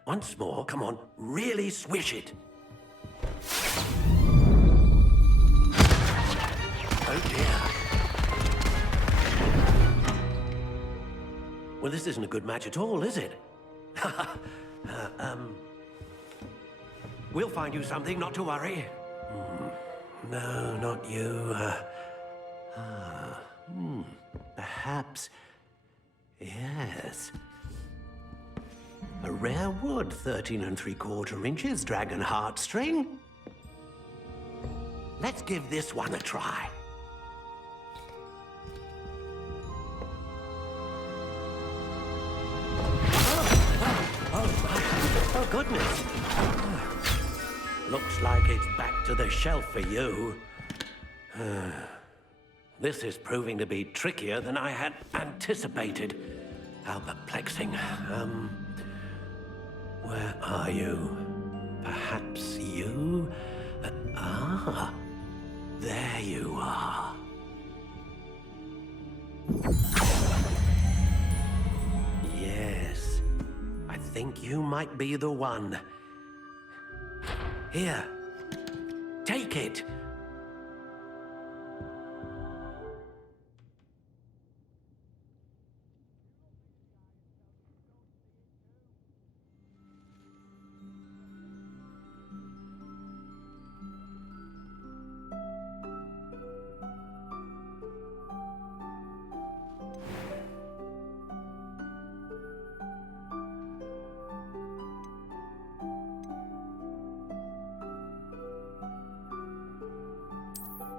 Once more, come on, really swish it. Oh dear. Well, this isn't a good match at all, is it? We'll find you something, not to worry. No, not you. Perhaps. Yes. A rare wood, 13 3/4 inches, dragon heartstring. Let's give this one a try. Oh, goodness. Looks like it's back to the shelf for you. This is proving to be trickier than I had anticipated. How perplexing. Where are you? Perhaps you? There you are. Yes, I think you might be the one. Here, take it.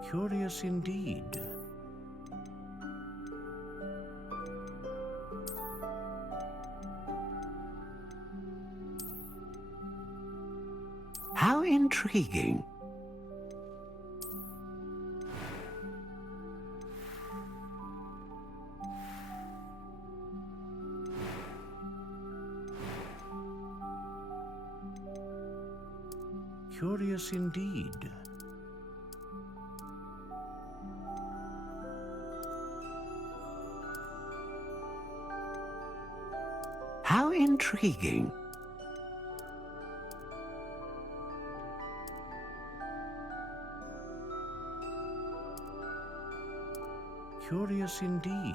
Curious indeed. How intriguing. Curious indeed. How intriguing. Curious indeed.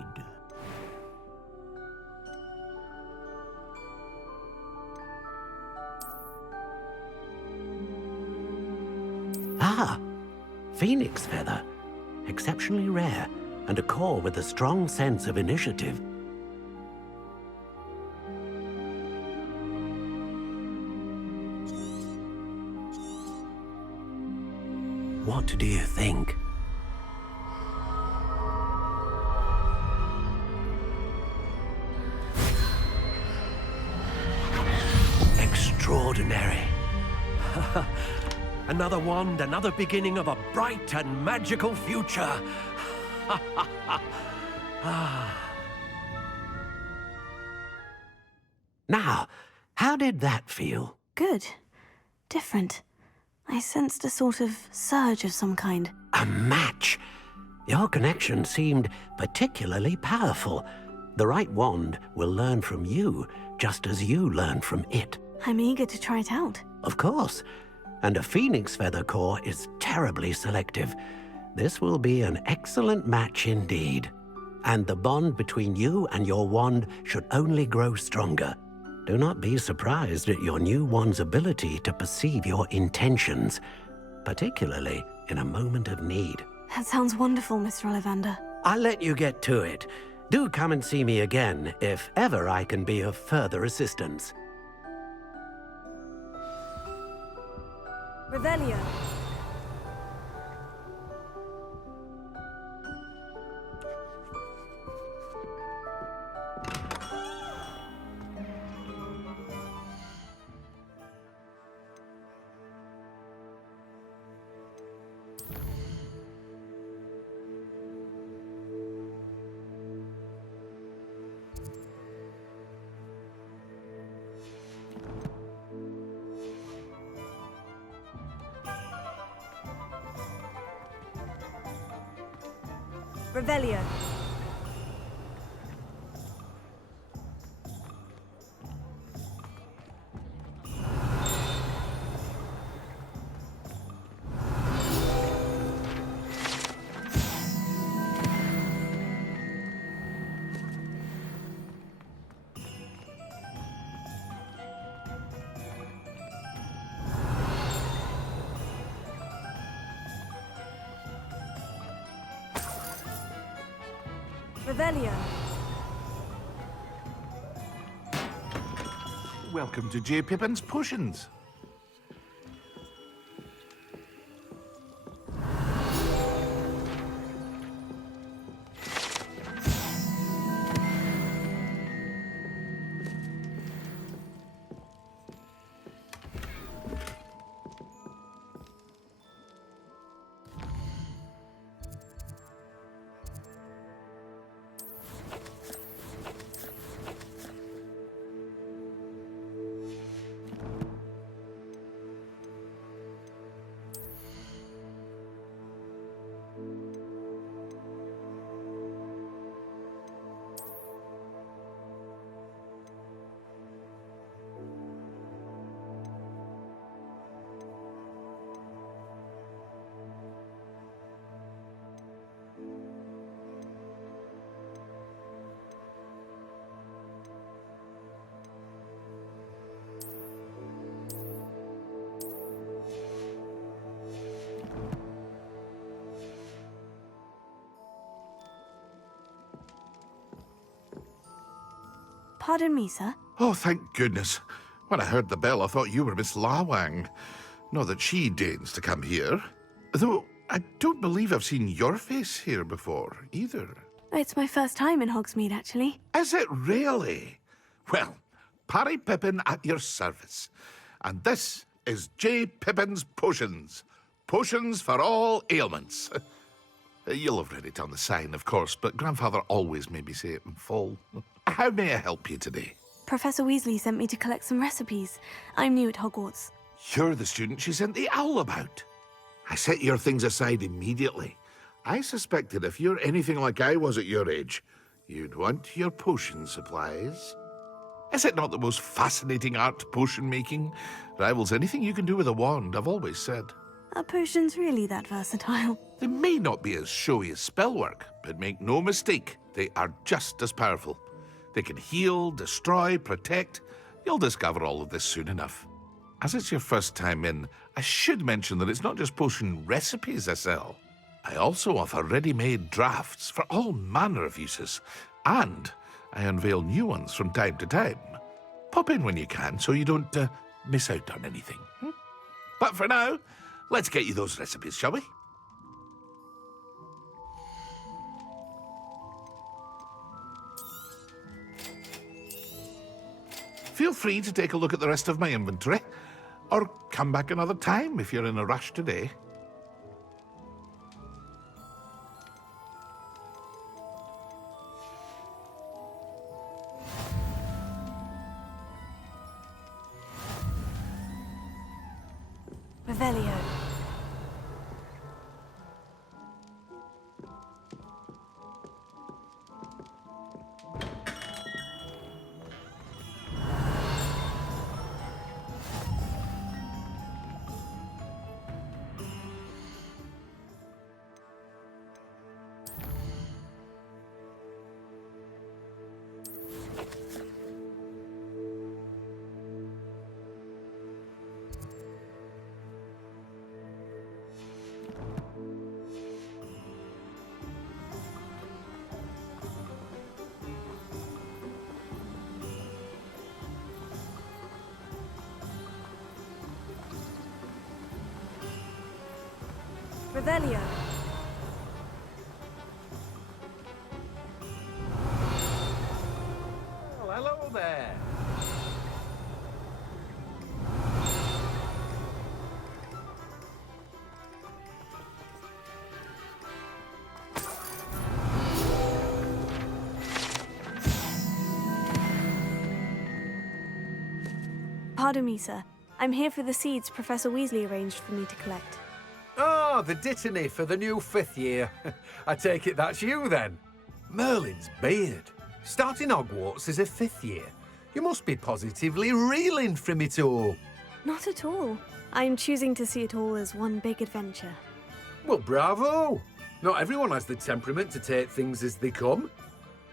Ah, phoenix feather. Exceptionally rare, and a core with a strong sense of initiative. What do you think? Extraordinary. Another wand, another beginning of a bright and magical future. Now, how did that feel? Good. Different. I sensed a sort of surge of some kind. A match! Your connection seemed particularly powerful. The right wand will learn from you, just as you learn from it. I'm eager to try it out. Of course. And a phoenix feather core is terribly selective. This will be an excellent match indeed. And the bond between you and your wand should only grow stronger. Do not be surprised at your new wand's ability to perceive your intentions, particularly in a moment of need. That sounds wonderful, Mr. Ollivander. I'll let you get to it. Do come and see me again if ever I can be of further assistance. Revelio. Revelio. Revelio. Welcome to J. Pippin's Potions. Pardon me, sir. Oh, thank goodness. When I heard the bell, I thought you were Miss Lawang. Not that she deigns to come here. Though, I don't believe I've seen your face here before, either. It's my first time in Hogsmeade, actually. Is it really? Well, Parry Pippin at your service. And this is J. Pippin's Potions. Potions for all ailments. You'll have read it on the sign, of course, but Grandfather always made me say it in full. How may I help you today? Professor Weasley sent me to collect some recipes. I'm new at Hogwarts. You're the student she sent the owl about. I set your things aside immediately. I suspected if you're anything like I was at your age, you'd want your potion supplies. Is it not the most fascinating art, potion making? Rivals anything you can do with a wand, I've always said. Are potions really that versatile? They may not be as showy as spellwork, but make no mistake, they are just as powerful. They can heal, destroy, protect. You'll discover all of this soon enough. As it's your first time in, I should mention that it's not just potion recipes I sell. I also offer ready-made drafts for all manner of uses, and I unveil new ones from time to time. Pop in when you can so you don't miss out on anything. But for now, let's get you those recipes, shall we? Feel free to take a look at the rest of my inventory, or come back another time if you're in a rush today. Revelio. Revelio. Well, hello there. Pardon me, sir. I'm here for the seeds Professor Weasley arranged for me to collect. Oh, the dittany for the new 5th year. I take it that's you then. Merlin's beard. Starting Hogwarts as a 5th year. You must be positively reeling from it all. Not at all. I'm choosing to see it all as one big adventure. Well, bravo. Not everyone has the temperament to take things as they come.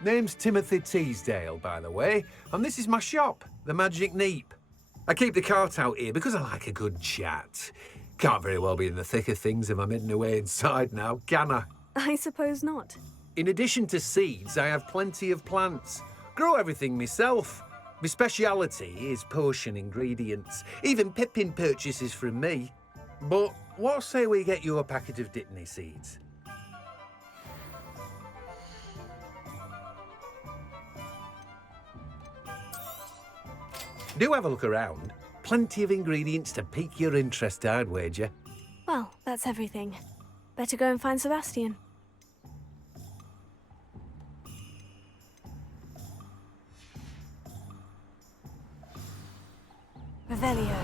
Name's Timothy Teasdale, by the way, and this is my shop, the Magic Neep. I keep the cart out here because I like a good chat. Can't very well be in the thick of things if I'm hidden away inside now, can I? I suppose not. In addition to seeds, I have plenty of plants. Grow everything myself. My speciality is potion ingredients. Even Pippin purchases from me. But what say we get you a packet of Dittany seeds? Do have a look around. Plenty of ingredients to pique your interest, I'd wager. Well, that's everything. Better go and find Sebastian. Revelio.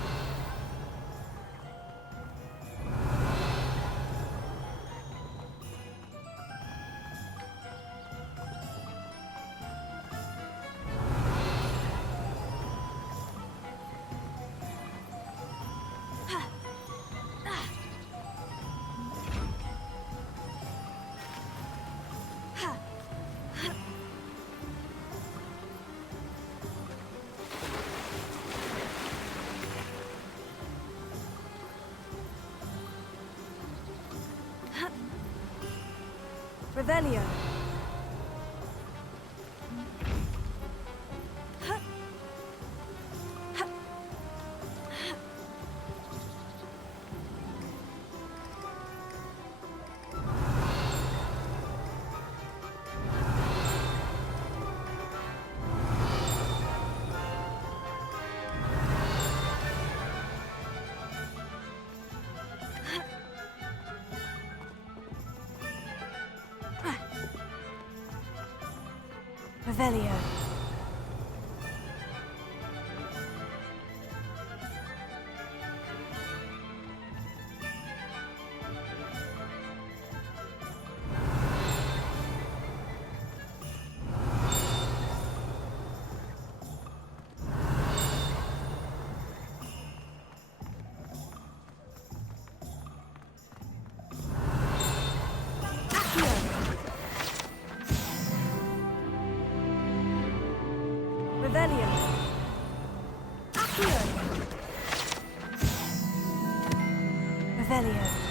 Revelio. Revelio. Revelio. Accio. Revelio.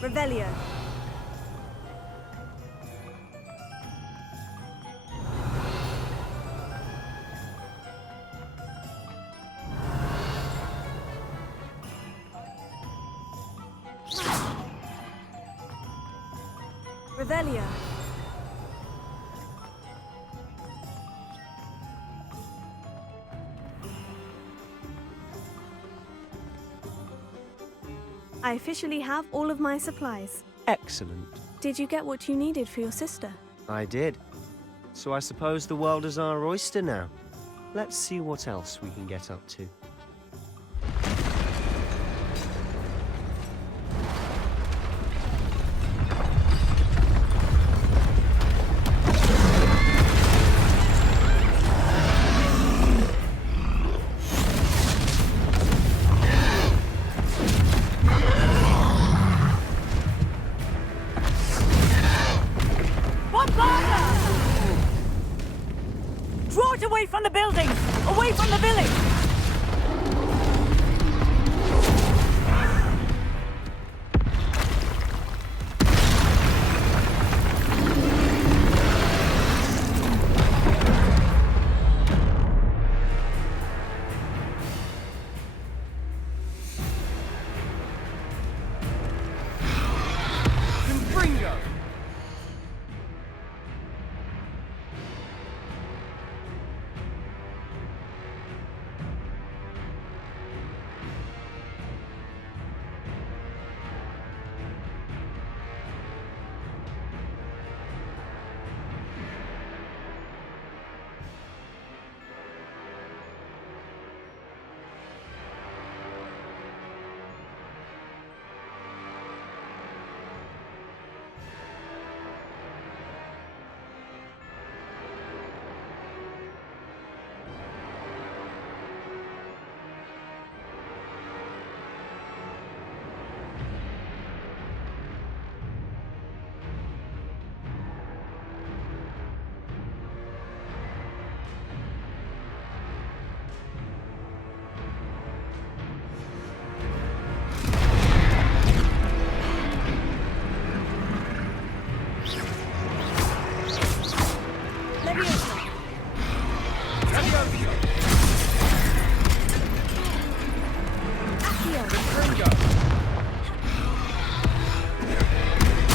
Revelio. Revelio. I officially have all of my supplies. Excellent. Did you get what you needed for your sister? I did. So I suppose the world is our oyster now. Let's see what else we can get up to. on the buildings! Away from the village! Confringo!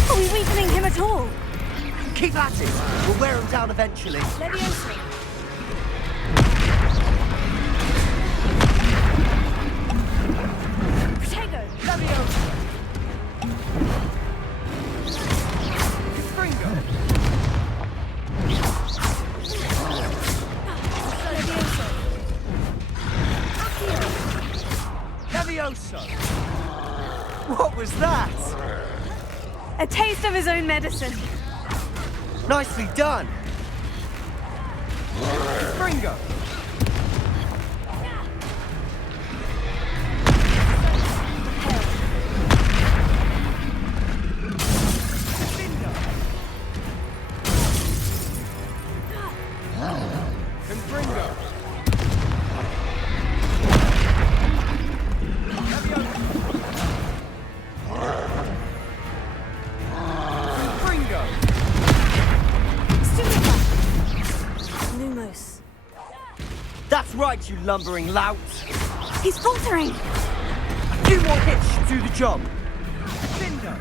Are we weakening him at all? Keep at it! We'll wear him down eventually. Leviosa. Protego. Leviosa! Confringo! Leviosa! What was that? A taste of his own medicine. Nicely done! Confringo! Confringo! Confringo! Lumos. That's right, you lumbering lout! He's faltering! A few more hits should do the job! Cinder!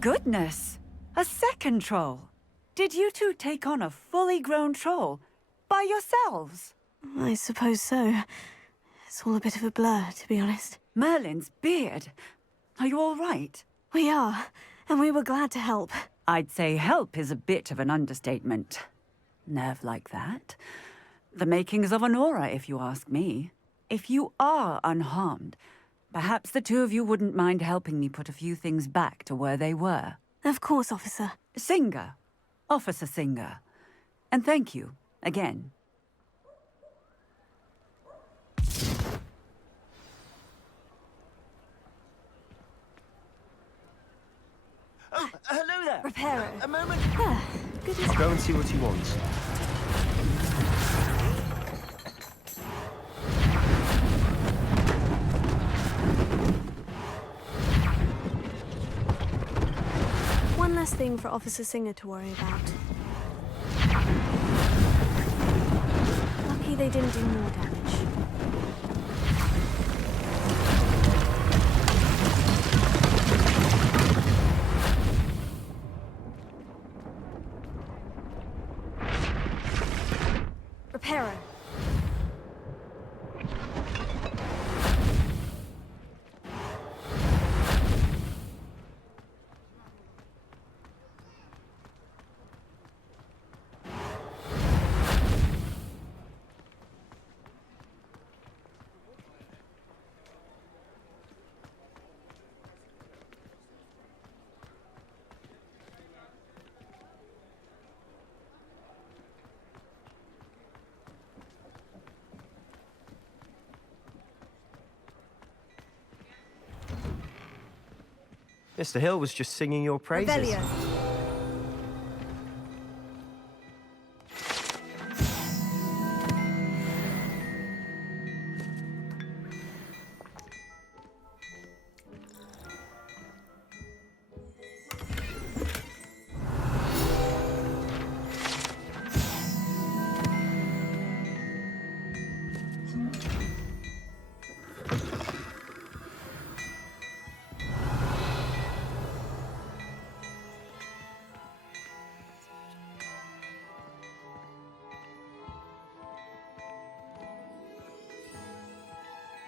Goodness! A second troll! Did you two take on a fully grown troll? By yourselves? I suppose so. It's all a bit of a blur, to be honest. Merlin's beard. Are you all right? We are, and we were glad to help. I'd say help is a bit of an understatement. Nerve like that. The makings of an aura, if you ask me. If you are unharmed, perhaps the two of you wouldn't mind helping me put a few things back to where they were. Of course, officer. Singer. Officer Singer. And thank you, again. Oh, hello there! Reparo. A moment! Good I'll go and see what he wants. One less thing for Officer Singer to worry about. Lucky they didn't do more damage. Reparo. Mr. Hill was just singing your praises. Revelio.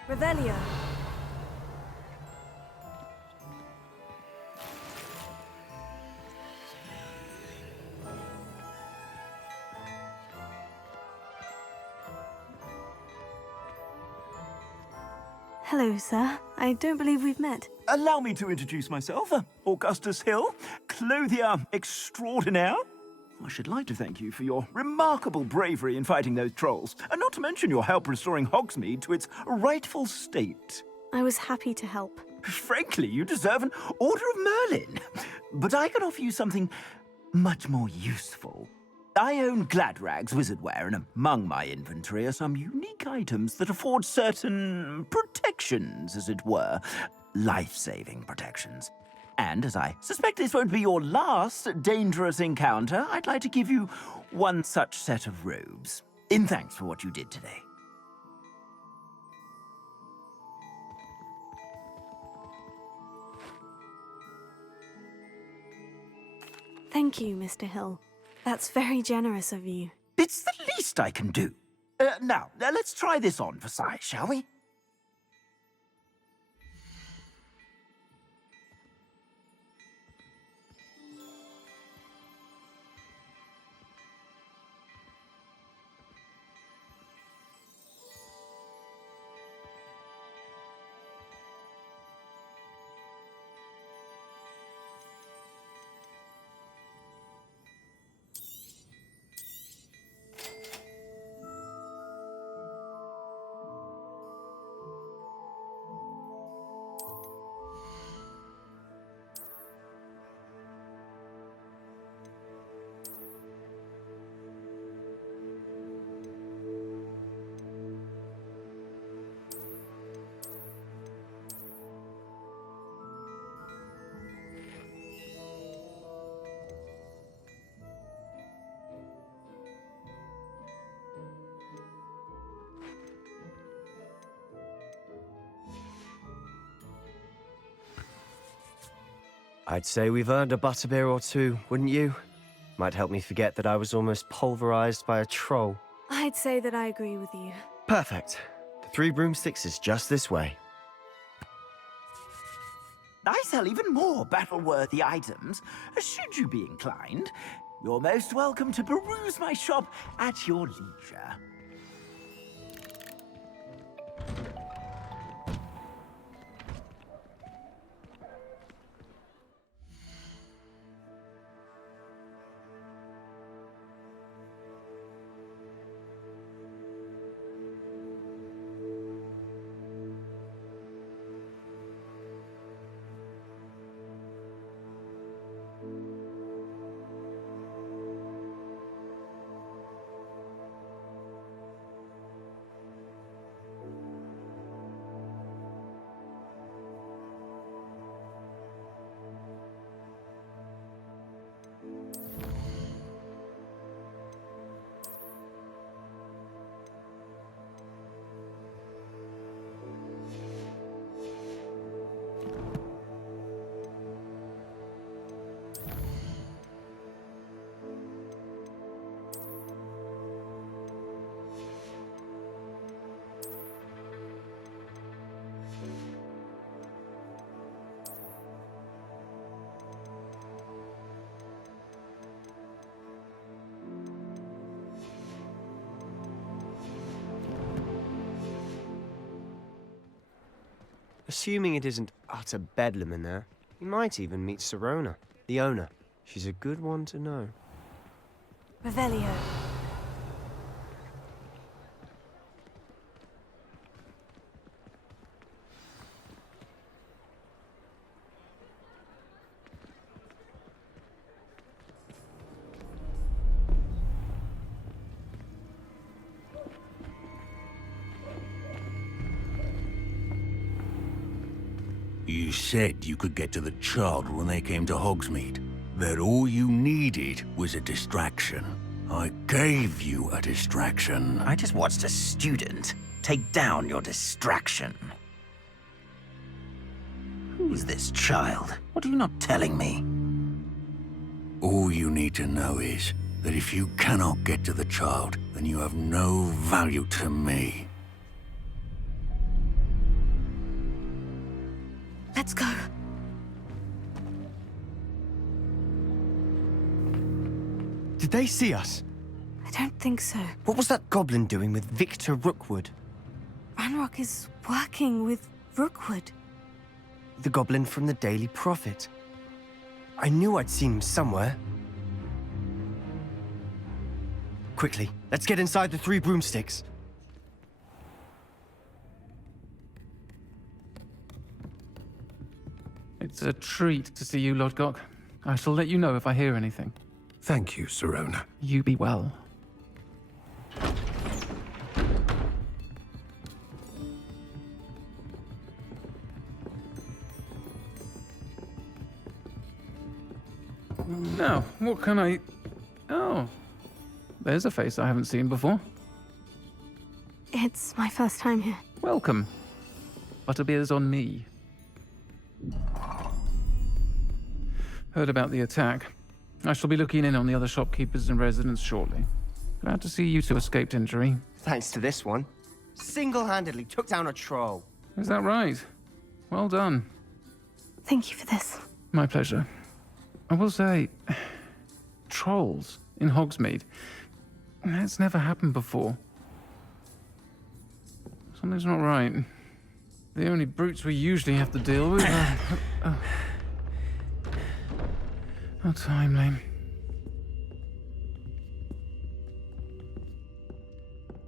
Revelio. Hello, sir. I don't believe we've met. Allow me to introduce myself. Augustus Hill, clothier extraordinaire. I should like to thank you for your remarkable bravery in fighting those trolls, and not to mention your help restoring Hogsmeade to its rightful state. I was happy to help. Frankly, you deserve an Order of Merlin. But I can offer you something much more useful. I own Gladrag's wizardware, and among my inventory are some unique items that afford certain protections, as it were. Life-saving protections. And as I suspect this won't be your last dangerous encounter, I'd like to give you one such set of robes, in thanks for what you did today. Thank you, Mr. Hill. That's very generous of you. It's the least I can do. Now, let's try this on for size, shall we? I'd say we've earned a butterbeer or two, wouldn't you? Might help me forget that I was almost pulverized by a troll. I'd say that I agree with you. Perfect. The 3 broomsticks is just this way. I sell even more battle-worthy items, should you be inclined. You're most welcome to peruse my shop at your leisure. Assuming it isn't utter bedlam in there, you might even meet Sirona, the owner. She's a good one to know. Revelio. You said you could get to the child when they came to Hogsmeade. That all you needed was a distraction. I gave you a distraction. I just watched a student take down your distraction. Who's this child? What are you not telling me? All you need to know is that if you cannot get to the child, then you have no value to me. Let's go. Did they see us? I don't think so. What was that goblin doing with Victor Rookwood? Ranrock is working with Rookwood. The goblin from the Daily Prophet. I knew I'd seen him somewhere. Quickly, let's get inside the 3 broomsticks. It's a treat to see you, Lodgok. I shall let you know if I hear anything. Thank you, Sirona. You be well. Now, what can I... Oh, there's a face I haven't seen before. It's my first time here. Welcome. Butterbeer's on me. Heard about the attack. I shall be looking in on the other shopkeepers and residents shortly. Glad to see you two escaped injury. Thanks to this one. Single-handedly took down a troll. Is that right? Well done. Thank you for this. My pleasure. I will say, trolls in Hogsmeade. That's never happened before. Something's not right. The only brutes we usually have to deal with are... How timely.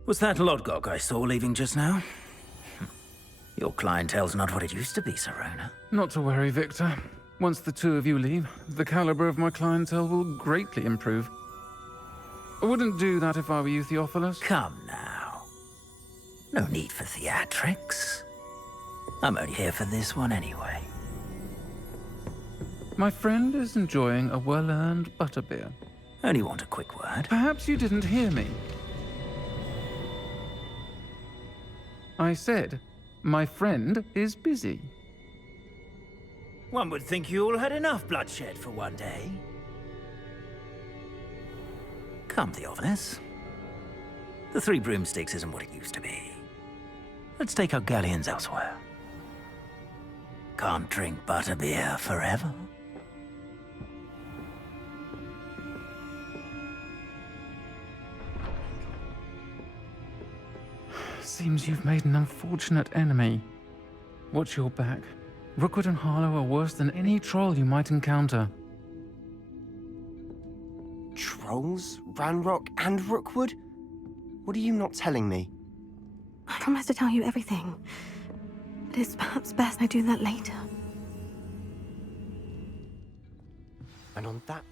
Was that Lodgok I saw leaving just now? Your clientele's not what it used to be, Sirona. Not to worry, Victor. Once the two of you leave, the caliber of my clientele will greatly improve. I wouldn't do that if I were you, Theophilus. Come now. No need for theatrics. I'm only here for this one anyway. My friend is enjoying a well-earned butterbeer. Only want a quick word. Perhaps you didn't hear me. I said, my friend is busy. One would think you all had enough bloodshed for one day. Come, Theophilus. The 3 broomsticks isn't what it used to be. Let's take our galleons elsewhere. Can't drink butterbeer forever. Seems you've made an unfortunate enemy. Watch your back. Rookwood and Harlow are worse than any troll you might encounter. Trolls? Ranrock and Rookwood? What are you not telling me? I promise to tell you everything. But it's perhaps best I do that later. And on that...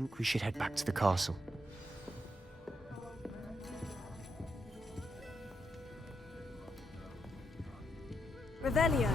think we should head back to the castle. Revelio.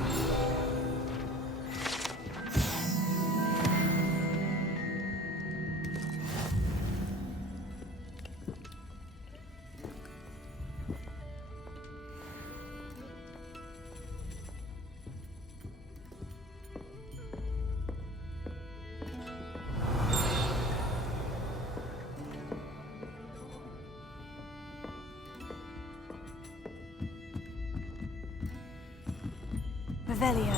Revelio.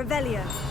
Revelio.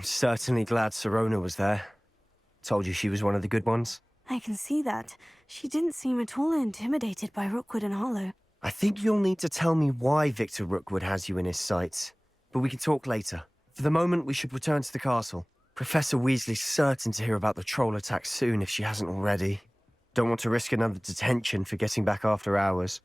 I'm certainly glad Sirona was there. Told you she was one of the good ones. I can see that. She didn't seem at all intimidated by Rookwood and Hollow. I think you'll need to tell me why Victor Rookwood has you in his sights. But we can talk later. For the moment, we should return to the castle. Professor Weasley's certain to hear about the troll attack soon if she hasn't already. Don't want to risk another detention for getting back after hours.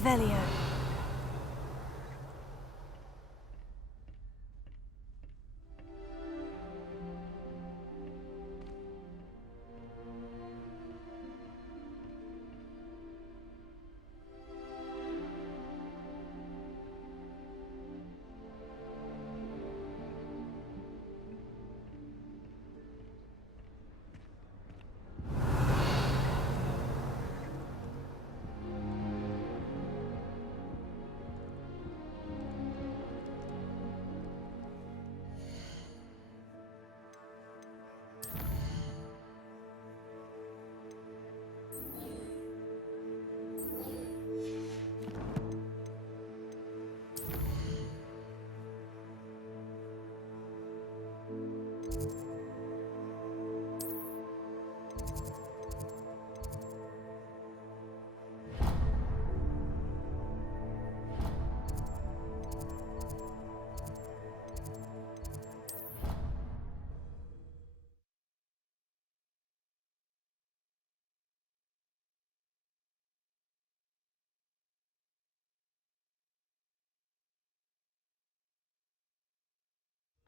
Revelio.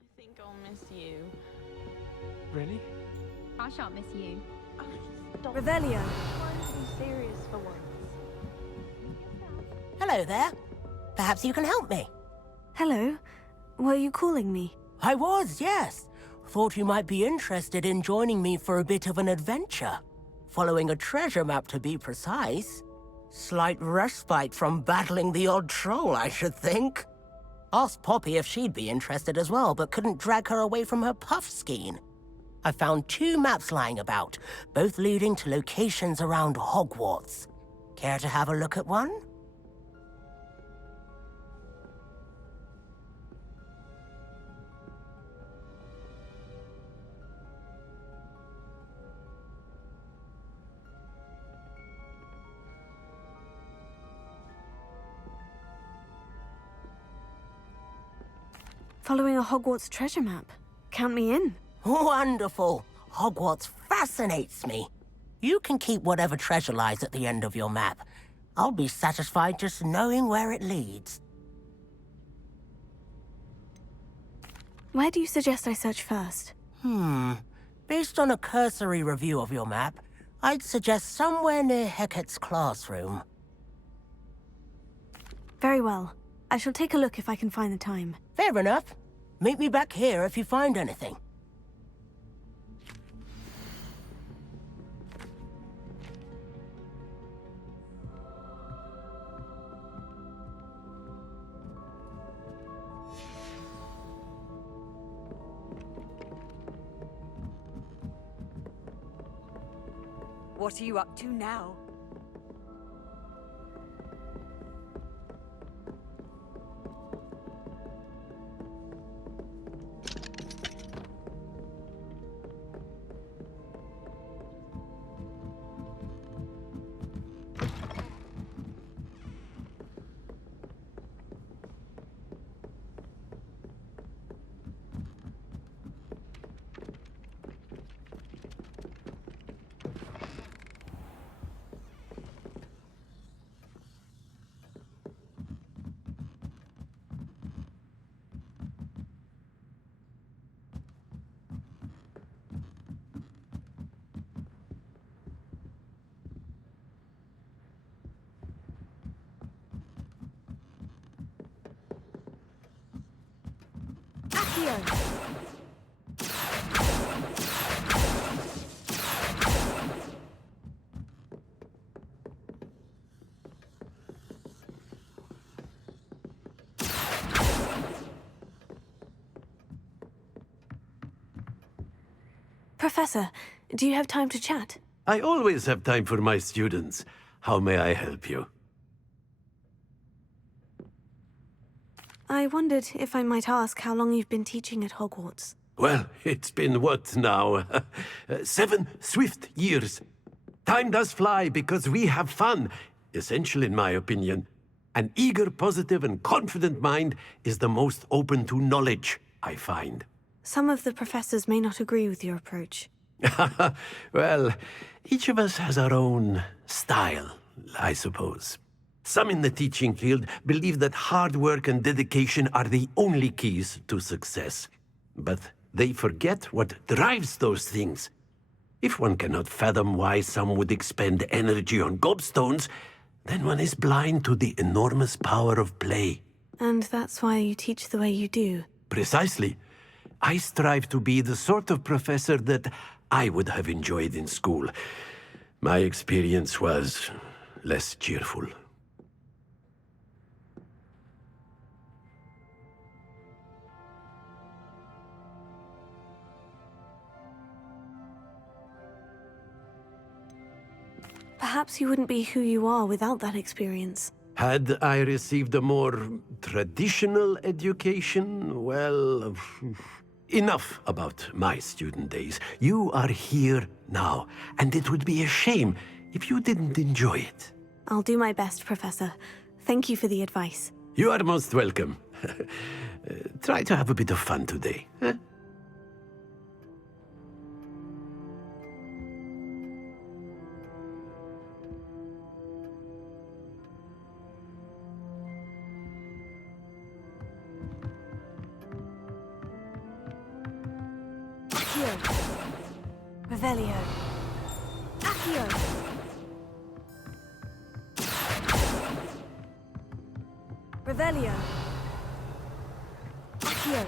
I think I'll miss you. Really? I shan't miss you. Stop. Revelio. Try to be serious for once. Hello there. Perhaps you can help me. Hello. Were you calling me? I was, yes. Thought you might be interested in joining me for a bit of an adventure. Following a treasure map, to be precise. Slight respite from battling the odd troll, I should think. Asked Poppy if she'd be interested as well, but couldn't drag her away from her puff skein. I found 2 maps lying about, both leading to locations around Hogwarts. Care to have a look at one? Following a Hogwarts treasure map. Count me in. Wonderful. Hogwarts fascinates me. You can keep whatever treasure lies at the end of your map. I'll be satisfied just knowing where it leads. Where do you suggest I search first? Based on a cursory review of your map, I'd suggest somewhere near Hecat's classroom. Very well. I shall take a look if I can find the time. Fair enough. Meet me back here if you find anything. What are you up to now? Professor, do you have time to chat? I always have time for my students. How may I help you? I wondered if I might ask how long you've been teaching at Hogwarts. Well, it's been what now? 7 swift years. Time does fly because we have fun. Essential in my opinion. An eager, positive, and confident mind is the most open to knowledge, I find. Some of the professors may not agree with your approach. Well, each of us has our own style, I suppose. Some in the teaching field believe that hard work and dedication are the only keys to success. But they forget what drives those things. If one cannot fathom why some would expend energy on gobstones, then one is blind to the enormous power of play. And that's why you teach the way you do. Precisely. I strive to be the sort of professor that I would have enjoyed in school. My experience was less cheerful. Perhaps you wouldn't be who you are without that experience. Had I received a more traditional education, well, enough about my student days. You are here now, and it would be a shame if you didn't enjoy it. I'll do my best, Professor. Thank you for the advice. You are most welcome. Try to have a bit of fun today. Huh? Revelio. Accio. Revelio. Accio.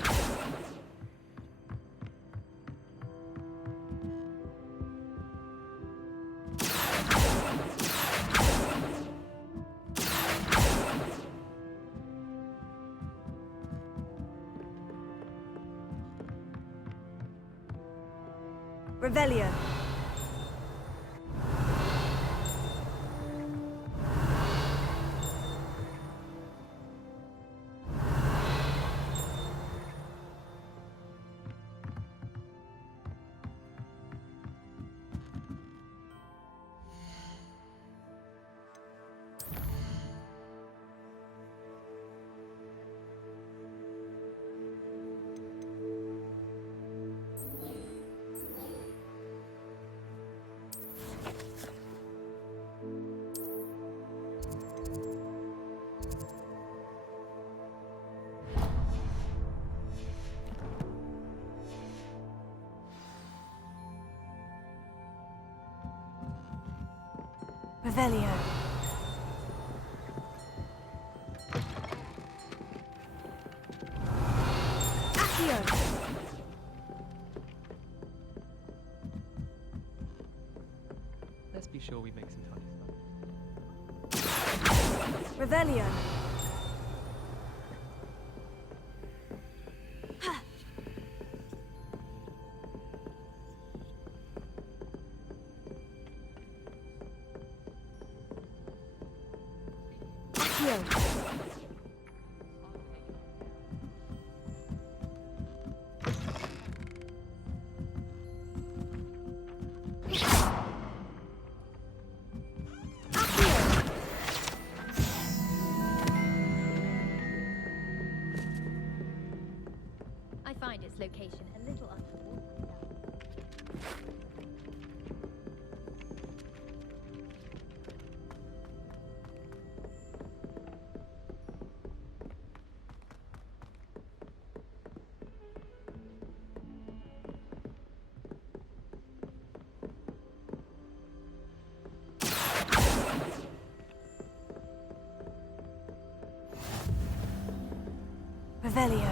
Revelio. Revelio. Accio. Let's be sure we make some time. Revelio. I find its location a little uncomfortable. Revelio.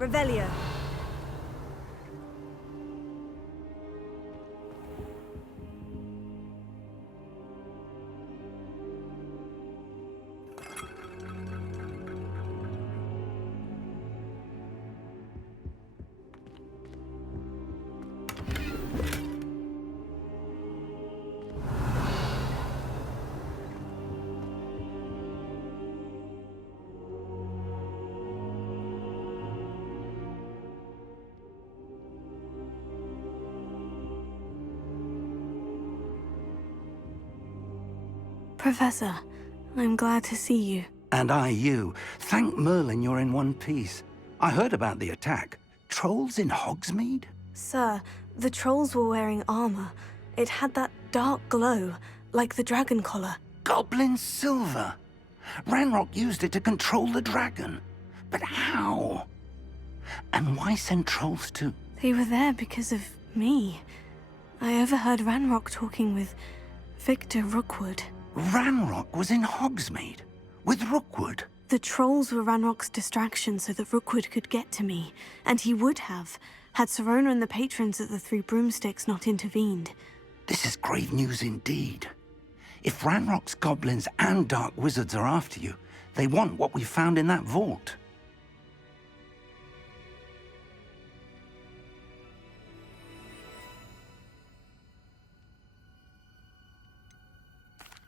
Revelio. Professor, I'm glad to see you. And I you. Thank Merlin you're in one piece. I heard about the attack. Trolls in Hogsmeade? Sir, the trolls were wearing armor. It had that dark glow, like the dragon collar. Goblin silver. Ranrock used it to control the dragon. But how? And why send trolls to... They were there because of me. I overheard Ranrock talking with Victor Rookwood. Ranrock was in Hogsmeade? With Rookwood? The trolls were Ranrock's distraction so that Rookwood could get to me. And he would have, had Serona and the patrons at the Three Broomsticks not intervened. This is grave news indeed. If Ranrock's goblins and dark wizards are after you, they want what we found in that vault.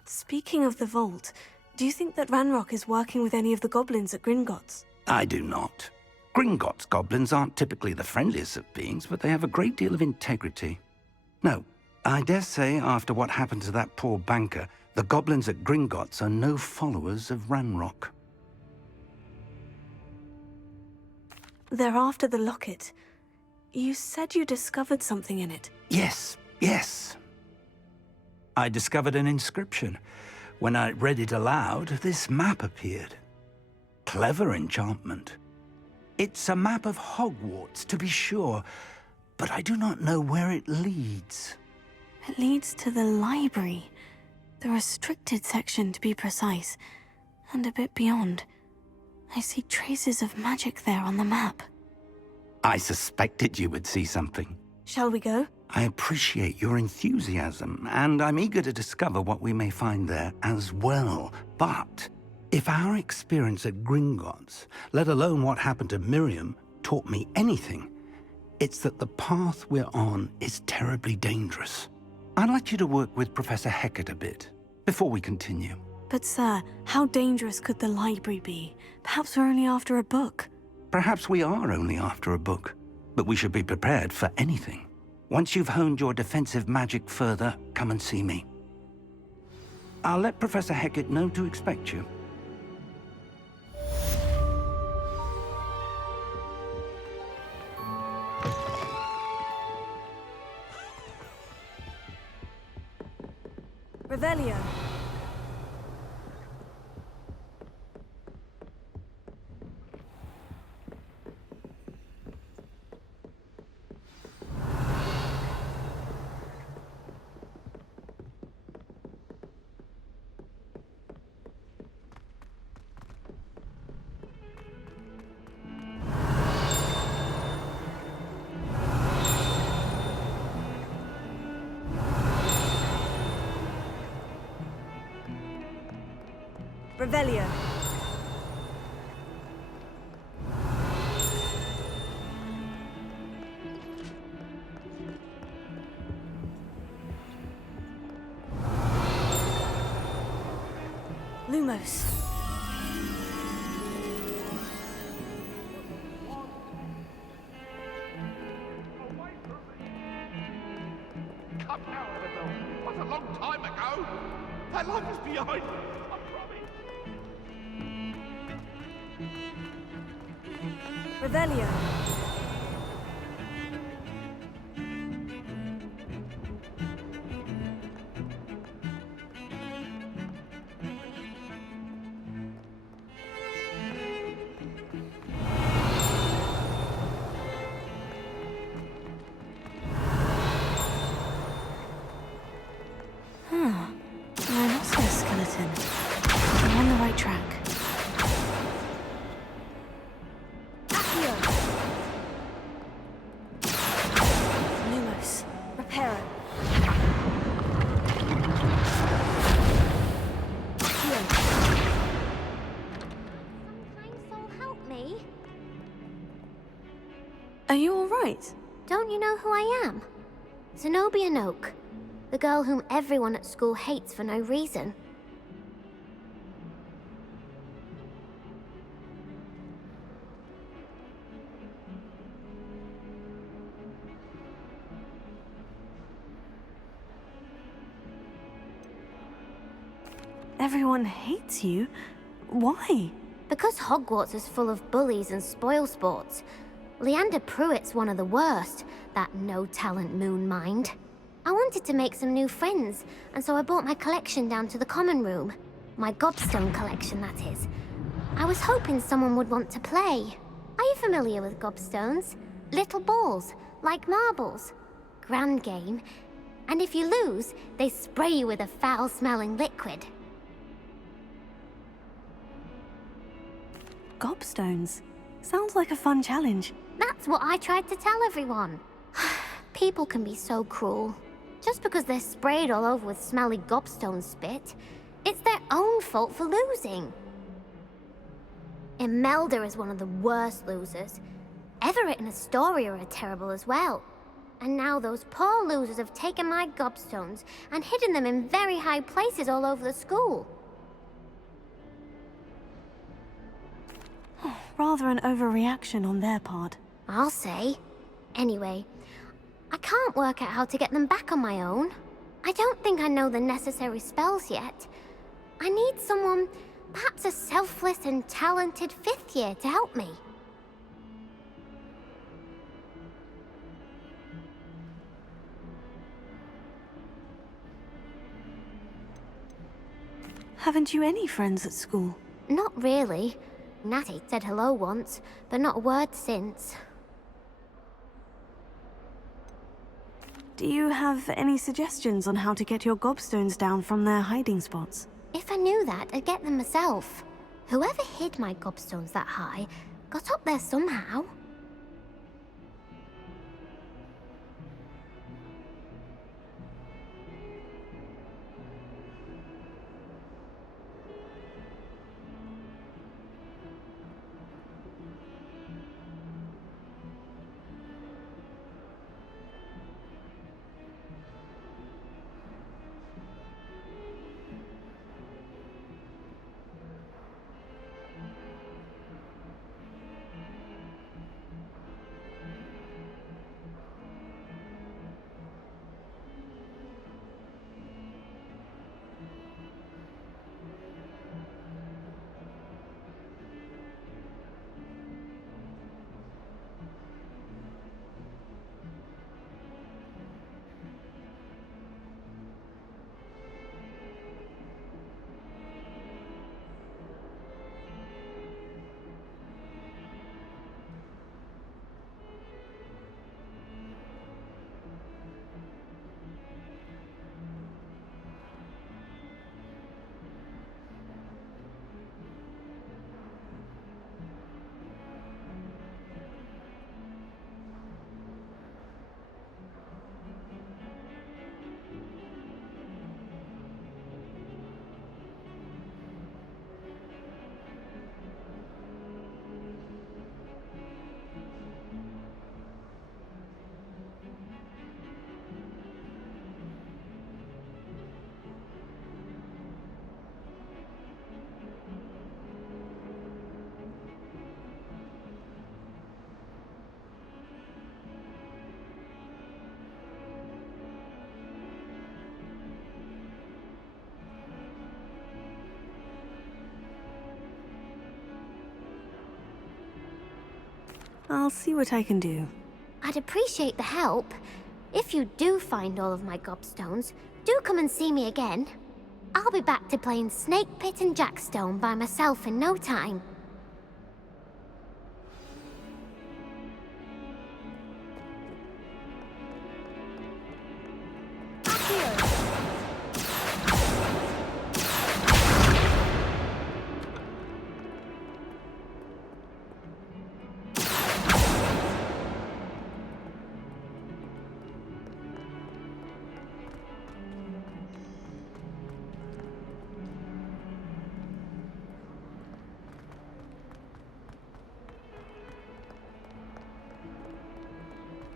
Speaking of the vault, do you think that Ranrock is working with any of the goblins at Gringotts? I do not. Gringotts goblins aren't typically the friendliest of beings, but they have a great deal of integrity. No, I dare say after what happened to that poor banker, the goblins at Gringotts are no followers of Ranrock. They're after the locket. You said you discovered something in it. Yes, yes. I discovered an inscription. When I read it aloud, this map appeared. Clever enchantment. It's a map of Hogwarts, to be sure, but I do not know where it leads. It leads to the library. The restricted section, to be precise. And a bit beyond. I see traces of magic there on the map. I suspected you would see something. Shall we go? I appreciate your enthusiasm, and I'm eager to discover what we may find there as well. But if our experience at Gringotts, let alone what happened to Miriam, taught me anything, it's that the path we're on is terribly dangerous. I'd like you to work with Professor Hecat a bit, before we continue. But sir, how dangerous could the library be? Perhaps we're only after a book. Perhaps we are only after a book, but we should be prepared for anything. Once you've honed your defensive magic further, come and see me. I'll let Professor Hecat know to expect you. Revelio. Revelio. Lumos. Come now, Annabelle. What a long time ago. That life is behind me. I promise. Revelio. Rhinoceros skeleton. I'm on the right track. Accio. Lumos. Reparo. Accio. Soul help me. Are you all right? Don't you know who I am? Zenobia Noak. The girl whom everyone at school hates for no reason. everyone hates you. Why? Because Hogwarts is full of bullies and spoilsports. Leander Pruitt's one of the worst, that no-talent moon mind. I wanted to make some new friends, and so I brought my collection down to the common room. My gobstone collection, that is. I was hoping someone would want to play. Are you familiar with gobstones? Little balls, like marbles. Grand game. And if you lose, they spray you with a foul-smelling liquid. Gobstones. Sounds like a fun challenge. That's what I tried to tell everyone. People can be so cruel. Just because they're sprayed all over with smelly gobstone spit, it's their own fault for losing. Imelda is one of the worst losers. Everett and Astoria are terrible as well. And now those poor losers have taken my gobstones and hidden them in very high places all over the school. Rather an overreaction on their part. I'll say. Anyway, I can't work out how to get them back on my own. I don't think I know the necessary spells yet. I need someone, perhaps a selfless and talented 5th year to help me. Haven't you any friends at school? Not really. Natty said hello once, but not a word since. Do you have any suggestions on how to get your gobstones down from their hiding spots? If I knew that, I'd get them myself. Whoever hid my gobstones that high got up there somehow. I'll see what I can do. I'd appreciate the help. If you do find all of my gobstones, do come and see me again. I'll be back to playing Snake Pit and Jackstone by myself in no time.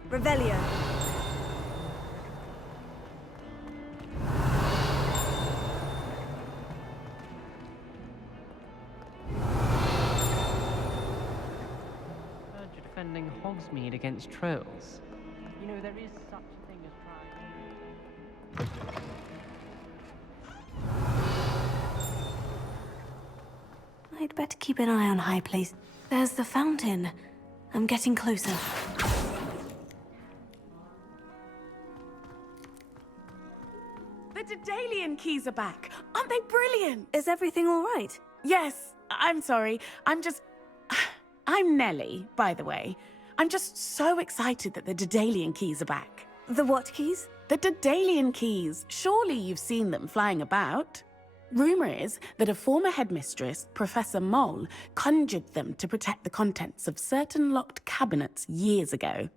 Revelio. Heard you're defending Hogsmeade against trolls. You know, there is such a thing as trying. I'd better keep an eye on High Place. There's the fountain. I'm getting closer. The Daedalian keys are back. Aren't they brilliant? Is everything all right? Yes. I'm sorry. I'm Nellie, by the way. I'm just so excited that the Daedalian keys are back. The what keys? The Daedalian keys. Surely you've seen them flying about. Rumour is that a former headmistress, Professor Mole, conjured them to protect the contents of certain locked cabinets years ago.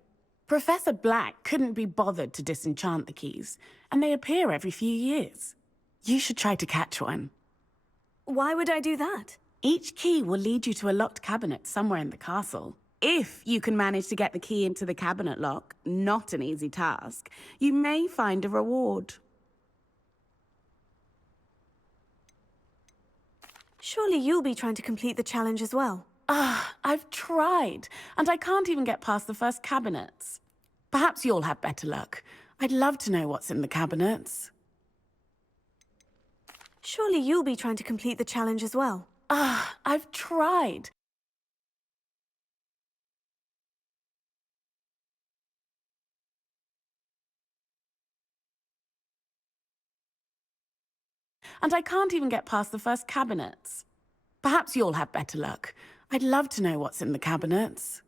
Professor Black couldn't be bothered to disenchant the keys, and they appear every few years. You should try to catch one. Why would I do that? Each key will lead you to a locked cabinet somewhere in the castle. If you can manage to get the key into the cabinet lock, not an easy task, you may find a reward. Surely you'll be trying to complete the challenge as well. I've tried, and I can't even get past the first cabinets. Perhaps you'll have better luck. I'd love to know what's in the cabinets. Surely you'll be trying to complete the challenge as well. I've tried. And I can't even get past the first cabinets. Perhaps you'll have better luck. I'd love to know what's in the cabinets.